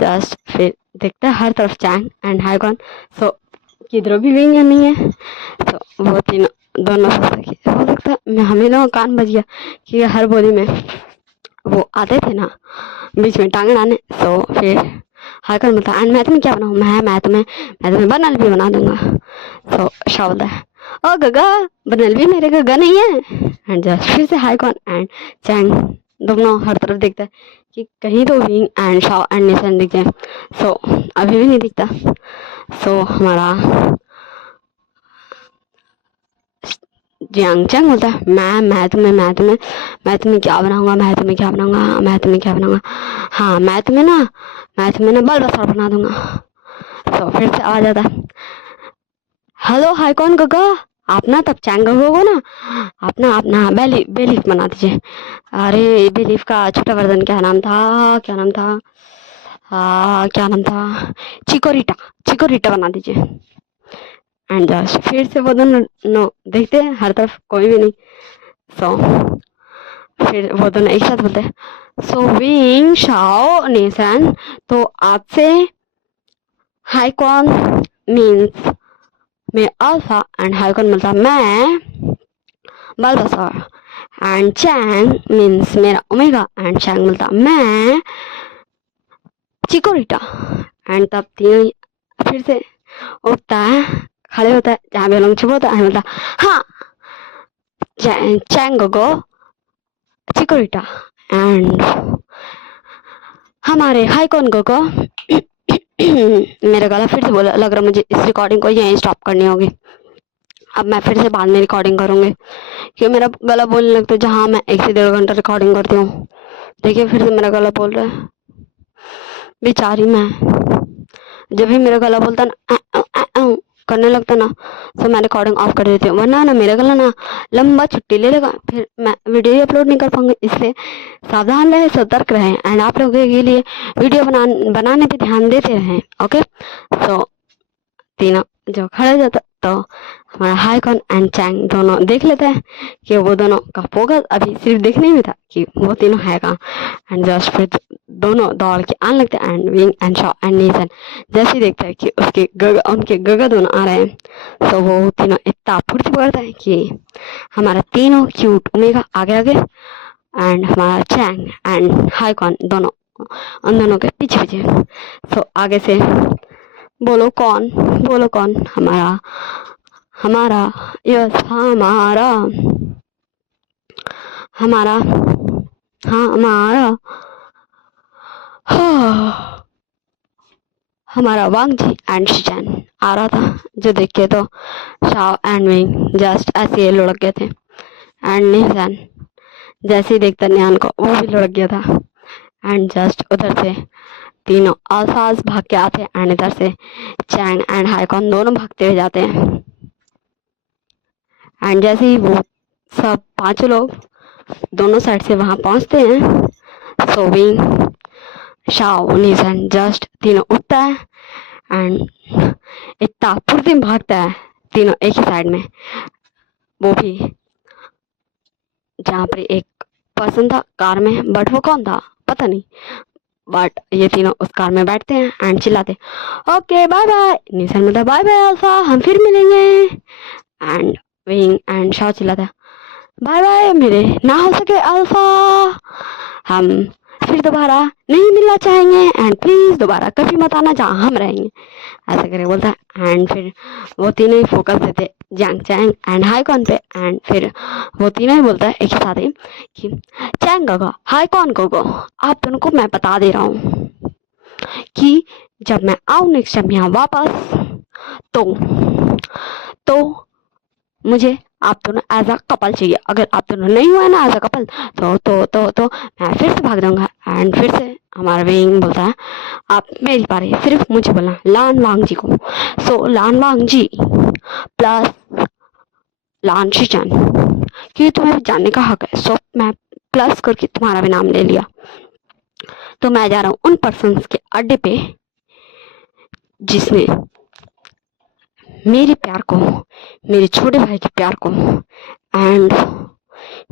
जस्ट फिर देखते हैं हर तरफ चैंग एंड हाइकॉन। सो किधर भी विंग नहीं है। तो वो तीनों दोनों हो सकता है हमें लोगों कान बज गया कि हर बोली में वो आते थे ना बीच में टांग अड़ाने। तो फिर हाइकॉन बोलता एंड मैं तुम्हें क्या बनाऊँ, मैं तुम्हें बनल भी बना दूंगा। तो शाह बोलता है, ओ गगा बनल भी मेरे गगा नहीं है। एंड जस्ट फिर से हाइकॉन एंड चैंग दोनों हर तरफ देखता है कि कहीं तो विंग एंड शाह एंड निशान दिख जाए। सो अभी भी नहीं दिखता। सो हमारा जियांगचैंग बोलता है, मैं तुम्हें क्या बनाऊंगा, हाँ मैं तुम्हें ना बल्बासार बना दूंगा। तो फिर से आवाज आता है, हेलो हाइकॉन गगा, आप ना तब चैंग गगो को ना अपना बेलीफ बना दीजिए। अरे बेलीफ का छोटा वर्जन क्या नाम था, चिकोरिटा बना दीजिए। एंड जस्ट फिर से वो दोनों देखते हैं हर तरफ कोई भी नहीं। सो फिर वो दोनों एक साथ बोलते हैं, सो विंग शाओ निशान, तो आपसे हाइकॉन मीन्स मैं अल्फा एंड हाइकॉन बोलता मैं बल्बासार एंड चैंग मीन्स मेरा ओमेगा एंड चैंग बोलता मैं चिकोरिटा। एंड तब तीनों फिर से उठता है, खड़े होता है, जहाँ भी लोग छुप होता है, बोलता हाँ चैंग गो चिकोरिटा एंड हमारे हाइकॉन को मेरा गला फिर से बोला, लग रहा मुझे इस रिकॉर्डिंग को यहीं स्टॉप करनी होगी। अब मैं फिर से बाद में रिकॉर्डिंग करूंगी क्योंकि मेरा गला बोलने लगता है, जहाँ मैं 1 से 1.5 घंटा रिकॉर्डिंग करती हूँ। देखिए फिर से मेरा गला बोल रहा है, बेचारी मैं जब भी मेरा गला बोलता ना करने लगता ना, तो मैं रिकॉर्डिंग ऑफ कर देती हूँ, वरना ना मेरा गला ना लंबा छुट्टी ले लेगा, फिर मैं वीडियो ही अपलोड नहीं कर पाऊंगी। इसलिए सावधान रहे, सतर्क रहें एंड आप लोगों के लिए वीडियो बनाने पे ध्यान देते रहें। ओके सो तीनों जो खड़े जाता तो हमारा हाइकॉन एंड चैंग दोनों देख लेते हैं कि वो दोनों का फोकस अभी सिर्फ देखने में था कि वो तीनों है कहाँ। एंड जस्ट फिर दोनों दौड़ के आने लगते हैं एंड विंग एंड शॉ एंड नीसन जैसे ही देखते हैं कि उनके गगा दोनों आ रहे हैं, तो वो तीनों इतना फुर्ती पकड़ता है कि हमारा तीनों क्यूट ओमेगा आगे आगे एंड हमारा चैंग एंड हाइकॉन दोनों उन दोनों के पीछे पीछे। तो आगे से बोलो कौन हमारा हमारा यस हमारा हमारा हमारा वांगजी एंड शिचैन आ रहा था, जो देख के तो शाओ एंड विंग जस्ट ऐसे ही लुढ़क गए थे। एंड निशान जैसे ही देखता न्यान को वो भी लुढ़क गया था। एंड जस्ट उधर से तीनों आसपास भाग के आते हैं एंड इधर से चैंग एंड हाइकॉन दोनों भागते हुए जाते हैं। एंड जैसे ही वो सब पांचों लोग दोनों साइड से वहां पहुंचते हैं, सो विंग, शाओ, निशन, जस्ट तीनों उठता है एंड इतना पूरे दिन भागता है तीनों एक ही साइड में, वो भी जहाँ पे एक पर्सन था कार में, बट वो कौन था पता नहीं, बट ये तीनों उस कार में बैठते हैं एंड चिल्लाते, ओके बाय बाय। निशन बोलता बाय बाय अल्फा, हम फिर मिलेंगे। एंड विंग एंड शाओ चिल्लाता, बाय बाय मेरे ना हो सके अल्फा, हम फिर दोबारा नहीं मिलना चाहेंगे एंड प्लीज दोबारा कभी मत आना जहाँ हम रहेंगे, ऐसा करके बोलता है। एंड फिर वो तीनों ही फोकस देते जैंग चैंग एंड हाईकॉन पे, एंड फिर वो तीनों ही बोलता है एक ही साथ ही कि चैंग गोगो, हाईकॉन गोगो, आप दोनों को मैं बता दे रहा हूँ कि जब मैं आऊँ नेक्स्ट टाइम यहाँ वापस, तो मुझे आप दोनों एज अ कपल चाहिए। अगर आप दोनों नहीं हुए ना एज अ कपल, तो मैं फिर से भाग दूंगा। एंड फिर से हमारा विंग बोलता है, आप मेरी बारी, सिर्फ मुझे बोलना लान वांग जी को। सो लान वांग जी प्लस लान शिचन, क्योंकि तुम्हें जानने का हक है, सो मैं प्लस करके तुम्हारा भी नाम ले लिया। तो मैं जा रहा हूँ उन पर्सन के अड्डे पे जिसने मेरे प्यार को, मेरे छोटे भाई के प्यार को एंड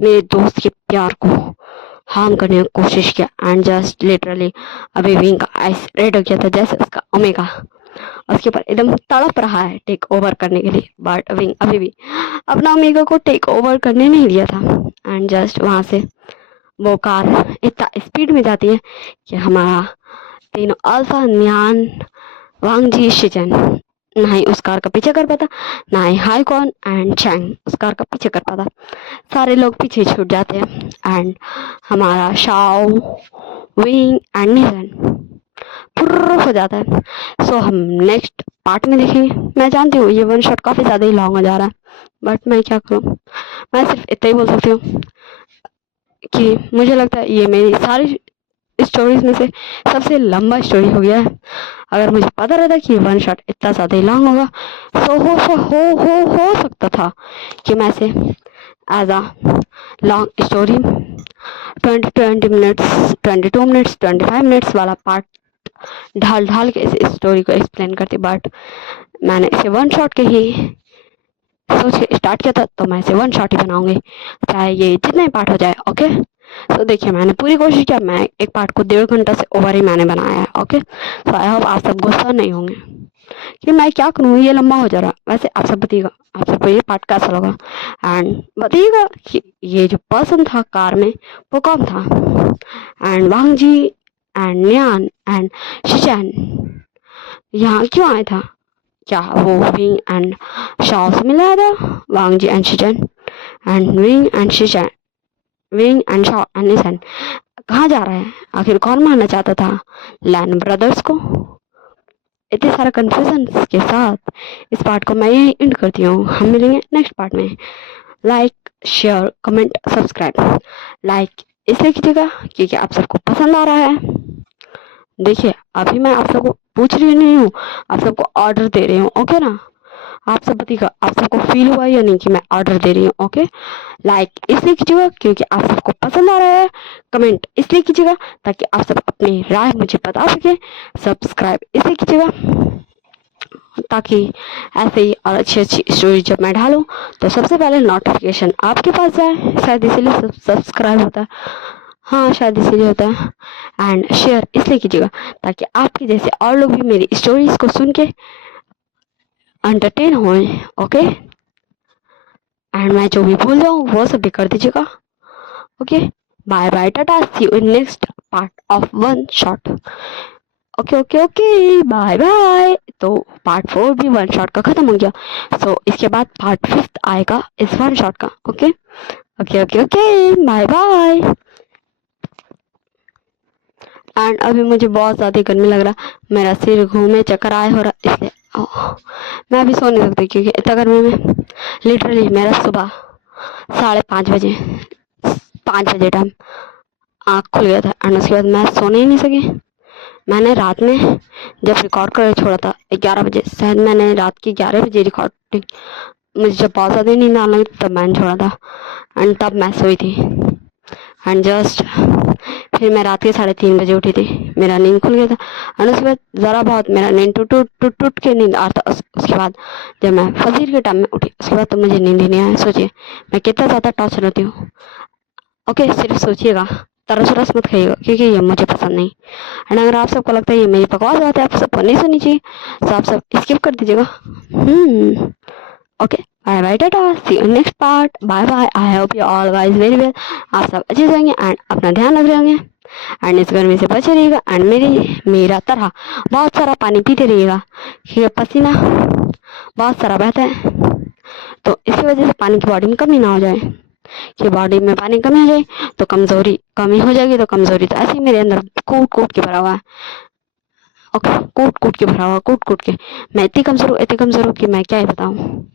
मेरे दोस्त के प्यार को हार्म करने की कोशिश किया। एंड जस्ट लिटरली अभी विंग का आइस रेड हो गया था जैसे उसका ओमेगा उसके ऊपर एकदम तड़प रहा है टेक ओवर करने के लिए, बट विंग अभी भी अपना ओमेगा को टेक ओवर करने नहीं दिया था। एंड जस्ट वहां से वो कार इतना स्पीड में जाती है कि हमारा तीनों अल्फा, न्यान, वांगजी, शिजन ना ही उस कार का पीछे कर पाता, ना ही हाईकॉन एंड चैंग उस कार का पीछे कर पाता, सारे लोग पीछे छूट जाते हैं। एंड हमारा शाओ, विंग एंड निशन पुर्र हो जाता है। सो हम नेक्स्ट पार्ट में देखेंगे। मैं जानती हूँ ये वन शॉट काफ़ी ज़्यादा ही लॉन्ग हो जा रहा है, बट मैं क्या करूँ, मैं सिर्फ इतना ही बोल सकती हूँ कि मुझे लगता है ये मेरी सारी स्टोरीज में से सबसे लंबा स्टोरी हो गया है। अगर मुझे पता रहता कि वन शॉट इतना ज़्यादा ही लॉन्ग होगा, तो हो सकता था कि मैं इसे as a long story 20 minutes, 22 minutes, 25 minutes वाला पार्ट ढाल ढाल के इस स्टोरी को एक्सप्लेन करती, बट मैंने इसे वन शॉट के ही सोच के स्टार्ट किया था, तो मैं इसे वन शॉट ही बनाऊंगी चाहे ये जितने पार्ट हो जाए। ओके, तो देखिए मैंने पूरी कोशिश किया, मैं एक पार्ट को 1.5 घंटा से ओवर ही मैंने बनाया है। ओके, तो आई होप आप सब गुस्सा नहीं होंगे कि मैं क्या करूँ, ये लंबा हो जा रहा। वैसे आप सब बताइएगा आप सबको ये पार्ट कैसा लगा, एंड बताइएगा कि ये जो पर्सन था कार में वो कौन था, एंड वांग जी एंड न्यान एंड शिचैन यहाँ क्यों आया था, क्या वो विंग एंड शाओ से मिला था, Wangji and Xichen and विंग एंड शिचैन, विंग एंड शाओ एंड निशन कहाँ जा रहा है, आखिर कौन मारना चाहता था लैन ब्रदर्स को। इतने सारे कन्फ्यूजन के साथ इस पार्ट को मैं यही एंड करती हूँ। हम मिलेंगे नेक्स्ट पार्ट में। Like, share, comment, subscribe. Like इसलिए कीजिएगा क्योंकि आप सबको पसंद आ रहा है। देखिए अभी मैं आप सबको पूछ रही नहीं हूँ, आप सबको ऑर्डर दे रही हूँ। ओके ना, आप सब बताइएगा आप सबको फील हुआ या नहीं कि मैं ऑर्डर दे रही हूँ। ओके, लाइक इसलिए कीजिएगा क्योंकि आप सबको पसंद आ रहा है, कमेंट इसलिए कीजिएगा ताकि आप सब अपनी राय मुझे बता सकें, सब्सक्राइब इसलिए कीजिएगा ताकि ऐसे ही और अच्छी अच्छी स्टोरी जब मैं डालूँ तो सबसे पहले नोटिफिकेशन आपके पास जाए, शायद इसीलिए सब्सक्राइब होता है, हाँ शायद इसीलिए होता है। एंड शेयर इसलिए कीजिएगा ताकि आपके जैसे और लोग भी मेरी स्टोरीज को सुन के एंटरटेन होए। ओके, एंड मैं जो भी भूल जाऊँ वो सब भी कर दीजिएगा। Okay, bye bye, tata, see you in next part of one shot. Okay okay okay, bye bye. तो पार्ट 4 भी वन शॉट का खत्म हो गया, सो इसके बाद पार्ट 5 आएगा इस वन शॉट का। Okay okay okay okay, bye bye. And अभी मुझे बहुत ज़्यादा गर्मी लग रहा, मेरा सिर घूमे चक्कर आए हो रहा, इसलिए मैं अभी सो नहीं सकती क्योंकि इतना गर्मी में लिटरली मेरा सुबह 5:30 बजे 5 बजे टाइम आँख खुल गया था, एंड उसके बाद मैं सोने ही नहीं सकी। मैंने रात में जब रिकॉर्ड कर छोड़ा था 11 बजे, शायद मैंने रात के 11 बजे रिकॉर्डिंग मुझे जब बहुत ज़्यादा नींद आने लगी तब मैंने छोड़ा था एंड तब मैं सोई थी एंड जस्ट फिर मैं रात के 3:30 बजे उठी थी, मेरा नींद खुल गया था एंड उसके बाद ज़रा बहुत मेरा नींद टूट टूट टूट टूट के नींद आता। उसके बाद जब मैं फजर के टाइम में उठी उसके बाद तो मुझे नींद ही नहीं आया। सोचिए मैं कितना ज़्यादा टॉर्चर होती हूँ। ओके, सिर्फ सोचिएगा, तरस तरस मत खाइएगा क्योंकि ये मुझे पसंद नहीं। एंड अगर आप सबको लगता है ये मेरी बकवास बात है, आप सबको नहीं सुननी चाहिए, तो आप सब स्किप कर दीजिएगा। Okay, bye bye, tata, see you next part, bye bye. I hope you all guys very well, आप सब अच्छे से होंगे एंड अपना ध्यान रख रहे होंगे एंड इस गर्मी से बचे रहिएगा एंड मेरा तरह बहुत सारा पानी पीते रहिएगा क्योंकि पसीना बहुत सारा बहता है, तो इसी वजह से पानी की बॉडी में कमी ना हो जाए। कि बॉडी में पानी कमी हो जाए तो कमज़ोरी कमी हो जाएगी, तो कमज़ोरी तो ऐसे ही मेरे अंदर कूट कूट के भरा हुआ है। ओके, कूट कूट के भरा हुआ, कूट कूट के मैं इतनी कमज़ोर हूँ कि मैं क्या ही बताऊँ।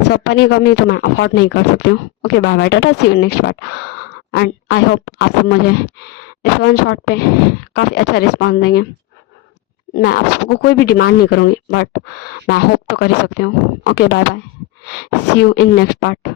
सब पानी की कमी तो मैं अफोर्ड नहीं कर सकती हूँ। Okay, bye bye, tata, see you next part and I hope आप सब मुझे इस वन शॉट पे काफ़ी अच्छा रिस्पॉन्स देंगे। मैं आप सबको कोई भी डिमांड नहीं करूँगी बट मैं होप तो कर ही सकती हूँ। Okay, bye bye, see you in next part.